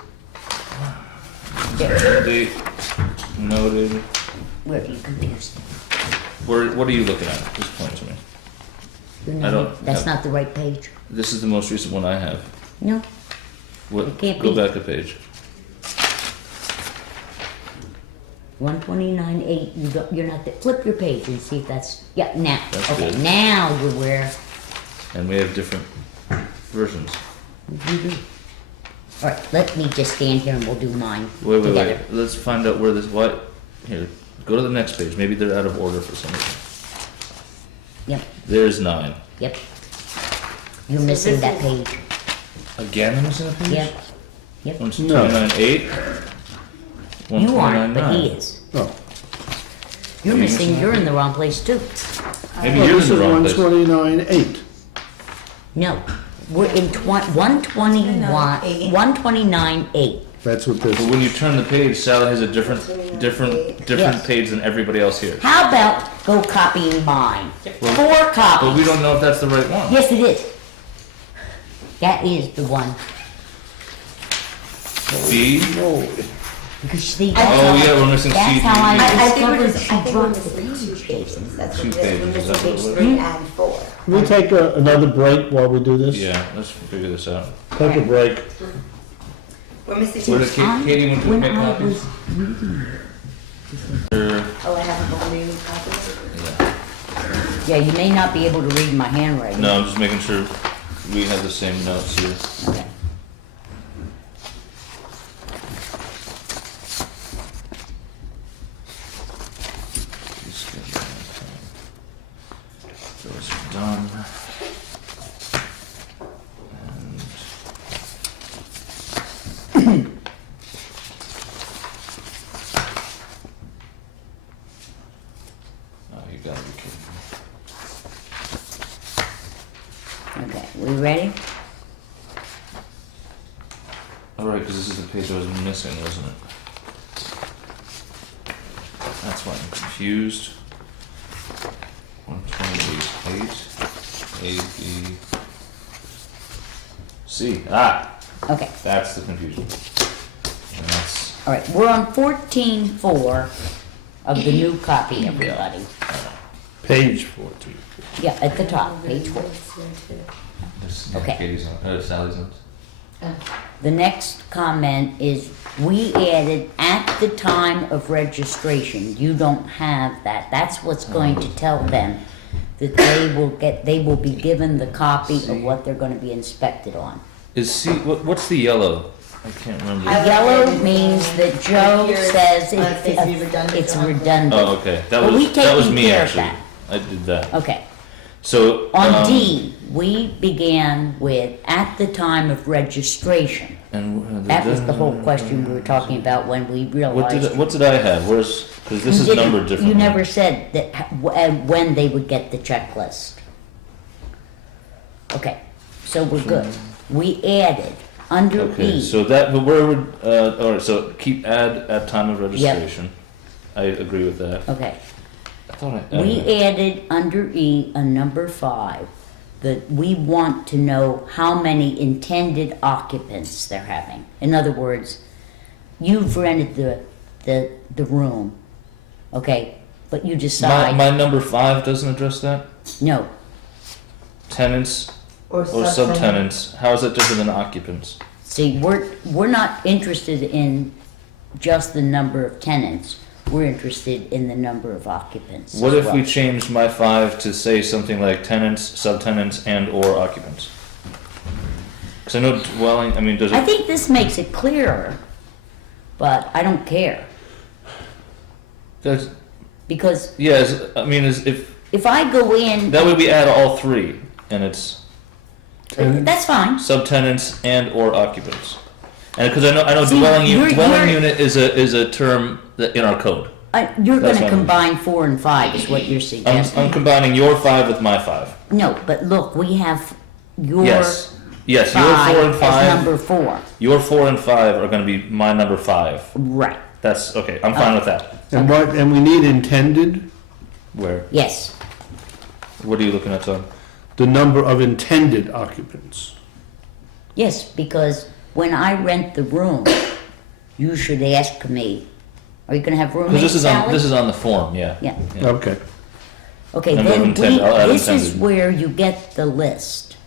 There. the noted? Where are you confused? What are you looking at? Just point to me. You're I not- don't That's have- not the right page. This is the most recent one I have. No, What? It can't Go be. back a page. 129.8, you're not, flip your page and see if that's, yeah, now. That's Okay, good. now you're where And we have different versions. you do. All right, let me just stand here and we'll do mine Wait. together. Let's find out where this. What? Here. Go to the next page. Maybe they're out of order for some reason. Yep, There's 9. yep. You're missing that page. Again, I'm missing a page. Yep, yep. 129.8. You aren't, but 129.9. he is. oh, You're Are you missing, missing you're in the wrong place too. Maybe well, you're this in is the wrong place. 129.8. No, we're in 129.8. That's what this, But when you turn the page, Sally has a different Yes. page than everybody else here. How about go copying mine? Well, 4 But we copies. don't know if that's the right one. Yes, it is. That is the one. B. Because see, Oh yeah, we're missing C. that's D, how E. I think discovered we're she just, I think we're dropped the missing 2 page. pages, that's Two what it is, we're pages, is missing that page what it 3 and 4. can we take another break while we do this? Yeah, let's figure this out. Take a break. We're missing Where 2. did Katie went to When make I copies? was reading it. Oh, I have a whole new copy. Yeah, you may not be able to read my handwriting. No, I'm just making sure we have the same notes here. Okay. Those are done. And oh, you gotta be kidding me. Okay, we ready? All right, because this is the page I was missing, wasn't it? That's why I'm confused. 128.8, A, B, C. Ah, Okay, that's the confusion. And that's, all right, we're on 14.4 of the new copy, everybody. Page 14. Yeah, at the top, page 4. this Okay. Katie's, Sally's notes. The next comment is, we added at the time of registration. You don't have that. That's what's going to tell them that they will be given the copy of what they're gonna be inspected on. Is C, what's the yellow? I can't remember. Yellow means that Joe says It's redundant. it's redundant. Oh, okay, that But was, we that was taken me care of actually. that. I did that. Okay, So. on D, we began with at the time of registration. And That was the whole question we were talking about when we realized. What did I have? Where's, because this You is didn't- numbered differently. You never said that, when they would get the checklist. Okay, so we're good. We added under Okay, E. so that, but where would, all right, so keep add at time of registration. I agree with that. Okay. I thought I added We that. added under E a number 5, that we want to know how many intended occupants they're having. In other words, you've rented the room, okay, but you decide, My number 5 doesn't address that? no, Tenants Or or subtenants, how is that different than occupants? see, we're not interested in just the number of tenants, we're interested in the number of occupants What as if well. we changed my 5 to say something like tenants, subtenants, and or occupants? Because I know dwelling, I mean, does I it, think this makes it clearer, but I don't care, does, because yeah, I mean, if, if I go in, that way we add all 3, and it's that's fine. subtenants and or occupants. And because I know See, dwelling you're- unit is a term that in our code. You're That's gonna fine. combine 4 and 5 is what you're suggesting. I'm combining your 5 with my 5. No, but look, we have your Yes, your 4 5 and as 5. number 4. Your 4 and 5 are going to be my number 5. Right, That's okay. I'm fine with that. And we need intended, Where? yes. What are you looking at, Tom? the number of intended occupants. Yes, because when I rent the room, you should ask me, are you gonna have Because roommates, Sally? this is on the form. Yeah. Yeah. Okay. Okay, Number of then intended, I'll add this is intended. where you get the list.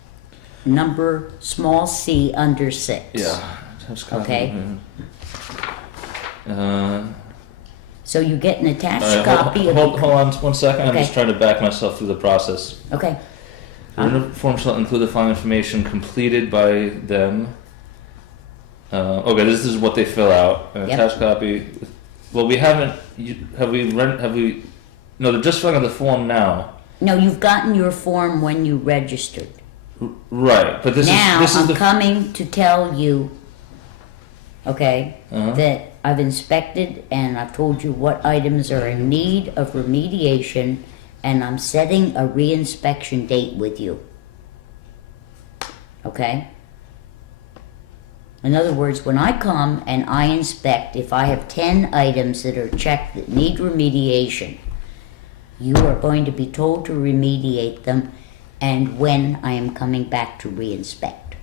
Number small c under 6. Yeah. Okay. Uh, So you get an attached all right, copy of hold on 1 second. I'm Okay. just trying to back myself through the process. Okay, The written form shall include the following information completed by them. Okay, this is what they fill out. An Yep. attached copy. Well, we haven't. Have we? No, they're just filling out the form now. no, you've gotten your form when you registered. Right, but this Now, is I'm the. coming to tell you, okay, Uh-huh. that I've inspected and I've told you what items are in need of remediation, and I'm setting a reinspection date with you. Okay? In other words, when I come and I inspect, if I have 10 items that are checked that need remediation, you are going to be told to remediate them, and when I am coming back to reinspect.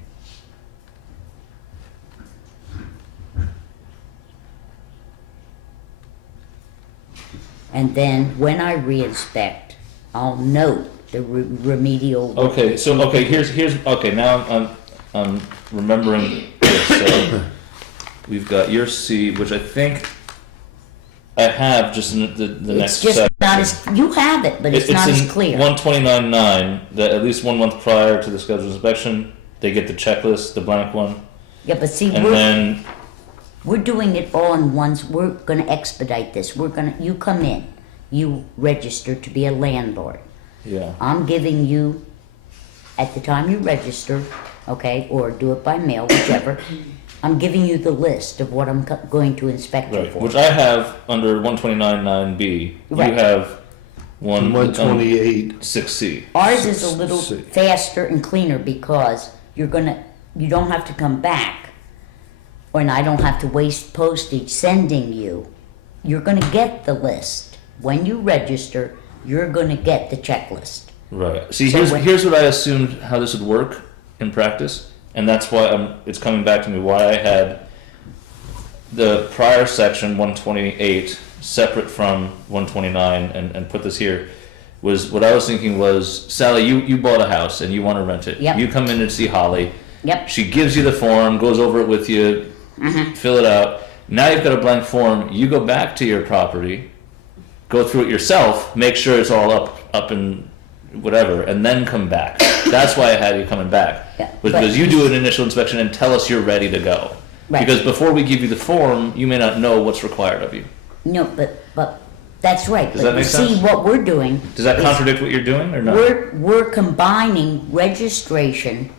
And then when I reinspect, I'll note the remedial. Okay, so here's okay. Now I'm remembering this. So we've got your C, which I think I have just in the next It's just section. not as, you have it, but it's not as clear. 129.9 that at least 1 month prior to the scheduled inspection, they get the checklist, the blank one, Yeah, but see, and then we're doing it all in once. We're gonna expedite this. You come in, you register to be a landlord. yeah. I'm giving you, at the time you register, okay, or do it by mail, whichever, I'm giving you the list of what I'm going to inspect you Right, for. which I have under 129.9B. Right. You have 128. 6C. Ours is a little See. faster and cleaner because you don't have to come back, and I don't have to waste postage sending you. You're gonna get the list. When you register, you're gonna get the checklist. Right. See, So here's what I assumed how this would work in practice, and that's why it's coming back to me why I had the prior section 128 separate from 129 and put this here. Was what I was thinking was, Sally, you bought a house and you want to rent it. Yep. You come in and see Holly. Yep. She gives you the form, goes over it with you, fill it out. Now you've got a blank form. You go back to your property, go through it yourself, make sure it's all up and whatever, and then come back. That's why I had you coming back. Yeah, Was but- because you do an initial inspection and tell us you're ready to go. Right. Because before we give you the form, you may not know what's required of you. No, but that's right. Does But that make you see, sense? what we're doing. Does that is contradict what you're doing or not? We're combining registration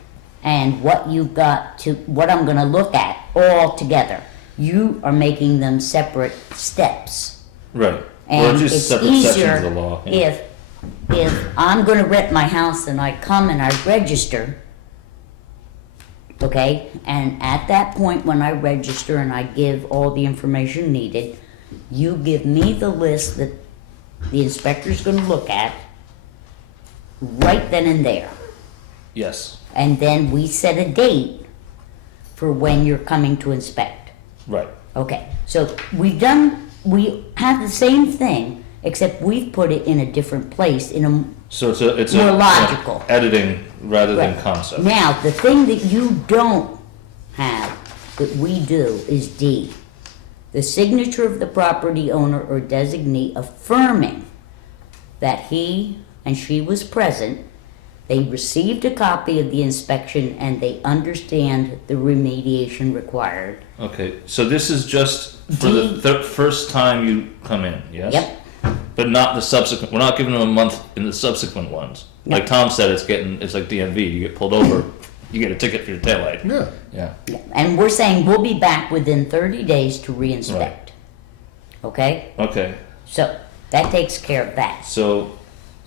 and what I'm gonna look at all together. You are making them separate steps. Right. Or And just it's separate sections easier of the law. Yeah. if I'm gonna rent my house and I come and I register, okay? And at that point, when I register and I give all the information needed, you give me the list that the inspector's gonna look at right then and there. Yes, And then we set a date for when you're coming to inspect. right. Okay, so we have the same thing, except we've put it in a different place, in a, So it's More logical. editing rather than Right. concept. Now, the thing that you don't have, that we do, is D. The signature of the property owner or designee affirming that he and she was present, they received a copy of the inspection, and they understand the remediation required. Okay, so this is just for the first time you come in, yes? Yep. But not the subsequent, we're not giving them a month in the subsequent ones. Like Tom said, it's like DMV, you get pulled over, you get a ticket for your taillight. Yeah. Yeah. And we're saying we'll be back within 30 days to reinspect. Okay? Okay, So, that takes care of that. so,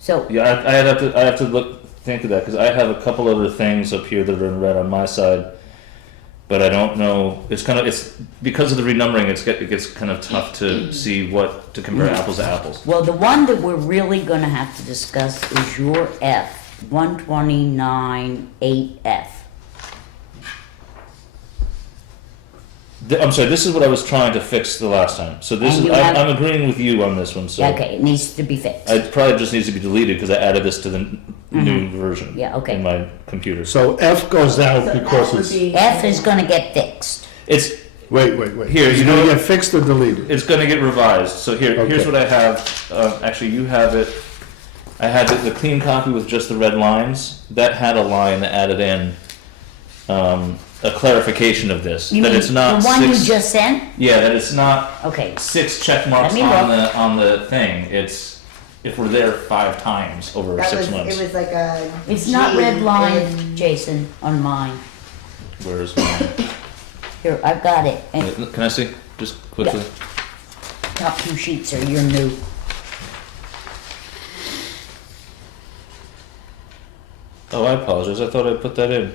So, yeah, I have to think of that, because I have a couple other things up here that are in red on my side, but I don't know, it's because of the renumbering, it gets kind of tough to see what, to compare apples to apples. well, the one that we're really gonna have to discuss is your F, 129-8F. I'm sorry, this is what I was trying to fix the last time, so this And is, you have- I'm agreeing with you on this one, so. Okay, it needs to be fixed. It probably just needs to be deleted, because I added this to the new version. Yeah, okay. In my computer. So F goes out So because that would it's, be- F is gonna get fixed. It's, wait. Here, It's you gonna know- get fixed or deleted? it's gonna get revised, so here's Okay. what I have, actually, you have it. I had the clean copy with just the red lines, that had a line that added in, a clarification of this, You that mean it's not the one you six, just sent? yeah, that it's not Okay, 6 check marks Let me on the thing, it's, if we're there 5 times over That 6 was, months. it was like a. it's not G red line, in- Jason, on mine. Where's mine? Here, I've got it, and Can I see, just quickly? top 2 sheets are your new. Oh, I apologize, I thought I put that in.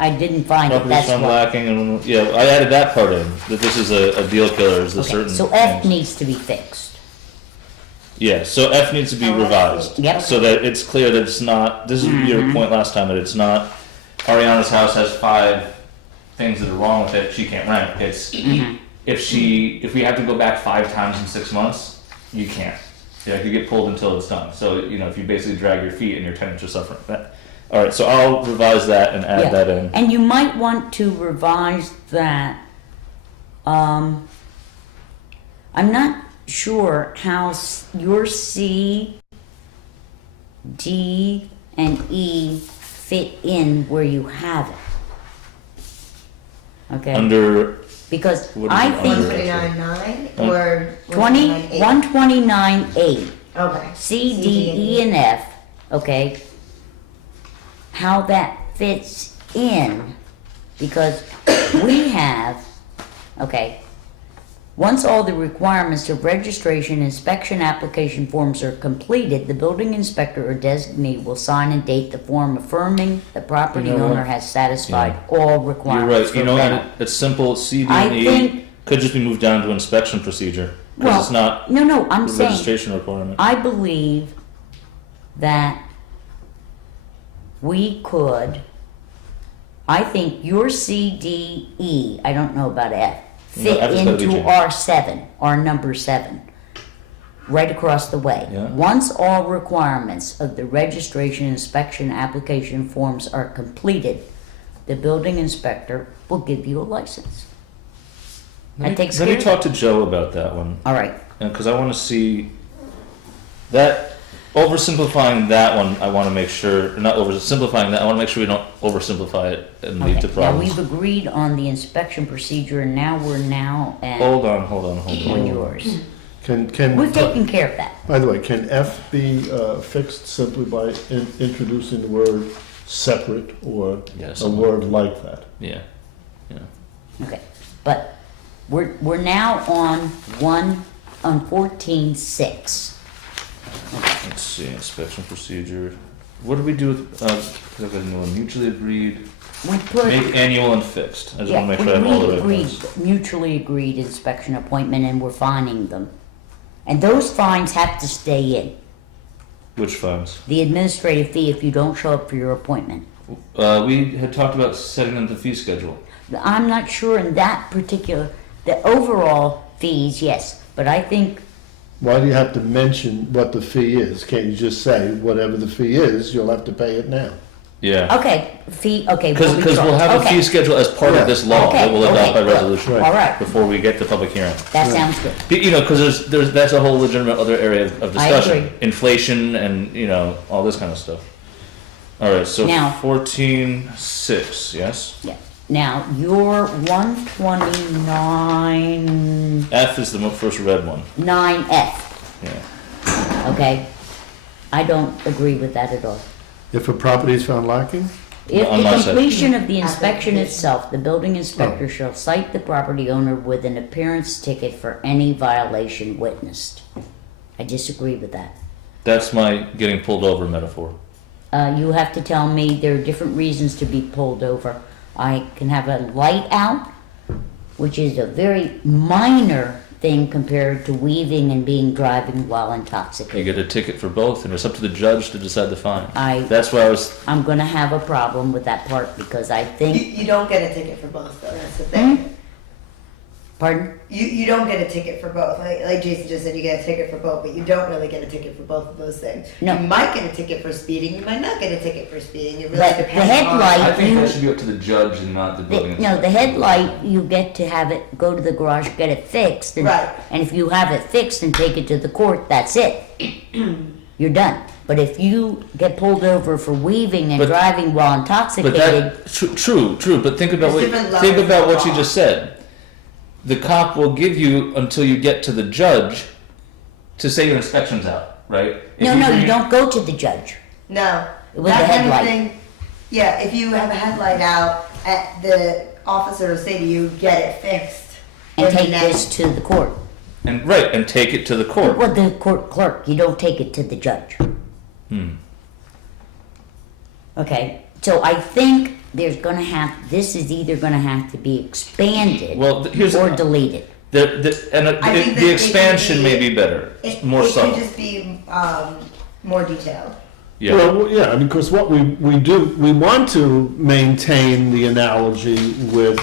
I didn't find it, Property that's found why. lacking, and, yeah, I added that part in, that this is a deal killer, is the Okay, certain so F things. needs to be fixed. Yeah, so F needs to be Oh, I see. revised. Yep. So that it's clear that it's not, this is your point last time, that it's not, Ariana's house has 5 things that are wrong with it, she can't rent. It's, if we have to go back 5 times in 6 months, you can't. Yeah, you get pulled until it's done. So, if you basically drag your feet and your tenants are suffering that. All right, so I'll revise that and add Yeah. that in. And you might want to revise that. I'm not sure how your C, D, and E fit in where you have it. Okay? Under, Because what is I it under? think 129.9 or 20, 129.8, Okay. C, D, E, and F, okay? How that fits in, because we have, okay, once all the requirements of registration, inspection, application forms are completed, the building inspector or designee will sign and date the form affirming the property You know what? owner has satisfied all You're requirements right, for rental. and it's simple, C, D, I and E think- could just be moved down to inspection procedure, because it's not No, a I'm saying, registration requirement. I believe that we could, I think your C, D, E, I don't know about F, No, fit F has gotta be into changed. R7, our number 7, right across the way. Yeah. Once all requirements of the registration, inspection, application forms are completed, the building inspector will give you a license. That takes Let care me of talk to Joe about that one, All right, because I want to see that, oversimplifying that one, I want to make sure, not oversimplifying that, I want to make sure we don't oversimplify it and lead to okay. Now, problems. we've agreed on the inspection procedure, and now we're at Hold on. on yours. Can, We've taken care of that. by the way, can F be fixed simply by introducing the word separate or Yeah, a something. word like that? Yeah. Okay, but we're now on 14.6. Let's see, inspection procedure. What do we do with, because I've got a new one, mutually agreed we put. Make annual and fixed. I just Yeah, want to make sure I have all the right agreed, ones. mutually agreed inspection appointment, and we're fining them. And those fines have to stay in. Which fines? The administrative fee if you don't show up for your appointment. We had talked about setting them the fee schedule. I'm not sure in that particular, the overall fees, yes, but I think, Why do you have to mention what the fee is? Can't you just say, whatever the fee is, you'll have to pay it now? Yeah. okay, fee, okay. Because we'll have a fee schedule as part of this law that we'll adopt by resolution All right, before we get to public hearing. that sounds good. You know, because that's a whole legitimate other area of I discussion. agree. Inflation and, you know, all this kind of stuff. All right, so Now- 14.6, yes? Yeah. Now, your 129, F is the first red one. 9F, Yeah. okay? I don't agree with that at all. If a property is found lacking? If On the my side. completion of the inspection itself, the building inspector shall cite the property owner with an appearance ticket for any violation witnessed. I disagree with that. That's my getting pulled over metaphor. You have to tell me there are different reasons to be pulled over. I can have a light out, which is a very minor thing compared to weaving and driving while You intoxicated. get a ticket for both, and it's up to the judge to decide the fine. I- That's why I was. I'm gonna have a problem with that part because I think, You don't get a ticket for both, though. That's the thing. pardon? You don't get a ticket for both. Like Jason just said, you get a ticket for both, but you don't really get a ticket for both of those things. No. You might get a ticket for speeding. You might not get a ticket for speeding. It really But the depends headlight- I think you- that should be up to the judge and not the building No, inspector. the headlight, you get to have it, go to the garage, get it fixed. And, Right. and if you have it fixed and take it to the court, that's it. You're done. But if you get pulled over for weaving and But- driving while But intoxicated, that true. But think about There's what different think levels about of what you law. just said. The cop will give you until you get to the judge to say your inspection's out, right? If no, bring you it- don't go to the judge. No. With the That kind of headlight. thing. Yeah, if you have a headlight out, the officer will say to you, "Get it fixed." And Then take the this next- to the court. and take it to the court. Well, the court clerk, you don't take it to the judge. Okay, so I think this is either gonna have to be expanded Well, here's or deleted. I think that the they expansion can may be better, more it subtle. could just be more detailed. Yeah. Well, yeah, because what we do, we want to maintain the analogy with,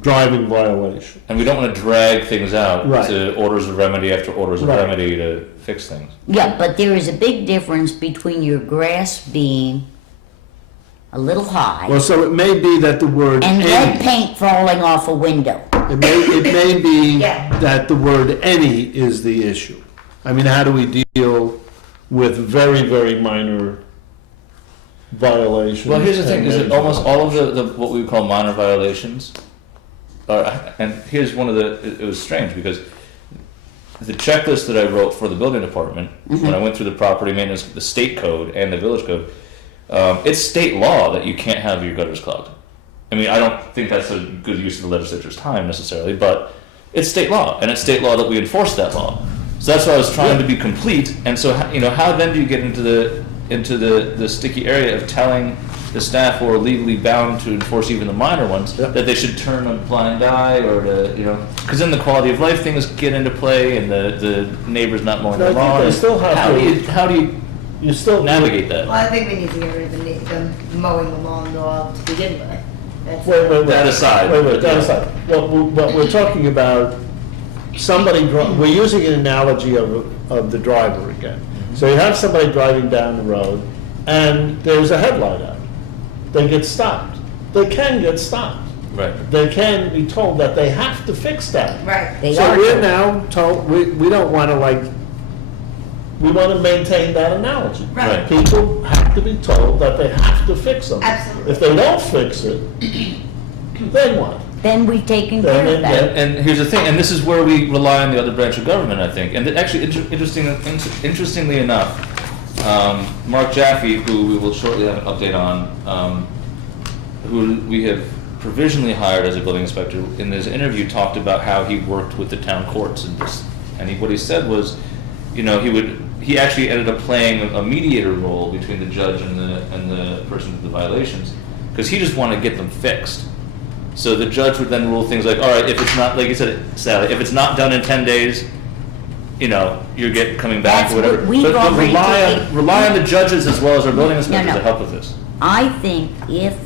driving violation. And we don't want to drag things out Right. to orders of remedy after orders of Right. remedy to fix things. Yeah, but there is a big difference between your grass being a little high Well, so it may be that the word and lead any, paint falling off a window. it may be Yeah. that the word any is the issue. I mean, how do we deal with very, very minor violations? Well, here's the thing: is and that almost all of the what we would call minor violations are, and here's one of the. It was strange because the checklist that I wrote for the building department when I went through the property maintenance, the state code and the village code, it's state law that you can't have your gutters clogged. I mean, I don't think that's a good use of the legislature's time necessarily, but it's state law, and it's state law that we enforce that law. So that's why I was trying to be complete. And so, how then do you get into the sticky area of telling the staff who are legally bound to enforce even the minor ones that they should turn a blind eye or because then the quality of life things get into play and the neighbors not mowing No, their I think lawn. they still have how to- do you You still navigate Well, that? I think we need to get rid of the mowing the lawn law to begin with. That's Wait. That aside. That aside. What we're talking about, we're using an analogy of the driver again. So you have somebody driving down the road, and there's a headlight out. They get stopped. They can get stopped. Right. They can be told that they have to fix that. right. They So are we're told. now told, we don't want to we want to maintain that analogy. Right. People have to be told that they have to fix them. Absolutely. If they don't fix it, then what? Then we've taken care of that. And here's the thing, and this is where we rely on the other branch of government, I think. And actually, interestingly enough, Mark Jaffe, who we will shortly have an update on, who we have provisionally hired as a building inspector, in his interview talked about how he worked with the town courts and this. And what he said was, he would he actually ended up playing a mediator role between the judge and the person with the violations, because he just wanted to get them fixed. So the judge would then rule things like, all right, if it's not, like you said, Sally, if it's not done in 10 days, you know, you're coming back That's or whatever. what we've But already rely on the judges as well as our building inspectors no. to help with this. I think if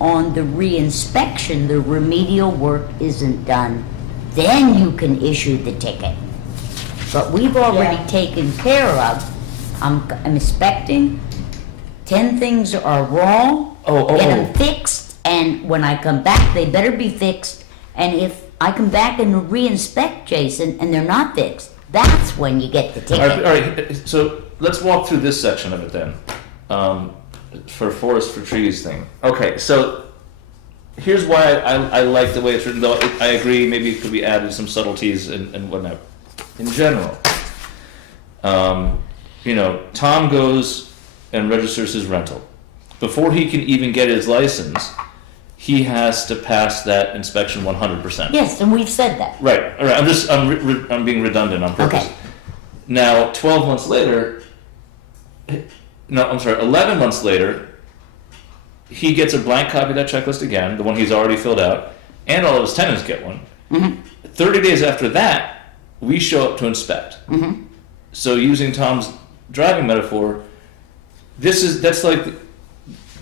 on the reinspection, the remedial work isn't done, then you can issue the ticket. But we've already Yeah. taken care of, I'm inspecting, 10 things are wrong, get them fixed, and when I come back, they better be fixed. And if I come back and re-inspect, Jason, and they're not fixed, that's when you get the ticket. All right, so let's walk through this section of it then, for forest for trees thing. Okay, so here's why I like the way it's written, though I agree maybe it could be added some subtleties and whatnot. In general, you know, Tom goes and registers his rental. Before he can even get his license, he has to pass that inspection 100%. Yes, and we've said that. Right. All right. I'm being redundant on purpose. Okay. Now, 12 months later, no, I'm sorry, 11 months later, he gets a blank copy of that checklist again, the one he's already filled out, and all of his tenants get one. 30 days after that, we show up to inspect. So using Tom's driving metaphor, that's like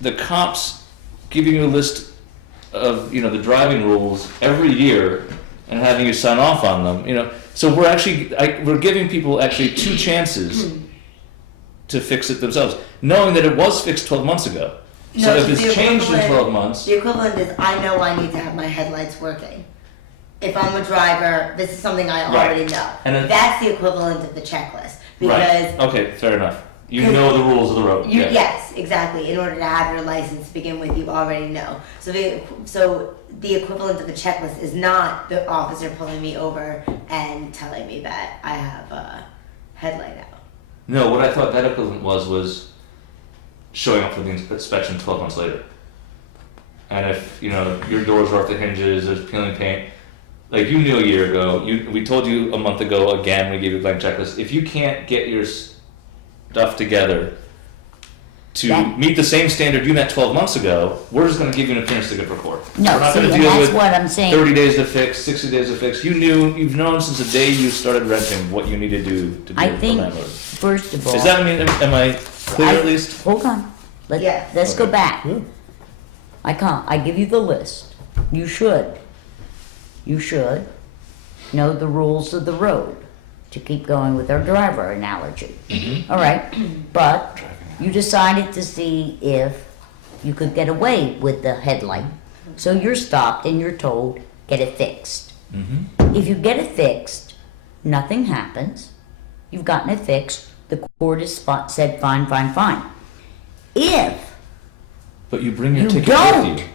the cops giving you a list of, you know, the driving rules every year and having you sign off on them, you know. So we're giving people actually 2 chances to fix it themselves, knowing that it was fixed 12 months ago. So if it's changed in 12 months, The equivalent is, I know I need to have my headlights working. If I'm a driver, this is something I already know. And That's the equivalent of the checklist. Because right. Okay, fair enough. You know the rules of the road. Yeah. Yes, exactly. In order to have your license to begin with, you already know. So the equivalent of the checklist is not the officer pulling me over and telling me that I have a headlight out. No, what I thought that equivalent was showing up for the inspection 12 months later. And if, you know, your doors are off the hinges, there's peeling paint, like you knew a year ago, we told you a month ago, again, we gave you a blank checklist. If you can't get your stuff together to meet the same standard you met 12 months ago, we're just going to give you an appearance ticket for court. No, we're not see, going to and deal that's with what I'm saying. 30 days to fix, 60 days to fix. You've known since the day you started renting what you need to do to be I a think, landlord. first of all... Is that, am I clear at least? Hold on. Let's go back. I give you the list. You should know the rules of the road, to keep going with our driver analogy. All right, but you decided to see if you could get away with the headlight. So you're stopped and you're told, get it fixed. If you get it fixed, nothing happens. You've gotten it fixed. The court has said fine, fine, fine. If But you bring your you ticket don't with you.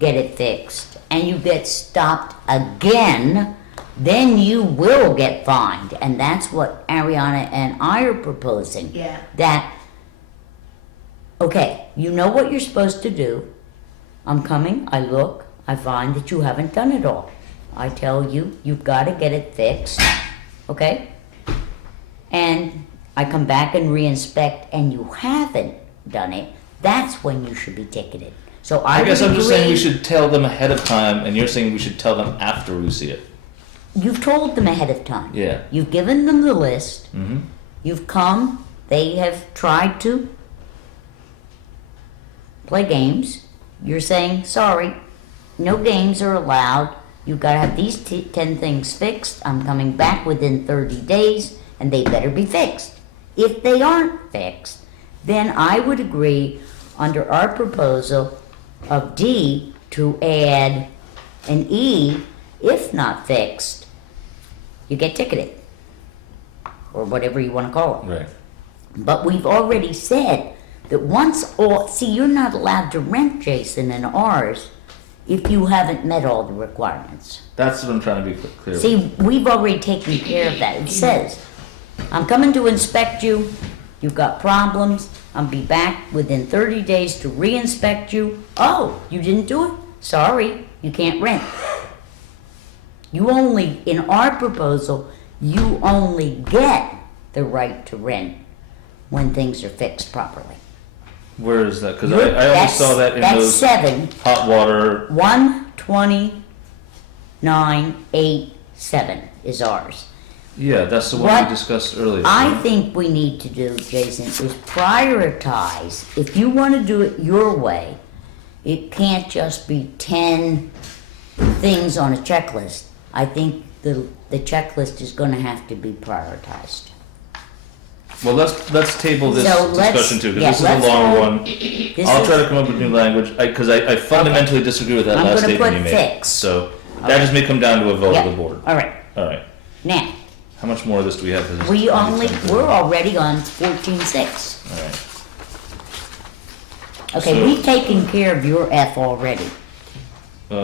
get it fixed and you get stopped again, then you will get fined. And that's what Ariana and I are proposing. Yeah. That, okay, you know what you're supposed to do. I'm coming, I look, I find that you haven't done it all. I tell you, you've got to get it fixed, okay? And I come back and re-inspect and you haven't done it, that's when you should be ticketed. So I guess I'm just saying we agree- should tell them ahead of time, and you're saying we should tell them after we see it. You've told them ahead of time. Yeah. You've given them the list. Mm-hmm. You've come. They have tried to play games. You're saying, sorry, no games are allowed. You've got to have these 10 things fixed. I'm coming back within 30 days, and they better be fixed. If they aren't fixed, then I would agree under our proposal of D to add an E, if not fixed, you get ticketed, or whatever you want to call it. Right. But we've already said that once all, see, you're not allowed to rent, Jason, in ours if you haven't met all the requirements. That's what I'm trying to be clear with. See, we've already taken care of that. It says, I'm coming to inspect you, you've got problems, I'll be back within 30 days to re-inspect you. Oh, you didn't do it? Sorry, you can't rent. You only, in our proposal, you only get the right to rent when things are fixed properly. Where is that? Because I only saw that in That's those 7, hot water. 12987 is ours. Yeah, that's the one What we discussed earlier. I right? think we need to do, Jason, is prioritize. If you want to do it your way, it can't just be 10 things on a checklist. I think the checklist is going to have to be prioritized. Well, let's table this So let's- discussion too, because yeah, this is a let's long hold- one. This I'll is- try to come up with new language, because I fundamentally disagree with that I'm last gonna statement put you made. fix. So that just may come down to a vote Yeah. of the board. All right. All right. Now, How much more of this do we have? 'Cause we're it's- already on 14.6. All right. Okay, So- we've taken care of your F already.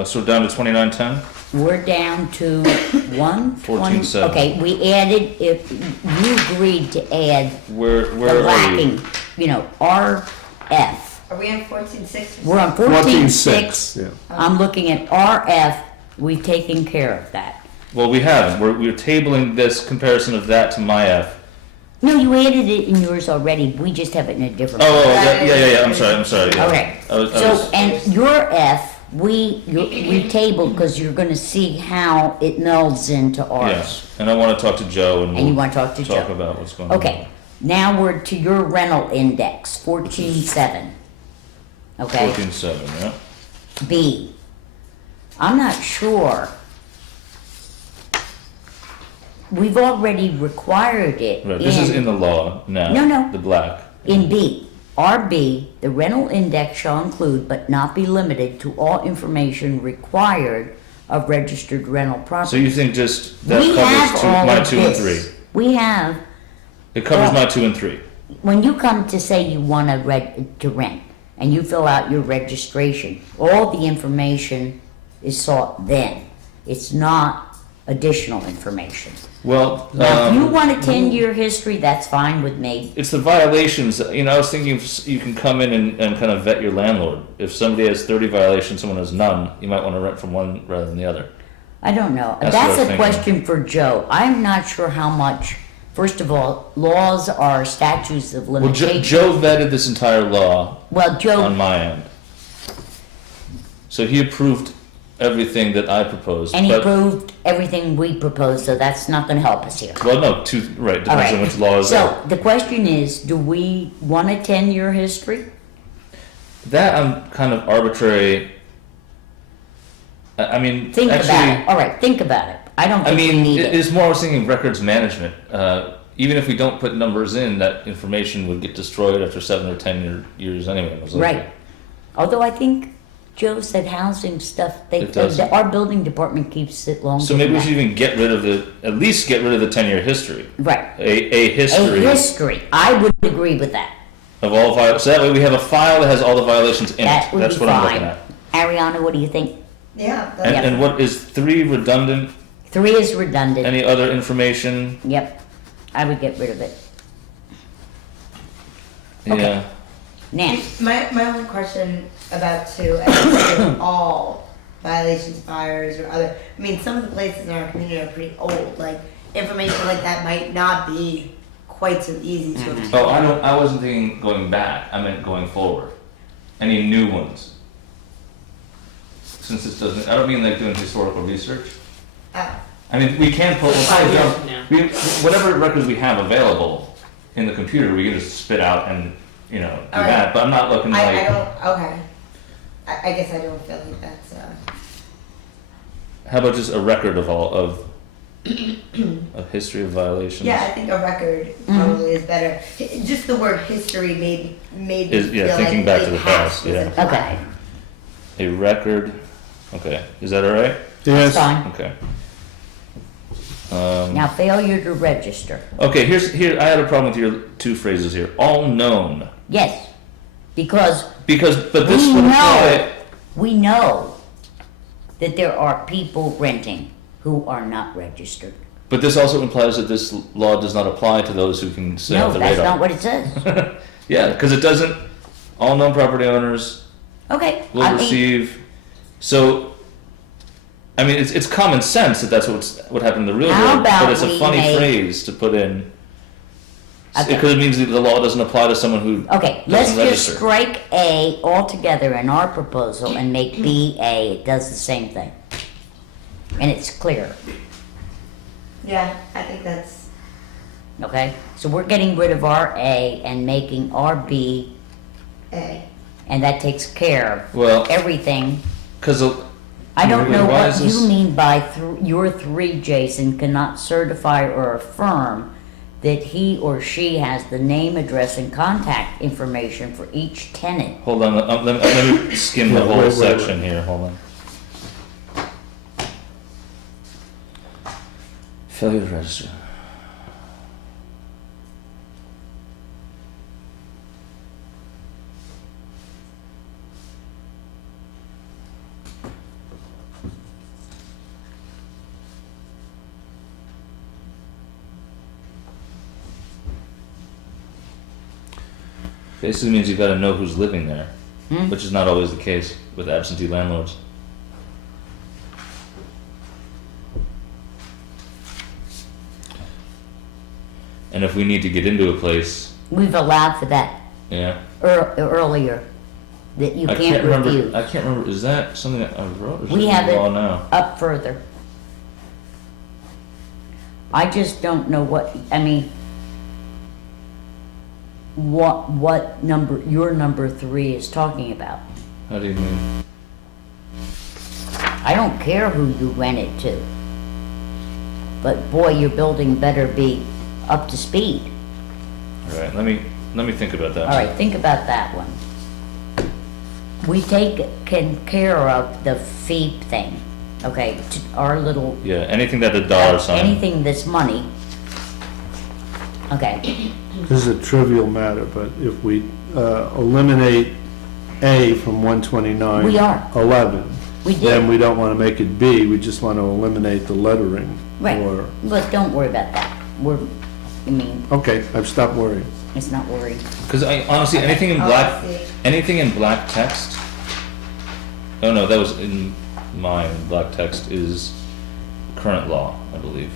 So down to 2910? We're down to 14.7. Okay, we added, if you agreed to add Where the are we? lacking, RF. Are we on 14.6? We're on 14.6, 14.6. yeah. I'm looking at RF, we've taken care of that. Well, we haven't. We're tabling this comparison of that to my F. No, you added it in yours already, we just have it in a different. Oh, yeah. I'm sorry. Yeah. Okay, I was- so, and your F, we tabled, because you're gonna see how it melds into ours. Yes, and I want to talk to Joe and And you we'll wanna talk to Joe? talk about what's going on. Okay, now we're to your rental index, 14.7. Okay? 14.7, yeah. B. I'm not sure. We've already required it Right, this is in the law now. No. The black. in B. RB, the rental index shall include but not be limited to all information required of registered rental So property. you think just that We have covers all my of 2 and this. 3? We have, It covers Well- my 2 and 3. when you come to say you want to rent, and you fill out your registration, all the information is sought then. It's not additional information. Well, Now, if you want a 10-year history, that's fine with me. it's the violations. I was thinking you can come in and kind of vet your landlord. If somebody has 30 violations, someone has none, you might want to rent from one rather than the other. I don't know. That's what I was That's a thinking. question for Joe. I'm not sure how much, first of all, laws are statutes of Well, limitation. Joe vetted this entire law Well, Joe, on my end. So he approved everything that I proposed. and he but, proved everything we proposed, so that's not gonna help us here. Well, no, right, All depends on right. which law is there. So, the question is, do we want a 10-year history? That I'm kind of arbitrary. I mean, Think actually, about it. All right, think about it. I don't I think we mean, need it. it's more I was thinking records management. Even if we don't put numbers in, that information would get destroyed after 7 or 10 years anyway. most likely. Right. Although I think Joe said housing stuff, It does. our building department keeps it longer So maybe than we that. should even at least get rid of the 10-year history. Right. A history A history. I would agree with that. of all violations. So that way we have a file that has all the violations in That it. would That's be what I'm looking fine. at. Ariana, what do you think? Yeah. And, Yeah. and what is 3 redundant? 3 is redundant. Any other information? Yep. I would get rid of it. Okay. Yeah. Now, My only question about too, I think all violations, fires, or other. I mean, some of the places in our community are pretty old. Like information like that might not be quite so easy to obtain. Oh, I wasn't thinking going back. I meant going forward. Any new ones? Since this doesn't, I don't mean like doing historical research. I mean, we can pull, whatever records we have available in the computer, we can just spit out and, do Alright. that. But I'm not looking I like, don't. Okay. I guess I don't feel like that's. how about just a record of all, of a history of violations? Yeah, I think a record probably is better. Just the word history made me feel thinking like back it to the has past, to yeah. apply. okay, A record, okay, is that all right? that's Yes. fine. Okay. Now, failure to register. Okay, here, I had a problem with your 2 phrases here. All known. Yes, because But this we would know, apply. we know that there are people renting who are not registered. But this also implies that this law does not apply to those who can stay No, off the that's radar. not what it says. Yeah, because it doesn't. All known property owners Okay, will I mean, receive. So, I mean, it's common sense that that's what happened in the real How world. about But it's a we funny make- phrase to put in. Okay. Because it means that the law doesn't apply to someone who Okay, let's doesn't just register. strike A altogether in our proposal and make B A. It does the same thing. And it's clear, Yeah, I think that's, okay? So we're getting rid of our A and making our B, A. and that takes care of Well, everything. because I don't know why what is you this- mean by your three, Jason, cannot certify or affirm that he or she has the name, address, and contact information for each tenant. hold on, let me skim the Yeah, whole wait, section here. Hold on. Failure to register. Basically means you gotta know who's living there, which is not always the case with absentee landlords. And if we need to get into a place, We've allowed for that yeah. earlier, that you can't refuse. I can't remember. Is that something that I wrote? Or is We it have in it the law now? up further. I just don't know what, I mean, what number, your number 3 is talking about. How do you mean? I don't care who you rent it to. But boy, your building better be up to speed. All right. Let me think about that. All right, think about that one. We take care of the fee thing, okay, our little, Yeah. Anything that the dollar sign. anything that's money. Okay, This is a trivial matter, but if we eliminate A from 129. We are. 11. We did. Then we don't want to make it B, we just want to eliminate the lettering. right, Or, but don't worry about that. okay, I've stopped worrying. It's not worrying. Because I honestly, anything in Oh, black, I see. anything in black text. Oh no, that was in mine. Black text is current law, I believe.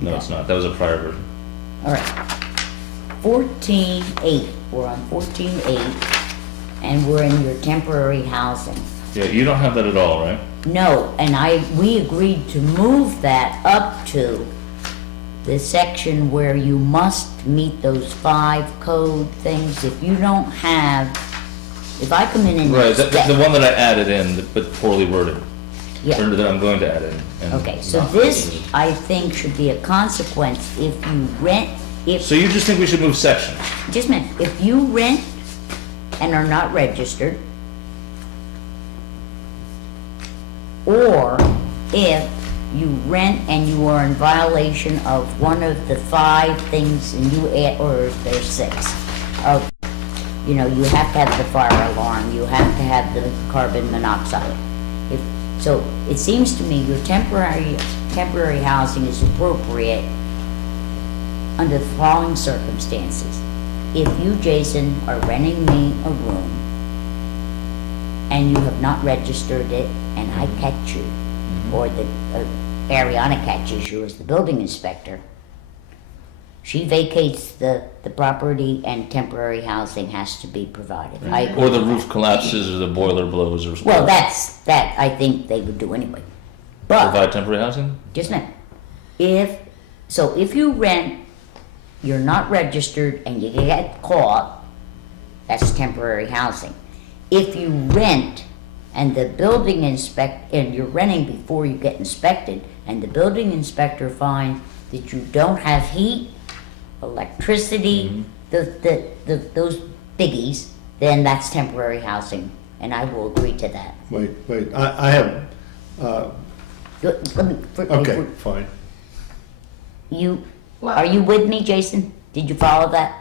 No, it's not. That was a prior version. All right. 14.8, we're on 14.8, and we're in your temporary housing. Yeah, you don't have that at all, right? No, and we agreed to move that up to the section where you must meet those 5 code things. If you don't have, if I come in and Right. inspect. The one that I added in, but poorly worded, Yeah. or that I'm going to add in. and Okay, so not this, included. I think, should be a consequence if you rent, So you just think we should move sections? just a minute, if you rent and are not registered, or if you rent and you are in violation of one of the 5 things and you add, or there's 6, of, you have to have the fire alarm, you have to have the carbon monoxide. So it seems to me your temporary housing is appropriate under the following circumstances. If you, Jason, are renting me a room and you have not registered it and I catch you, or the Ariana catches you as the building inspector, she vacates the property and temporary housing has to be provided. I agree Or the with roof that. collapses, or the boiler blows, or Well, that I think they would do anyway. But provide temporary housing. just a minute. If you rent, you're not registered and you get caught, that's temporary housing. If you rent and the building and you're renting before you get inspected, and the building inspector finds that you don't have heat, electricity, those biggies, then that's temporary housing, and I will agree to that. Wait, I have, Let me- okay, fine. Are you with me, Jason? Did you follow that?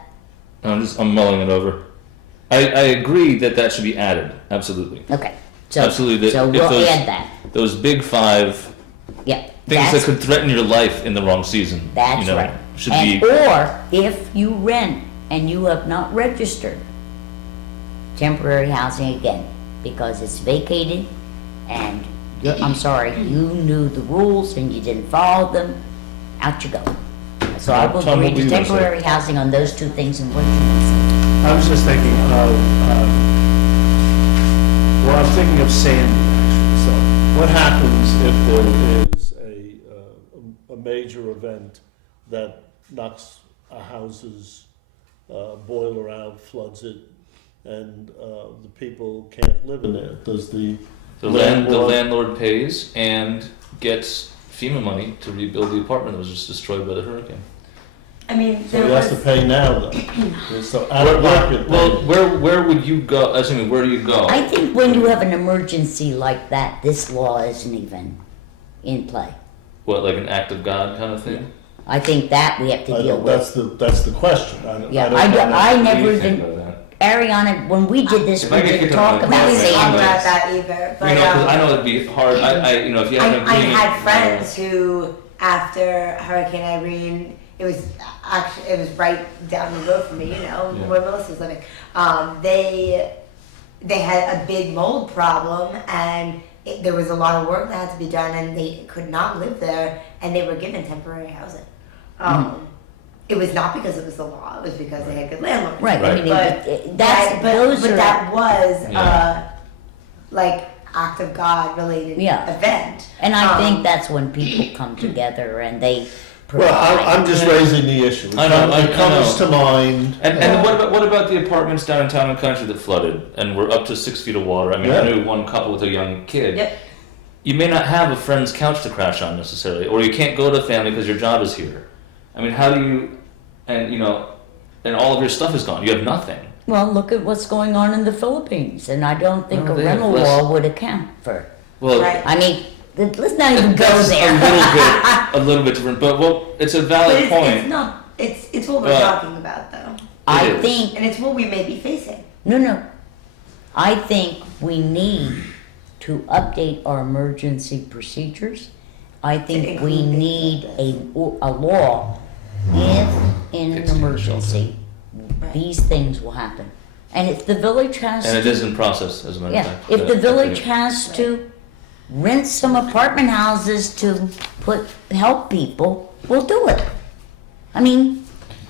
I'm mulling it over. I agree that should be added. Absolutely. Okay. Absolutely. So If we'll those- add that. Those big 5 Yeah. things that could threaten your life in the wrong season. That's right. Should And, be. or if you rent and you have not registered, temporary housing again, because it's vacated and I'm sorry, you knew the rules and you didn't follow them, out you go. So I will Tom, what agree were to you gonna say? temporary housing on those two things, and what do you want to say? I was just thinking of, well, I'm thinking of Sandy, actually. So what happens if there is a major event that knocks a house's boiler out, floods it, and the people can't live in there? Does the The landlord pays and gets FEMA money to rebuild the apartment that was just destroyed by the hurricane. I mean, So there he has to was, pay now, though. So out of pocket. Well, where would you go? I mean, where do you go? I think when you have an emergency like that, this law isn't even in play. What, like an act of God kind of thing? I think that we have to I deal don't- with. That's the question. I don't Yeah, know. I What do never you think even, about that? Ariana, when we did this, If we I get didn't kicked talk out of about my we didn't talk Sandy. about that either, but, You know, because I know it'd be hard. If you have an I agreement. had friends who, after Hurricane Irene, it was right down the road from me, you know, Yeah. where Melissa was living. They had a big mold problem, and there was a lot of work that had to be done, and they could not live there, and they were given temporary housing. It was not because it was the law; it was because they had good landlords. Right, I mean, But that's, those but are. that was Yeah. like act of God related Yeah. event. And I think that's when people come together and they Well, provide. I'm just raising the issue. I know, It comes to mind. And what about the apartments down in Town and Country that flooded and were up to 6 feet of water? I mean, Yeah. I knew one couple with a young kid. Yep. You may not have a friend's couch to crash on necessarily, or you can't go to family because your job is here. I mean, how do you, and all of your stuff is gone. You have nothing. Well, look at what's going on in the Philippines, and I don't think No, a they have rental less- law would account for. Well, Right. I mean, let's not even go that's there. a little bit different, but it's a But valid it's point. not. It's what we're But- talking about though, I It is. think, and it's what we may be facing. no. I think we need to update our emergency procedures. I think we include things need like a law. If in an It's emergency, Right. these things will happen. And if the village has And it to, is in process, as a matter of yeah, fact. if the I village think- has to rent some apartment houses to help people, we'll do it. I mean,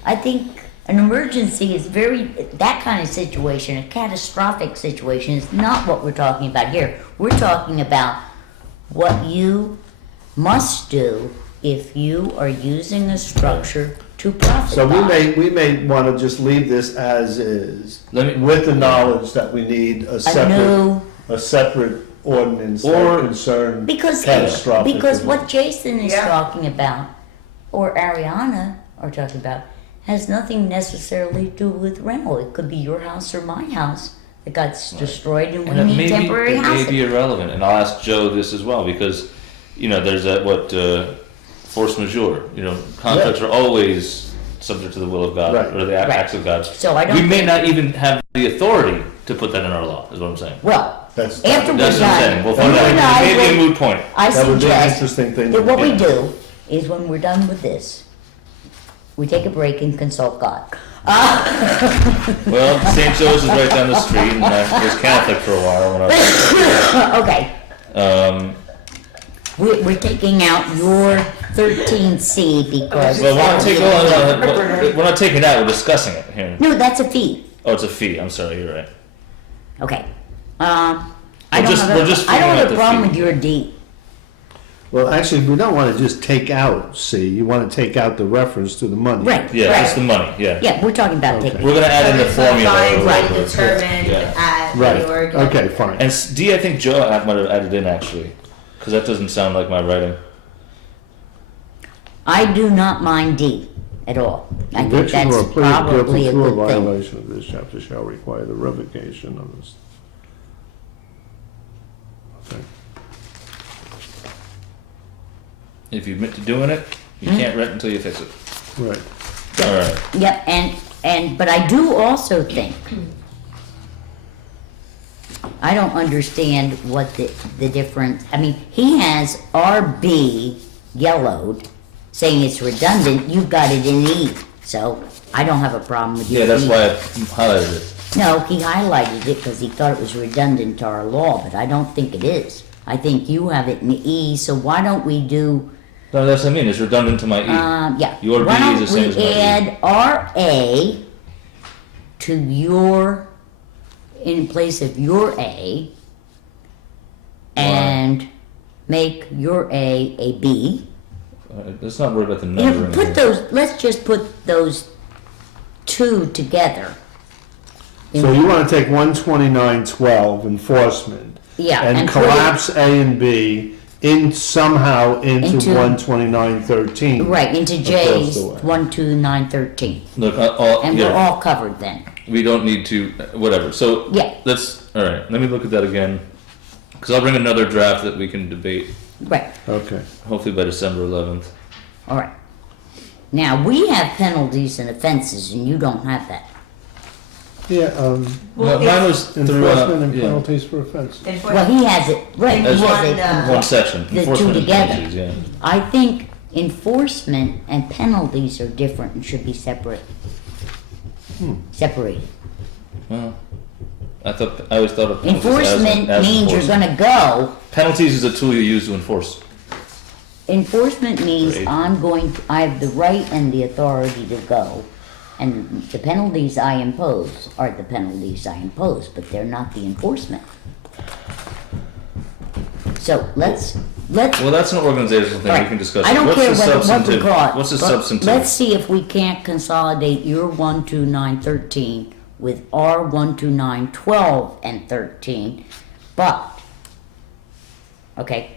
I think an emergency is that kind of situation, a catastrophic situation, is not what we're talking about here. We're talking about what you must do if you are using a structure to profit So by. we may want to just leave this as is, Let me- with the knowledge that we need a new- separate ordinance Or- that concern Because catastrophic. what Jason is Yeah. talking about, or Ariana are talking about, has nothing necessarily to do with rental. It could be your house or my house that got destroyed, and we And it need may temporary be, it may housing. be irrelevant, and I'll ask Joe this as well, because, there's that, force majeure, contracts are always subject to the will of God, Right. or the acts of God. So I don't We may think- not even have the authority to put that in our law, is what I'm saying. Well, That's- after we're That's what I'm saying, done, we'll you find and out, I it may be a will- moot point. I That would be an suggest interesting thing. that what we Yeah. do is when we're done with this, we take a break and consult God. Well, St. Joe's is right down the street, and I was Catholic for a while when I Okay, was, we're taking out your 13C because. well, we're not taking it out, we're discussing it here. No, that's a fee. Oh, it's a fee, I'm sorry, you're right. Okay. We're just I don't figuring out have the a problem fee. with your D. Well, actually, we don't want to just take out C, you want to take out the reference to the money. Right. Yeah, right. it's the money, yeah. Yeah, we're talking about Okay. taking. We're gonna add in the It's formula. defined, or like, whatever. determined Yeah. at Right, the org. okay, fine. And D, I think Joe might have added in actually, because that doesn't sound like my writing. I do not mind D at all. I think Conviction that's or plea of guilty probably a through good thing. violation of this chapter shall require the revocation of this. Okay. If you admit to doing it, you can't rent until you fix it. Right. All right. Yep, but I do also think, I don't understand what the difference, I mean, he has RB yellowed, saying it's redundant, you've got it in E, so I don't have a problem with your Yeah, that's E. why I highlighted it. No, he highlighted it because he thought it was redundant to our law, but I don't think it is. I think you have it in E, so why don't we do No, that's what I mean, it's redundant to my E. Yeah. Your B Why is the same as my don't E. we add RA to your, in place of your A, and make your A B. Let's not worry about the You numbering. put here. those, let's just put those two together. So you want to take 12912 enforcement Yeah, and and put it- collapse A and B in somehow into Into- 12913. Right, into across J's the way. 12913. Look, And we're yeah, all covered then. we don't need to, whatever, so. Yeah. All right, let me look at that again, because I'll bring another draft that we can debate, Right, Okay. hopefully by December 11th. all right. Now, we have penalties and offenses, and you don't have that. Yeah, Well, Mine was through, enforcement and yeah, penalties for offenses. Well, he has it, right, he As has one, it. one section, The two enforcement and together. penalties, yeah. I think enforcement and penalties are different and should be separate. Separated. Well, I always thought of penalties Enforcement as means you're enforcement. gonna go. Penalties is a tool you use to enforce. Enforcement means Right. I have the right and the authority to go. And the penalties I impose are the penalties I impose, but they're not the enforcement. So let's, Well, that's an organizational thing, we right. can discuss. I don't What's care the what we substantive- call it. What's the but substantive? Let's see if we can't consolidate your 12913 with our 12912 and 13, but, okay.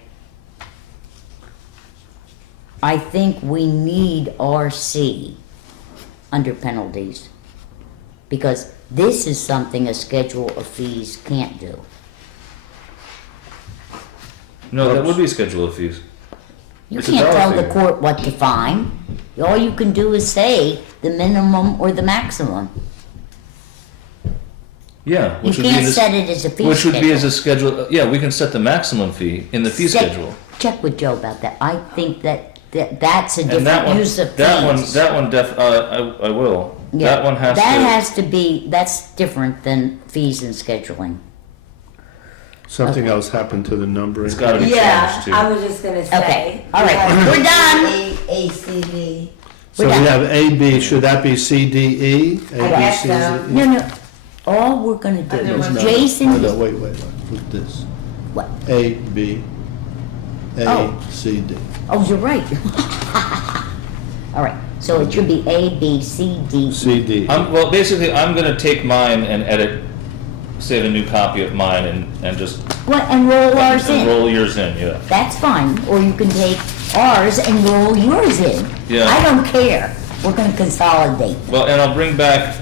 I think we need RC under penalties, because this is something a schedule of fees can't do. No, that would be a schedule of fees. You It's a can't dollar tell the figure. court what to fine. All you can do is say the minimum or the maximum. Yeah, You which would be can't this, set it as a fee which would be as schedule. a schedule. Yeah, we can set the maximum fee in the fee schedule. Check with Joe about that. I think that's a And that different one, use of that one, fees. that one. I will. Yeah, That one has that to. has to be, that's different than fees and scheduling. Something else happened to the numbering. It's gotta be Yeah, changed too. I was just gonna say. Okay, all right, we have we're done. A, C, D. So We're we done. have A, B, should that be C, D, E? A, I B, guess C, so. D, E? No, all we're gonna do, No, no. Jason, No, wait, with this. what? A, B, A, Oh. C, D. Oh, you're right. All right, so it should be A, B, C, D. C, D. Well, basically, I'm gonna take mine and edit, save a new copy of mine and just What, and roll ours and in. roll yours in. Yeah. That's fine, or you can take ours and roll yours in. Yeah. I don't care. We're gonna consolidate. Well, and I'll bring back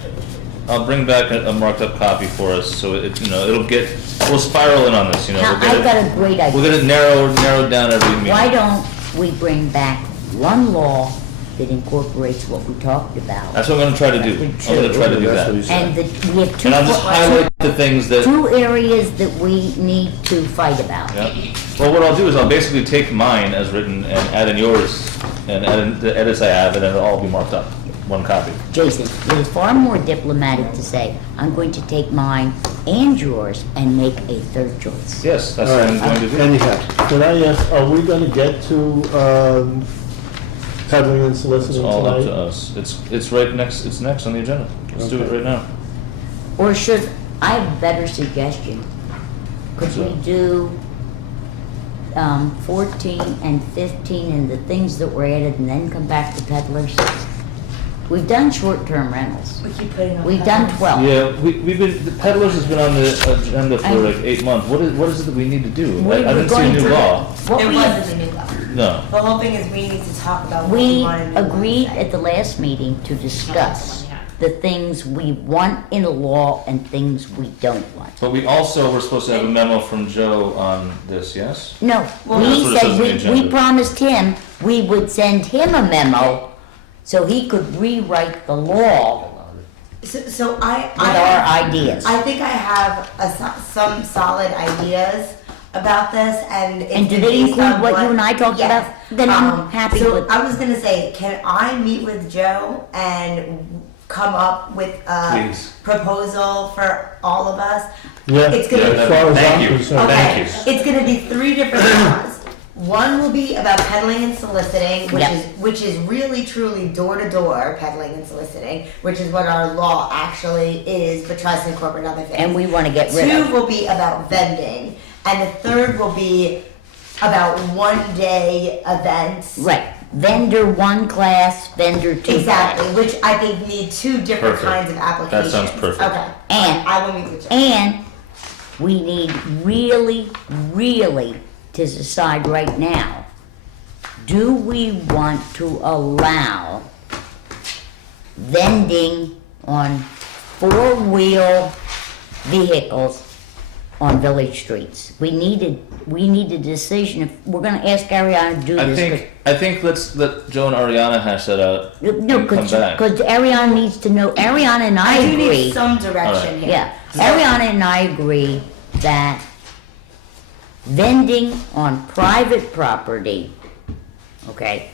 a marked up copy for us, so we'll spiral in on this. Now, We'll I've got get a great it. We'll idea. get it narrowed down every meeting. Why don't we bring back one law that incorporates what we talked about? That's what I'm gonna try to do. I'm gonna try to do That's what he that. said. And we have And I'll just highlight the things that. two areas that we need to fight about. Yeah. Well, what I'll do is I'll basically take mine as written and add in yours and add in the edits I have, and it'll all be marked up, one copy. Jason, it is far more diplomatic to say, I'm going to take mine and yours and make a third choice. Yes, that's All what I'm right, going to do. anyhow, can I ask, are we gonna get to, peddling and It's soliciting all up to tonight? us. It's next on the agenda. Let's do it Okay. right now. Or should, I have a better suggestion. Could we do 14 and 15 and the things that were added and then come back to peddlers? We've done short-term rentals. We keep putting on. We've done peddlers. 12. Yeah, we've been, the peddlers has been on the agenda for And- like 8 months. What is it that we need to do? We I were didn't see a going new to- law. What It we, wasn't a new law. No. The whole thing is we need to talk about what we we want to do. agreed at the last meeting to discuss the things we want in a law and things we don't want. But we also were supposed to have a memo from Joe on this, yes? No, that's what it we says on the said, we agenda. promised him we would send him a memo so he could rewrite the law So I with our ideas. I think I have some solid ideas about this, and it's And do been they based include on what you and I talked Yes. about? Then I'm happy So with- I was gonna say, can I meet with Joe and come up with a Please. proposal for all of us? Yeah, It's gonna as far as Thank I'm you. concerned. Okay, Thank you. it's gonna be 3 different laws. One will be about peddling and soliciting, Yep. which is really truly door to door peddling and soliciting, which is what our law actually is, but tries to incorporate other things. And we want to get rid Two of. will be about vending, and the third will be about one-day events. Right, vendor one class, vendor two Exactly, class. which I think need two different Perfect. kinds of applications. sounds perfect. Okay, And- I will meet with you. And we need really, really to decide right now, do we want to allow vending on four-wheel vehicles on village streets? We need a decision. If we're gonna ask Ariana to do I this. think let's let Joe and Ariana hash that out No, and come back. because Ariana needs to know, Ariana and I do agree. need some direction Alright. here. Yeah, Ariana and I agree that vending on private property, okay,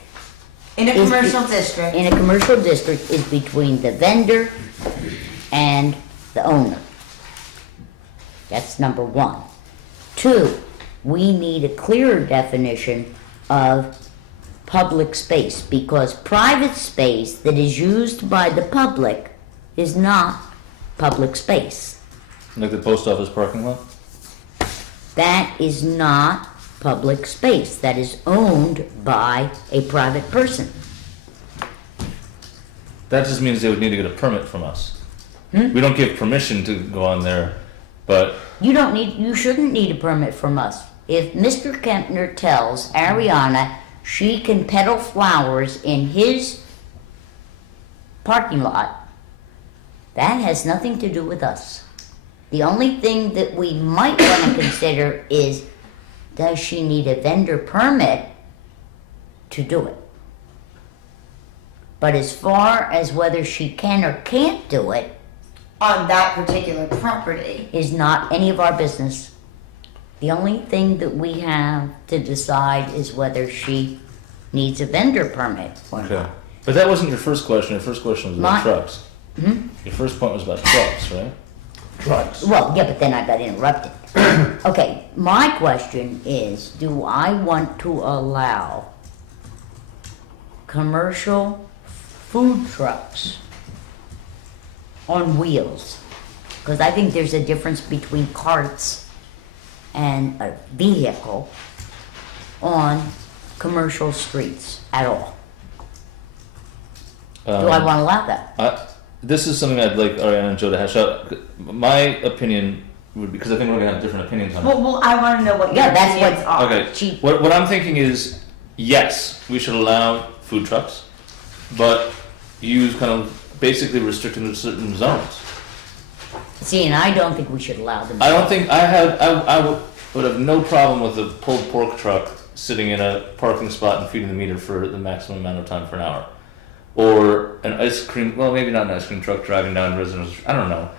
In a Is commercial the- district. in a commercial district is between the vendor and the owner. That's number one. Two, we need a clearer definition of public space, because private space that is used by the public is not public space. Like the post office parking lot? That is not public space. That is owned by a private person. That just means they would need to get a permit from us. We don't give permission to go on there, but You shouldn't need a permit from us. If Mr. Kempner tells Ariana she can peddle flowers in his parking lot, that has nothing to do with us. The only thing that we might want to consider is, does she need a vendor permit to do it? But as far as whether she can or can't do it, On that particular property. is not any of our business. The only thing that we have to decide is whether she needs a vendor permit or okay. not. But that wasn't your first question. Your first question was about My- trucks. Hmm? Your first point was about trucks, right? Trucks. Well, yeah, but then I got interrupted. Okay, my question is, do I want to allow commercial food trucks on wheels? Because I think there's a difference between carts and a vehicle on commercial streets at all. Do I want to allow that? This is something I'd like Ariana and Joe to hash out. My opinion would be, because I think we're going to have different opinions on it. Well, I want to know what your Yeah, that's opinions what- are. Okay, Cheap. what I'm thinking is, yes, we should allow food trucks, but use kind of basically restrict them to certain zones. See, and I don't think we should allow them. I don't think, I would have no problem with a pulled pork truck sitting in a parking spot and feeding the meter for the maximum amount of time for an hour. Or an ice cream, well, maybe not an ice cream truck driving down residential, I don't know.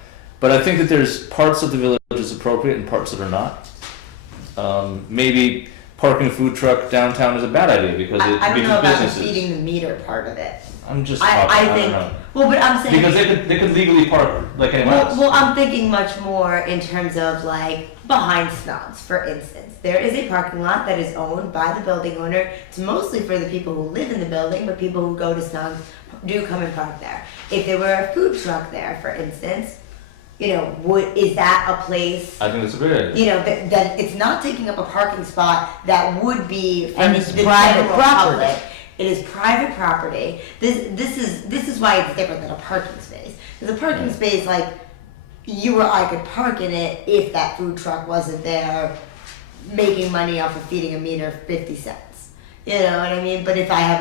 But I think that there's parts of the village is appropriate and parts that are not. Maybe parking a food truck downtown is a bad idea because it I don't know beaches about the businesses. feeding the meter part of it. I'm just talking, I I think, don't know. well, but I'm saying. Because they could legally park like anyone else. Well, I'm thinking much more in terms of like behind snobs, for instance. There is a parking lot that is owned by the building owner. It's mostly for the people who live in the building, but people who go to snobs do come and park there. If there were a food truck there, for instance, you know, is that a place? I think that's a great idea. You know, that it's not taking up a parking spot that would be from And it's the private general property. public. It is private property. This is why it's different than a parking space. Because a parking space, like, you or I could park in it if that food truck wasn't there making money off of feeding a meter 50 cents. You know what I mean? But if I have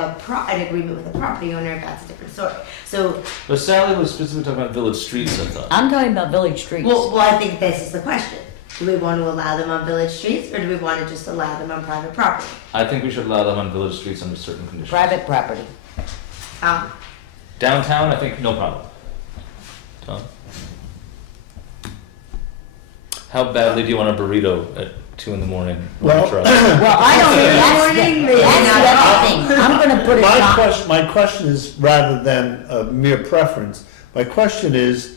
an agreement with a property owner, that's a different story. So, But Sally was specifically talking about village streets, I thought. I'm talking about village streets. well, I think this is the question. Do we want to allow them on village streets, or do we want to just allow them on private property? I think we should allow them on village streets under certain conditions. Private property. Downtown, I think no problem. Tom? How badly do you want a burrito at 2 in the morning? on Well- the truck? Well, I don't think Morning, maybe that's not the at other thing. I'm gonna put it on. My question is, rather than a mere preference, my question is,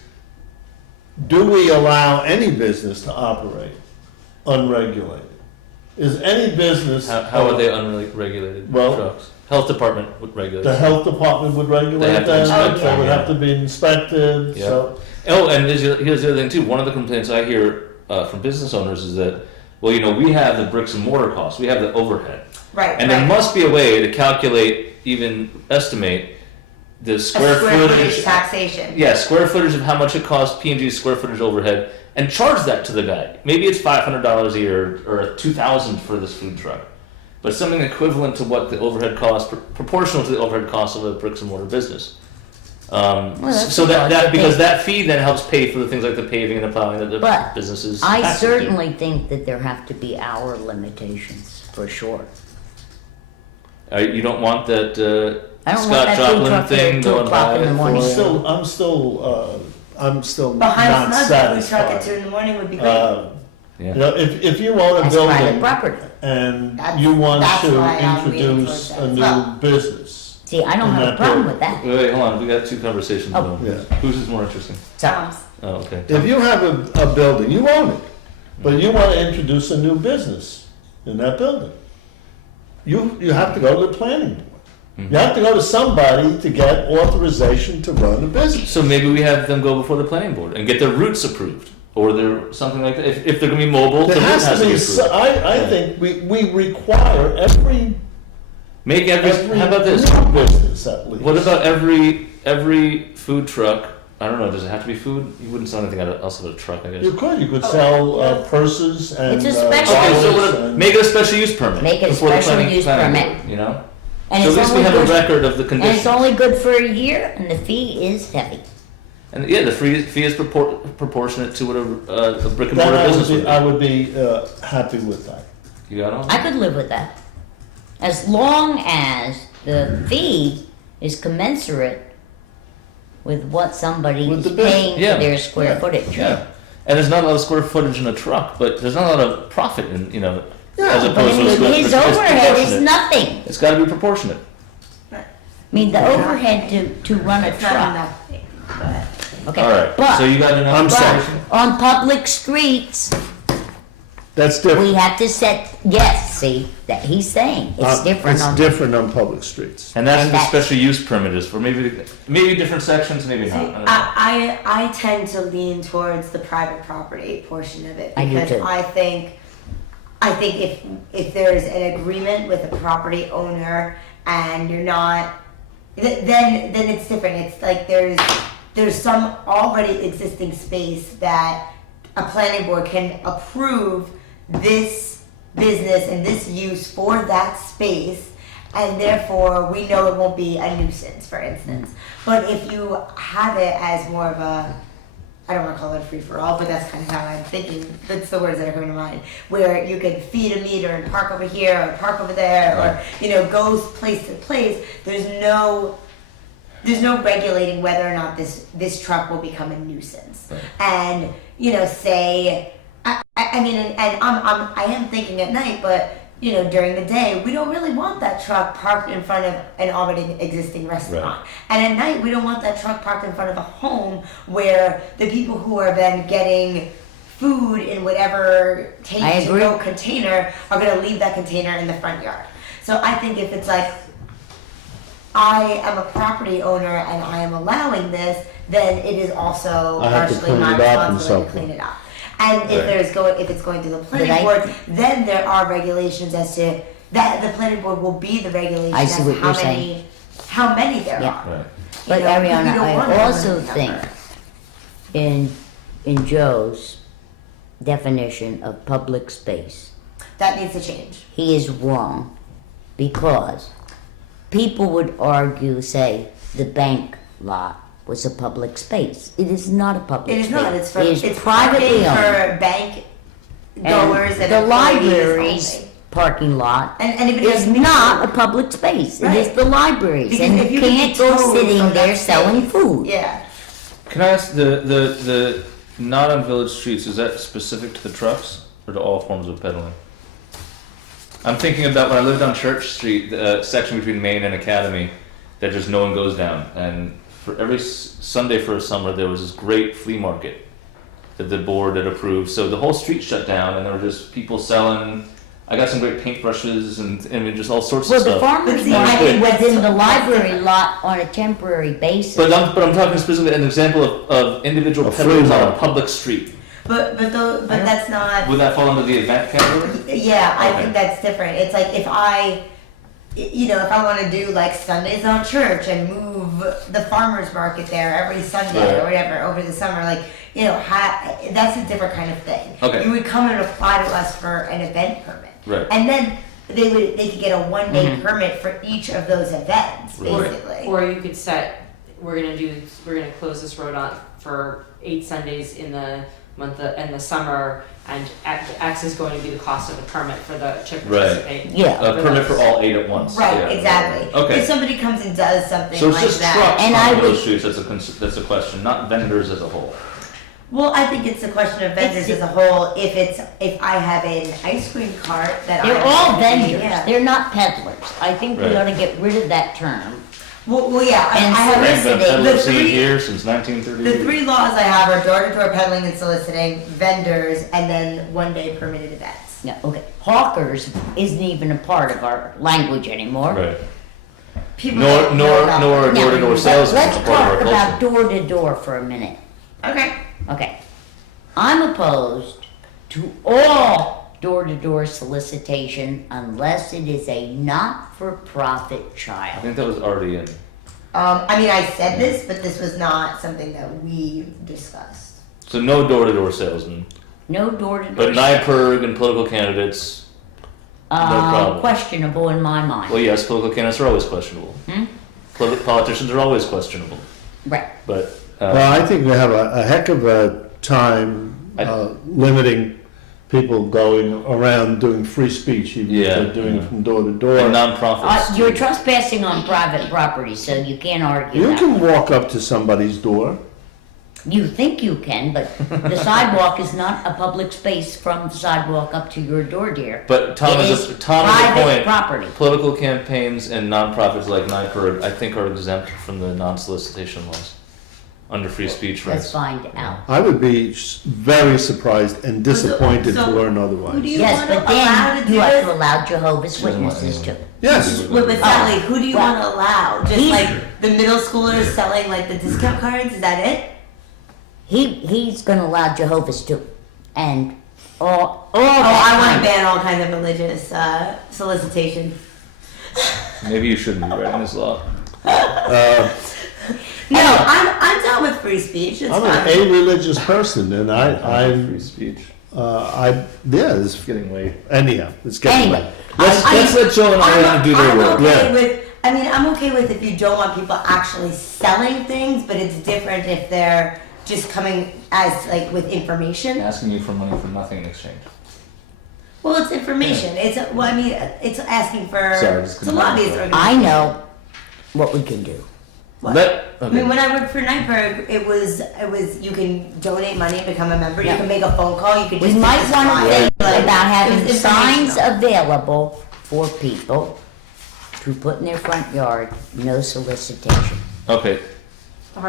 do we allow any business to operate unregulated is any business. How are they unregulated Well- trucks? Health department would regulate. The health department would regulate have to them, inspect they them, would yeah. have to be inspected, Yeah. so. Oh, and here's the other thing too. One of the complaints I hear from business owners is that, well, we have the bricks and mortar costs, we have the overhead, Right, and there must be a way to calculate, even estimate the square footage. taxation. Yeah, square footage of how much it costs P&G's square footage overhead, and charge that to the guy. Maybe it's $500 a year or $2,000 for this food truck, but something equivalent to what the overhead cost, proportional to the overhead cost of a bricks and mortar business. that's So a that because thing. that fee then helps pay for the things like the paving and the plowing that the But businesses. I have to do. certainly think that there have to be hour limitations, for sure. You don't want that I don't want Scott that food Joplin truck there thing at 2 going o'clock by in the at morning. 4 I'm still Behind not Snug's food truck at satisfied. 2 in the morning would be great. Yeah. You know, if you own a That's private building property. and That's- you want that's why to I'm leaning introduce towards that a as new well. business. See, I don't in have a that problem building. with that. Wait, hold on. We got two conversations Oh. going. Yeah. Whose is more interesting? Tom's. Oh, okay. If you have a building, you own it, but you want to introduce a new business in that building, you have to go to the planning board. Mm-hmm. You have to go to somebody to get authorization to run a business. So maybe we have them go before the planning board and get their routes approved, or their something like that. If they're going to be mobile, the There route has to be, approved. I Yeah. think we require every Make every. How about this? new business at least. What about every food truck? I don't know. Does it have to be food? You wouldn't sell anything else of a truck, I guess. You could sell purses and. It's a special- Okay, so wallets what, and- make it a special use permit. Make it a before the special planning- use planning permit. board, you know. And So it's at least we only have a good- record of the And conditions. it's only good for a year, and the fee is heavy. And yeah, the fee is proportionate to what a brick and Then mortar business would be. I would be happy with that. You got all? I could live with that. As long as the fee is commensurate with what somebody With is the business. paying Yeah. for their square Yeah. footage. Yeah. And there's not a lot of square footage in a truck, but there's not a lot of profit in, as But opposed to a square his it's overhead is proportionate. nothing. It's got to be proportionate. I mean, the overhead to run a It's not truck. enough. But Okay, All right. but, So you got enough I'm information? but on public streets, That's we different. have to set, yes, see, that he's saying, it's different It's on. different on public streets. And that's And what the that's- special use permit is for. Maybe different sections, maybe not. I don't know. I tend to lean towards the private property portion of it I do because too. I think if there's an agreement with a property owner and you're not, then it's different. It's like there's some already existing space that a planning board can approve this business and this use for that space, and therefore we know it won't be a nuisance, for instance. But if you have it as more of a, I don't want to call it a free-for-all, but that's kind of how I'm thinking, that's the words that are coming to mind, where you could feed a meter and park over here or park over there, or go place to place, there's no regulating whether or not this truck will become a nuisance. Right. And say, I mean, and I am thinking at night, but during the day, we don't really want that truck parked in front of an already existing restaurant. Right. And at night, we don't want that truck parked in front of a home where the people who are then getting food in whatever I take-to-go agree. container are going to leave that container in the front yard. So I think if it's like, I am a property owner and I am allowing this, then it is also I have to partially clean my it up and responsibility to so clean it up. And if Right. it's going to the But planning I- board, then there are regulations as to that the planning board will be the regulation I as see to what you're saying. how many there Yeah. are. Right. But You know, we Ariana, don't want I a also limited think number. in Joe's definition of public space, That needs to change. he is wrong because people would argue, say, the bank lot was a public space. It is not a public It is space. not. It's for It is it's privately parking owned. for bank And goers and the employees library's only. parking lot And if it is doesn't meet not a code- public space. It Right. is the library's, Because and if you can be can't go towed sitting from there that selling space- food. Yeah. Can I ask the not on village streets? Is that specific to the trucks or to all forms of peddling? I'm thinking about when I lived on Church Street, the section between Main and Academy, that just no one goes down. And for every Sunday for a summer, there was this great flea market that the board had approved. So the whole street shut down, and there were just people selling I got some great paintbrushes and I mean just all sorts Well, of the stuff. farmer's see, I market think was that's in the so- library lot on a temporary basis. But I'm talking specifically an example of individual A free peddlers on a market. public street. But that's not. Would that fall under the event category? Yeah, I Okay. think that's different. It's like if I want to do like Sundays on church and move the farmer's market there every Sunday Right. or whatever over the summer, like, that's a different kind of thing. Okay. You would come and apply to us for an event permit. Right. And then they could get a 1-day permit for each of those events, Right. basically. Or you could set, we're gonna close this road on for 8 Sundays in the in the summer, and X is going to be the cost of the permit for the to Right. participate. Yeah. A permit for all 8 at once. Right, Yeah. exactly. Okay. If somebody comes and does something So it's like just that. trucks And on I those would- streets. That's a question, not vendors as a whole. Well, I think it's a question of vendors as a whole. If I have an ice cream cart that They're I'm all selling, vendors, yeah. they're not peddlers. I think we Right. ought to get rid of that term. Well, yeah. And I have I've been a soliciting. peddler the scene three- here since 1930. The 3 laws I have are door-to-door peddling and soliciting, vendors, and then 1-day permitted events. Yeah, okay. Hawkers isn't even a part of our language anymore. Right. People Nor don't know about it. Now, door-to-door salesmen let's are part of our talk about culture. door to door for a minute. Okay. Okay. I'm opposed to all door-to-door solicitation unless it is a not-for-profit I child. think that was already in. I said this, but this was not something that we discussed. So no door-to-door salesmen, No door-to-door. but NIPERG and political candidates. no problem. Questionable in my mind. Well, yes, political candidates are always questionable. Hmm? Politicians are always questionable. Right. But Well, I think we have a heck of a time limiting people going around doing free speech, even if Yeah, they're doing yeah. it from door to door. and nonprofits. You're too. trespassing on private property, so you can't argue You that. can walk up to somebody's door. You think you can, but the sidewalk is not a public space from the sidewalk up to your door, dear. But Tom It is is a private point. property. Political campaigns and nonprofits like NIPERG, I think, are exempt from the non-solicitation laws under free speech Let's rights. find out. I would be very surprised and disappointed So, to learn Who do otherwise. you Yes, want to but allow then to you do have to this? allow Jehovah's Doesn't want Witnesses to. anyone. Yes. With Sally, who do you Well, want to allow? Just he's- like the middle schoolers selling like the discount cards? Is that it? He's going to allow Jehovah's too, and all Oh, I want that to ban all kinds of religious solicitation. Maybe you shouldn't be writing this law. No, I'm done with free speech. It's I'm fine. an a-religious person, and I'm, free speech. it's Getting late. anyhow, it's getting Anyway, late. Let's let Joe and Ariana do their I'm work. okay Yeah. with. I mean, I'm okay with if you don't want people actually selling things, but it's different if they're just coming as like with information. Asking you for money for nothing in exchange. Well, it's information. It's it's asking for. Sorry, just it's a couldn't lobbyist remember. organization. I know what we can do. What? I mean, when I worked for NIPERG, it was you can donate money, become a member. You Yeah. can make a phone call. You could We just might just want fly to it, think like, about it having was signs informational. available for people to put in their front yard, no solicitation. Okay.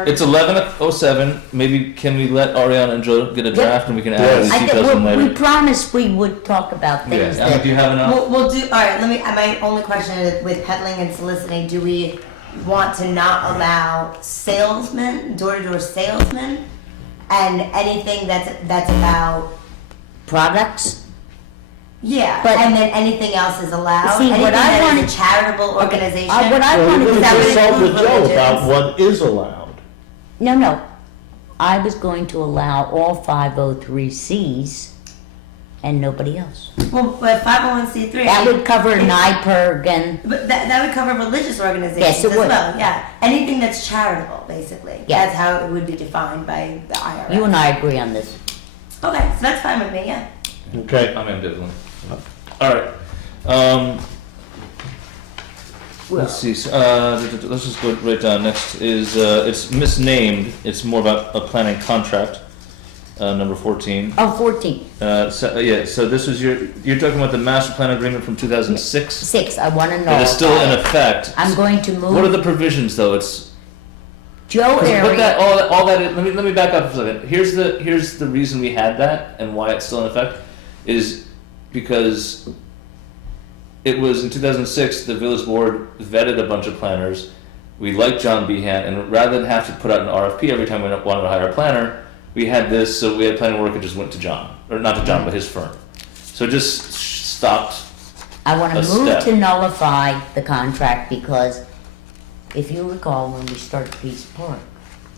It's 11:07. Maybe can we let Ariana and Joe get a draft and we can add Yes. these I details in think we later. promised we would talk about Yeah. things Emma, that do you have enough? We'll do. All right. My only question is with peddling and soliciting. Do we want to not allow salesmen, door-to-door salesmen, and anything that's about products. yeah, But- and then anything else is allowed. See, anything what I that is wanted- a charitable organization. What I Well, wanted you're to going that to would consult include with Joe religions. about what is allowed. No. I was going to allow all 503Cs and nobody else. Well, but 501c3. That would cover it- NIPERG and, But that would cover religious organizations Yes, it as would. well. Yeah, anything that's charitable, basically. Yeah. That's how it would be defined by the IRS. you and I agree on this. Okay, so that's fine with me. Yeah. Okay. I'm ambivalent. All right. Let's see. Let's just go right down. Next is it's misnamed. It's more about a planning contract. Number 14. Oh, 14. So this was you're talking about the master plan agreement from 2006. 6, I want to know. That is still in effect. I'm going to move. What are the provisions though? It's Joe what area. that all that is, let me back up for a second. Here's the reason we had that and why it's still in effect is because it was in 2006, the village board vetted a bunch of planners. We liked John Behan, and rather than have to put out an RFP every time we wanted to hire a planner, we had this, so we had planning work, it just went to John, or not to John, but his firm. So it just stopped. I want A to move step. to nullify the contract because if you recall, when we started Peace Park,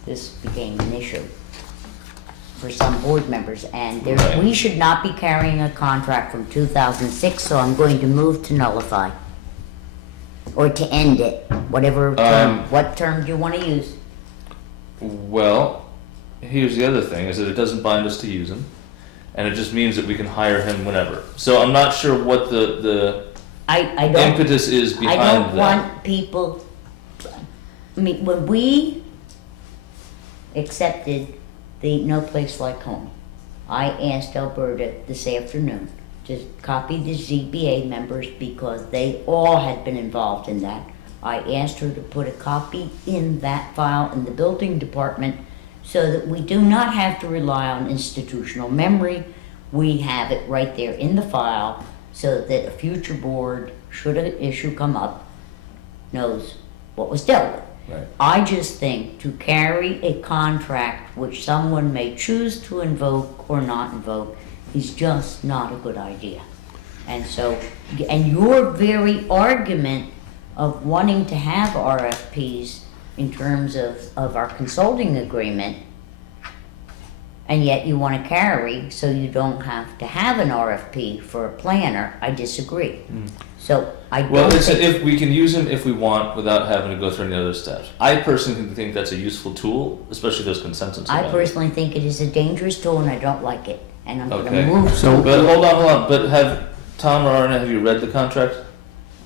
this became an issue for some board members, and Right. we should not be carrying a contract from 2006, so I'm going to move to nullify. Or to end it, whatever term, what term do you want to use? Well, here's the other thing, is that it doesn't bind us to use him, and it just means that we can hire him whenever. So I'm not sure what the I don't. impetus is I behind don't that. want people, I mean, when we accepted the No Place Like Home, I asked Alberta this afternoon to copy the ZBA members because they all had been involved in that. I asked her to put a copy in that file in the building department so that we do not have to rely on institutional memory. We have it right there in the file so that a future board, should an issue come up, knows what was dealt with. Right. I just think to carry a contract which someone may choose to invoke or not invoke is just not a good idea. And so, and your very argument of wanting to have RFPs in terms of our consulting agreement, and yet you want to carry so you don't have to have an RFP for a planner, I disagree. So I Well, don't it's think, if we can use him if we want without having to go through any other steps. I personally think that's a useful tool, especially if there's consensus I about it. personally think it is a dangerous tool and I don't like it. And I'm going Okay. to move. But hold on. But have Tom or Arna, have you read the contract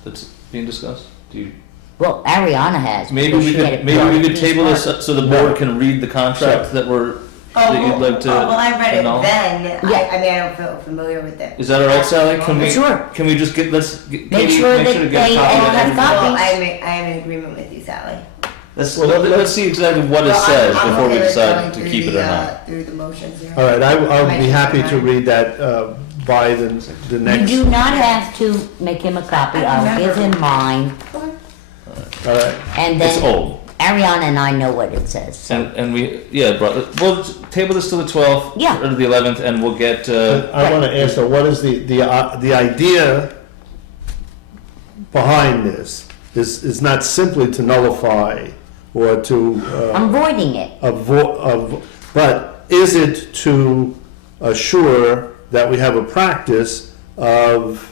that's being discussed? Do you? Well, Ariana has. Maybe because we she had could it maybe part we of could Peace table Park. this so the board can read the contract that we're that you'd like to. well, I read it annul? then. Yeah. I mean, I don't feel familiar with it. Is that all right, Sally? Can we? Sure. Can we just get Make sure that to get a they copy all of have everything? copies. Well, I am in agreement with you, Sally. Let's see exactly what it Well, says I'm before we okay with decide going to through keep it the, or not. Through the motions here. All right, I'll Might be take happy some to time. read that by the You next. do not have to make him a copy. I I'll give remember. him mine. All right. And It's then old. Ariana and I know what it says. So. And we'll table this till the 12th Yeah. or the 11th, and we'll get. I want to ask though, what is the idea behind this? Is not simply to nullify or to I'm voiding it. but is it to assure that we have a practice of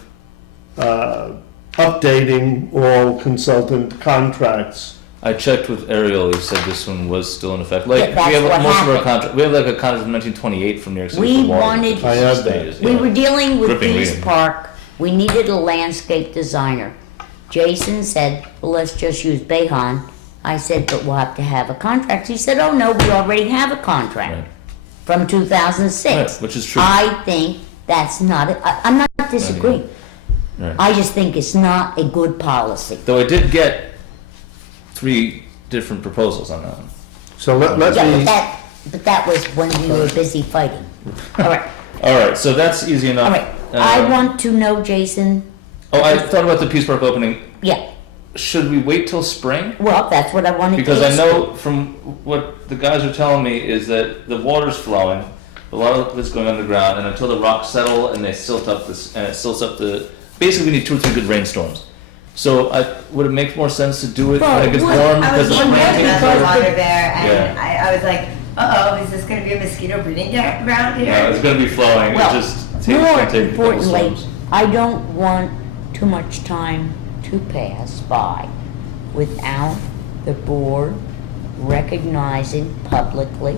updating all consultant contracts? I checked with Ariel. He said this one was still in effect. Like Yeah, that's we have what most of our happened. contract. We have like a contract from 1928 from New York City. We for water, wanted- which I is have stated, that. We yeah. were dealing with Gripping Peace reading. Park. We needed a landscape designer. Jason said, well, let's just use Behan. I said, but we'll have to have a contract. He said, oh no, we already have a contract Right. from 2006. Right, which is true. I think that's not, I'm not disagreeing. Right. I just think it's not a good policy. Though I did get 3 different proposals on that one. So let Yeah, me, but that was when we were busy fighting. All right, All right, so that's easy enough. all right. I Um, want to know, Jason, Oh, I thought about the Peace Park opening. yeah, Should we wait till spring? well, that's what I wanted to Because I ask know from what the guys are telling me is that the water's flowing, a lot of it's going underground, and until the rocks settle and they silt up this, and it silts up the. Basically, we need 2 or 3 good rainstorms. So, would it make more sense to do it Well, when it gets it would. warm? I Because was the wondering plantings about the are. water there, and Yeah. I was like, uh-oh, is this gonna be a mosquito breeding ground here? No, it's going to be flowing. Well, it just takes, more gonna take a couple importantly, storms. I don't want too much time to pass by without the board recognizing publicly.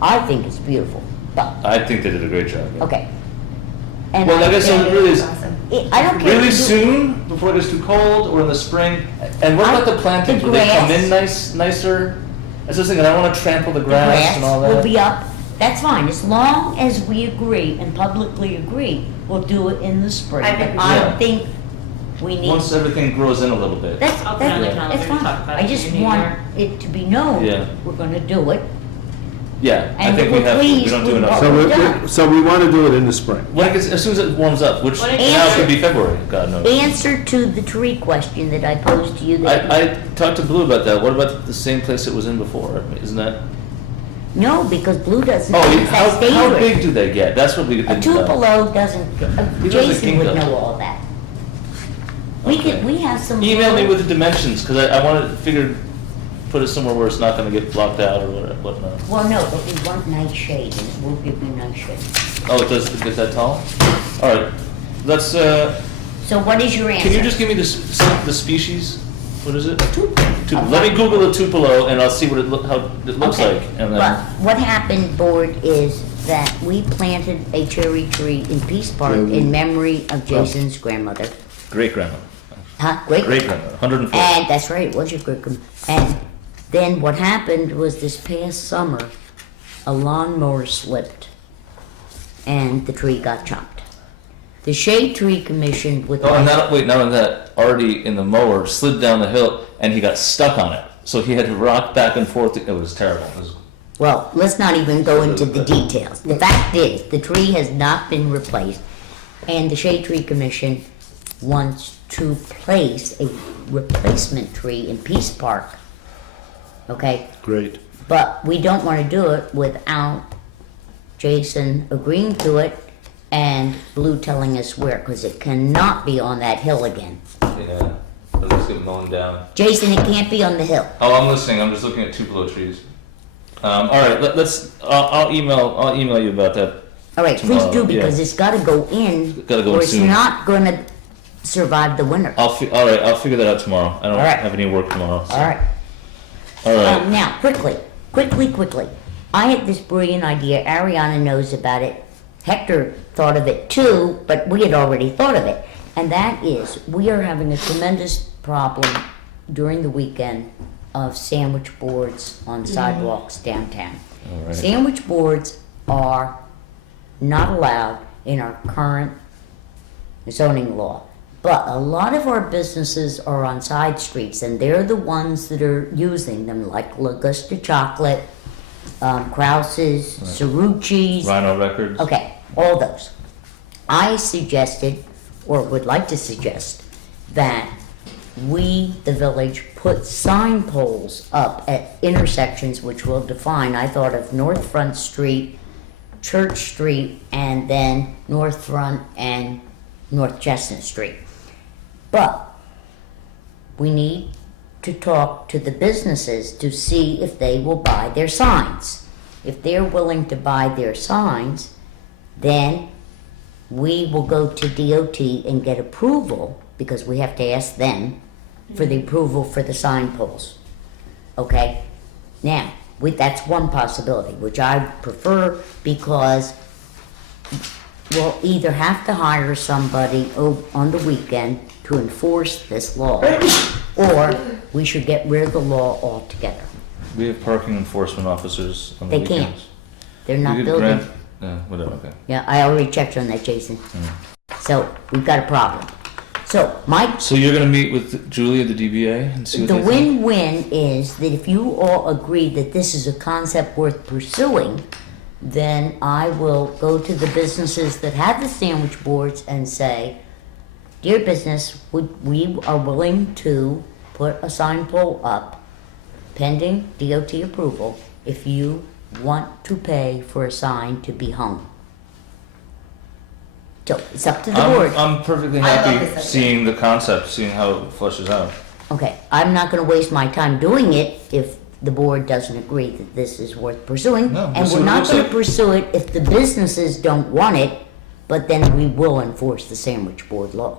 I think it's beautiful, but, I think they did a great job. okay. And Well, I guess think it really is. Awesome. I don't care. Really if you do- soon, before it gets too cold, or in the spring. And what about the plantings? the Will they come grass. in nicer? I was just thinking, I don't want to trample the The grass and all grass will that. be up, that's fine, as long as we agree and publicly agree, we'll do it in the spring. I But agree. I Yeah. think we need. Once everything grows in a little bit. That's, I'll put it on the that's calendar to fine. talk about I it just in the new want year. it to be known, Yeah. we're gonna do it. Yeah, I And think we we were have, we pleased don't do with enough. what So so we want to do it in the spring. When it gets, as soon as it warms up, which When it now gets- could be February, God knows. Answer to the tree question that I posed to you. That I talked to Blue about that. What about the same place it was in before? Isn't that? no, because blue doesn't. Oh, think how that's dangerous. big do they get? That's what we A didn't know. Tupelo doesn't. He lives in Jason would Kingdom. know all that. We Okay. could. We have some. Email me with the dimensions, because I want to figure, put it somewhere where it's not going to get blocked out or whatnot. Well, no, but we want nice shade, and it will give you nice shade. Oh, it does get that tall? All right, let's, So what is your answer? can you just give me the species? What is it? Let me Google a Tupelo and I'll see what how it looks Okay. like. And Well, then, what happened, board, is that we planted a cherry tree in Peace Park in memory of Jason's grandmother. great grandmother. Huh? Great. Great grandmother, 104. And that's right, it was your great grandmother. And then what happened was this past summer, a lawnmower slipped and the tree got chopped. The Shade Tree Commission with. Oh, and not only that, Artie in the mower slid down the hill and he got stuck on it. So he had to rock back and forth. It was terrible. It was, Well, let's not even go into the details. The fact is, the tree has not been replaced, and the Shade Tree Commission wants to place a replacement tree in Peace Park. Okay? Great. But we don't want to do it without Jason agreeing to it and Blue telling us where, because it cannot be on that hill again. yeah, let's get going down. Jason, it can't be on the hill. Oh, I'm listening. I'm just looking at Tupelo trees. All right, let's. I'll email you about that. All right, please Tomorrow, do, because yeah. it's got to go in, Gotta go or in it's soon. not going to survive the winter. All right, I'll figure that out tomorrow. I don't All right. have any work tomorrow. So. All right. All right. Now, quickly. I had this brilliant idea. Ariana knows about it. Hector thought of it too, but we had already thought of it. And that is, we are having a tremendous problem during the weekend of sandwich boards on sidewalks downtown. All right. Sandwich boards are not allowed in our current zoning law. But a lot of our businesses are on side streets, and they're the ones that are using them, like Augusta Chocolate, Krause's, Cerrucci's. Rhino Records. Okay, all those. I suggested, or would like to suggest, that we, the village, put sign poles up at intersections which will define, I thought of North Front Street, Church Street, and then North Front and North Chestnut Street. But we need to talk to the businesses to see if they will buy their signs. If they're willing to buy their signs, then we will go to DOT and get approval, because we have to ask them for the approval for the sign poles. Okay? Now, that's one possibility, which I prefer, because we'll either have to hire somebody on the weekend to enforce this law, or we should get rid of the law altogether. We have parking enforcement officers on the They weekends. can't. They're We not could building. grant- whatever. Okay. Yeah, I already checked on that, Jason. So, we've got a problem. So, Mike, So you're gonna meet with Julie at the DBA and see what the they think? win-win is that if you all agree that this is a concept worth pursuing, then I will go to the businesses that have the sandwich boards and say, dear business, we are willing to put a sign pole up pending DOT approval if you want to pay for a sign to be hung. So, it's up to the board. I'm perfectly I love happy this idea. seeing the concept, seeing how it flushes out. Okay, I'm not gonna waste my time doing it if the board doesn't agree that this is worth pursuing. No, And this is we're what it not looks gonna like. pursue it if the businesses don't want it, but then we will enforce the sandwich board law.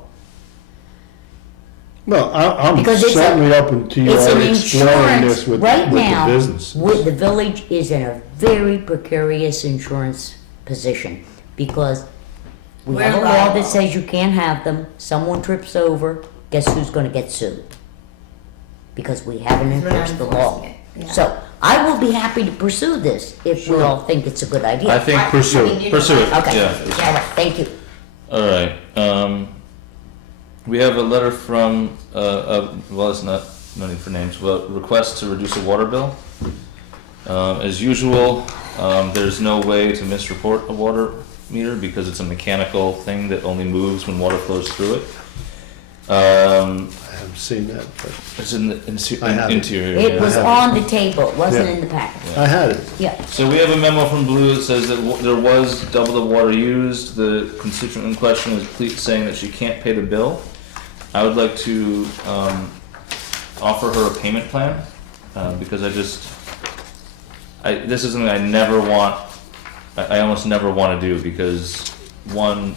Well, I'm Because it's certainly open to It's an your exploring insurance, this with right the now, business. the village is in a very precarious insurance position, because we have a We're law liable. that says you can't have them, someone trips over, guess who's gonna get sued? Because we haven't We're not enforced the law. enforcing it, yeah. So, I will be happy to pursue this if we all think it's a good idea. I think Pursue it. mean, you pursue it. Okay, Yeah. all right, thank you. All right. We have a letter from, well, it's not, no need for names, but request to reduce a water bill. As usual, There's no way to misreport a water meter because it's a mechanical thing that only moves when water flows through it. I haven't seen that, but It's in the I have it. interior. It yeah. was on the table, it wasn't Yeah. in the packet. I had it. Yeah. So we have a memo from Blue that says that there was double the water used. The constituent in question is saying that she can't pay the bill. I would like to offer her a payment plan because this is something I never want. I almost never want to do because one,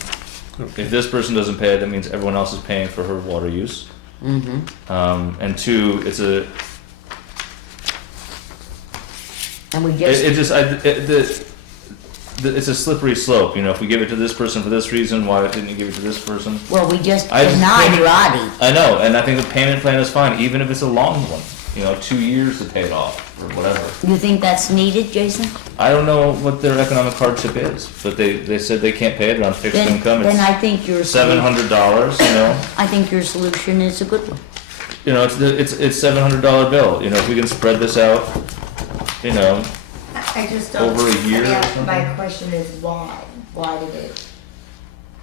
if this person doesn't pay it, that means everyone else is paying for her water use. Mm-hmm. And two, And we just, it's a slippery slope. You know, if we give it to this person for this reason, why didn't you give it to this person? well, we just I denied think- Roddy. I know, and I think the payment plan is fine, even if it's a long one. You know, 2 years to pay it off or whatever. You think that's needed, Jason? I don't know what their economic hardship is, but they said they can't pay it on fixed income. Then It's I think your $700. You know, I think your solution is a good one. you know, it's $700 bill. You know, if we can spread this out, you know, I just don't. Over a year or My something? question is why? Why did it?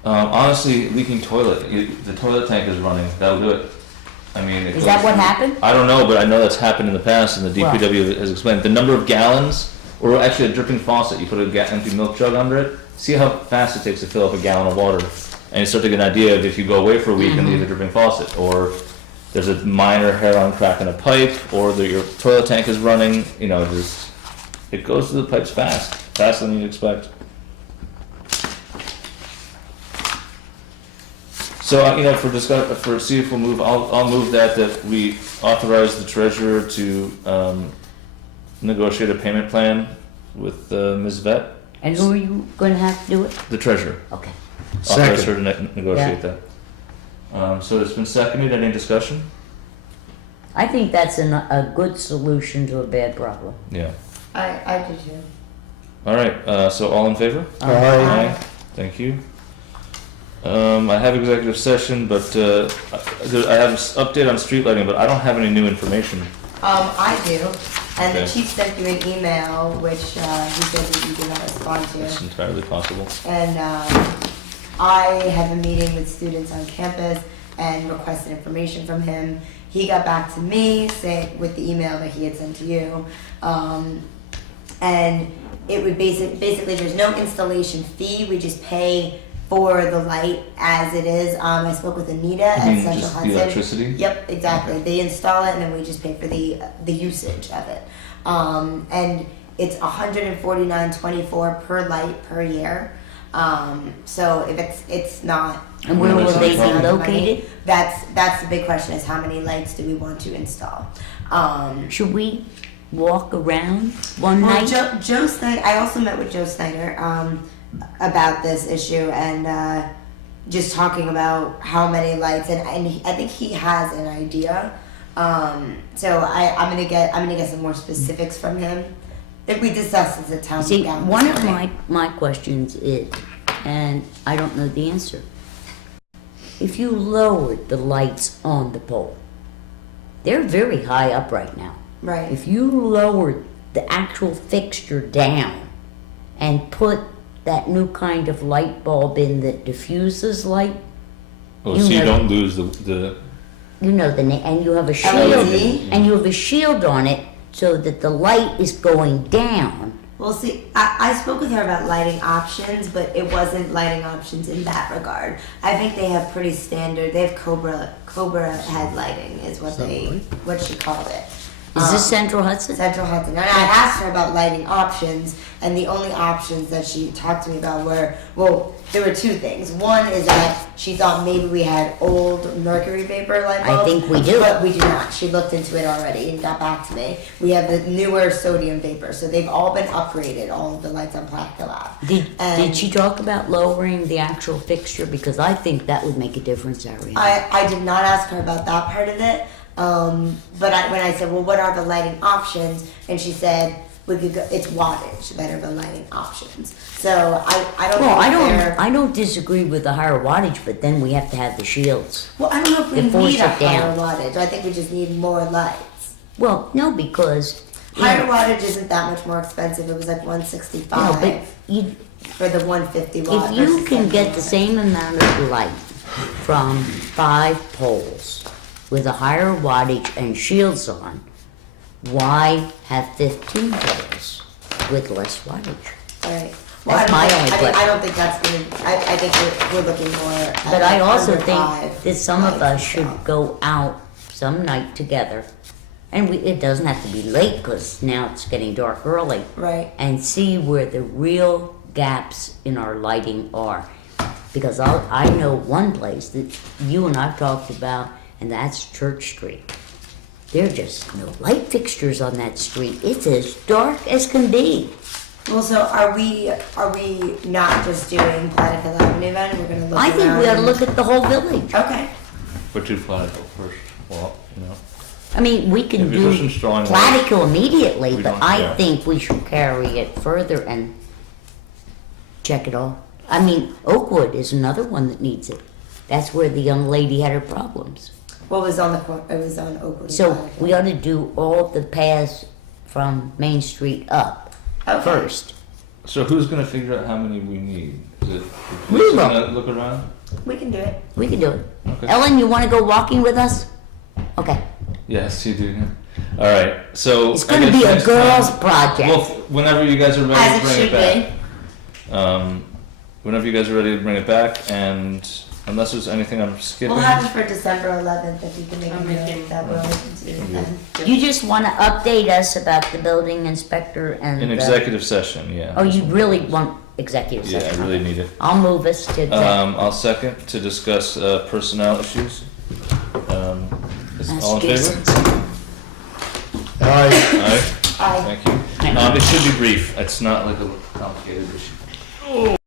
honestly, leaking toilet. The toilet tank is running. That'll do it. I mean, Is that what happened? I don't know, but I know that's happened in the past, and the Well- DPW has explained the number of gallons, or actually a dripping faucet. You put an empty milk jug under it. See how fast it takes to fill up a gallon of water, and you start to get an idea of if you go away for a week and leave a dripping faucet, or there's a minor hair-on crack in a pipe, or your toilet tank is running. You know, it goes through the pipes faster than you'd expect. So, you know, see if we'll move, I'll move that we authorize the treasurer to, negotiate a payment plan with, Ms. Vett, And who are you gonna have to do it? the treasurer. Okay. Authorize Second. her to negotiate that. So it's been seconded, any discussion? I think that's a good solution to a bad problem. Yeah. I did too. All right, so all in favor? Aye. Thank you. I have executive session, but, I have an update on street lighting, but I don't have any new information. I do, and the Okay. chief sent you an email, which, he said that you did not respond It's to. entirely possible. And, I have a meeting with students on campus and requested information from him. He got back to me, with the email that he had sent to you. And it would basically, there's no installation fee, we just pay for the light as it is. I spoke with Anita at You mean Central just the Hudson. electricity? Yep, exactly. They install it and then we just pay for the usage of it. And it's $149.24 per light per year. So if it's not. And where will they be Money, located? That's the big question, is how many lights do we want to install? Should we walk around one Well, night? Joe Snyder, I also met with Joe Snyder about this issue and just talking about how many lights and I think he has an idea. So I'm gonna get some more specifics from him. If we discuss this at town. See, down one this of way. my questions is, and I don't know the answer. If you lowered the lights on the pole, they're very high up right now. Right. If you lowered the actual fixture down and put that new kind of light bulb in that diffuses light, Oh, You so you know- don't lose the you know and you have a shield, LED? and you have a shield on it so that the light is going down. Well, see, I spoke with her about lighting options, but it wasn't lighting options in that regard. I think they have pretty standard. They have Cobra head lighting is what she called it. Is this Central Hudson? Central Hudson. And I asked her about lighting options, and the only options that she talked to me about were, well, there were two things. One is that she thought maybe we had old mercury vapor light bulbs. I think we do. But we do not. She looked into it already and got back to me. We have the newer sodium vapor, so they've all been upgraded, all of the lights on Platica Lab. Did she talk about lowering the actual fixture? Because I think that would make a difference, Ariana. I did not ask her about that part of it. But when I said, well, what are the lighting options? And she said, we could go, it's wattage that are the lighting options. So I don't know if I don't disagree with the higher wattage, but then we have to have the shields. Well, I don't know if we To force need a it down. higher wattage. I think we just need more lights. Well, no, because Higher wattage isn't that much more expensive, it was like No, 165 but you, for the 150 watt. if you versus can get 70 the same amount of light from 5 poles with a higher wattage and shields on, why have 15 poles with less wattage? Right. That's my only question. I don't think that's gonna, I think we're looking more at. But I also under think 5 that some of lights us and should stuff. go out some night together, and it doesn't have to be late, because now it's getting dark early, Right. and see where the real gaps in our lighting are. Because I know one place that you and I've talked about, and that's Church Street. There are just no light fixtures on that street. It's as dark as can be. Well, so are we not just doing Platic Hill Avenue then? We're gonna look I think we ought to around- look at the whole village. Okay. But do Platic Hill first, well, you know. I mean, we can If you're do pushing strong Platic Hill immediately, we but don't- I yeah. think we should carry it further and check it all. I mean, Oakwood is another one that needs it. That's where the young lady had her problems. What was on the it was on Oakwood. So Platic we Hill. ought to do all the paths from Main Street up Okay. first. So who's gonna figure out how many we need? Is it the We police will. gonna look around? We can do it. We can do it. Okay. Ellen, you want to go walking with us? Okay. Yes, you do. All right. So It's I going to guess be a next girls' time- project. Well, whenever you guys are ready As to it bring should it be. back. Whenever you guys are ready to bring it back, and unless there's anything I'm skipping. We'll have it for December 11th if you can make I'm a note making- that we're open to it then. You just want to update us about the building inspector and In the- executive session, yeah. Oh, you really want executive Yeah, I session? really need it. I'll move us to executive. I'll second to discuss personnel issues. All in favor? Aye. Aye. Aye. Thank you. It should be brief. It's not like a complicated issue.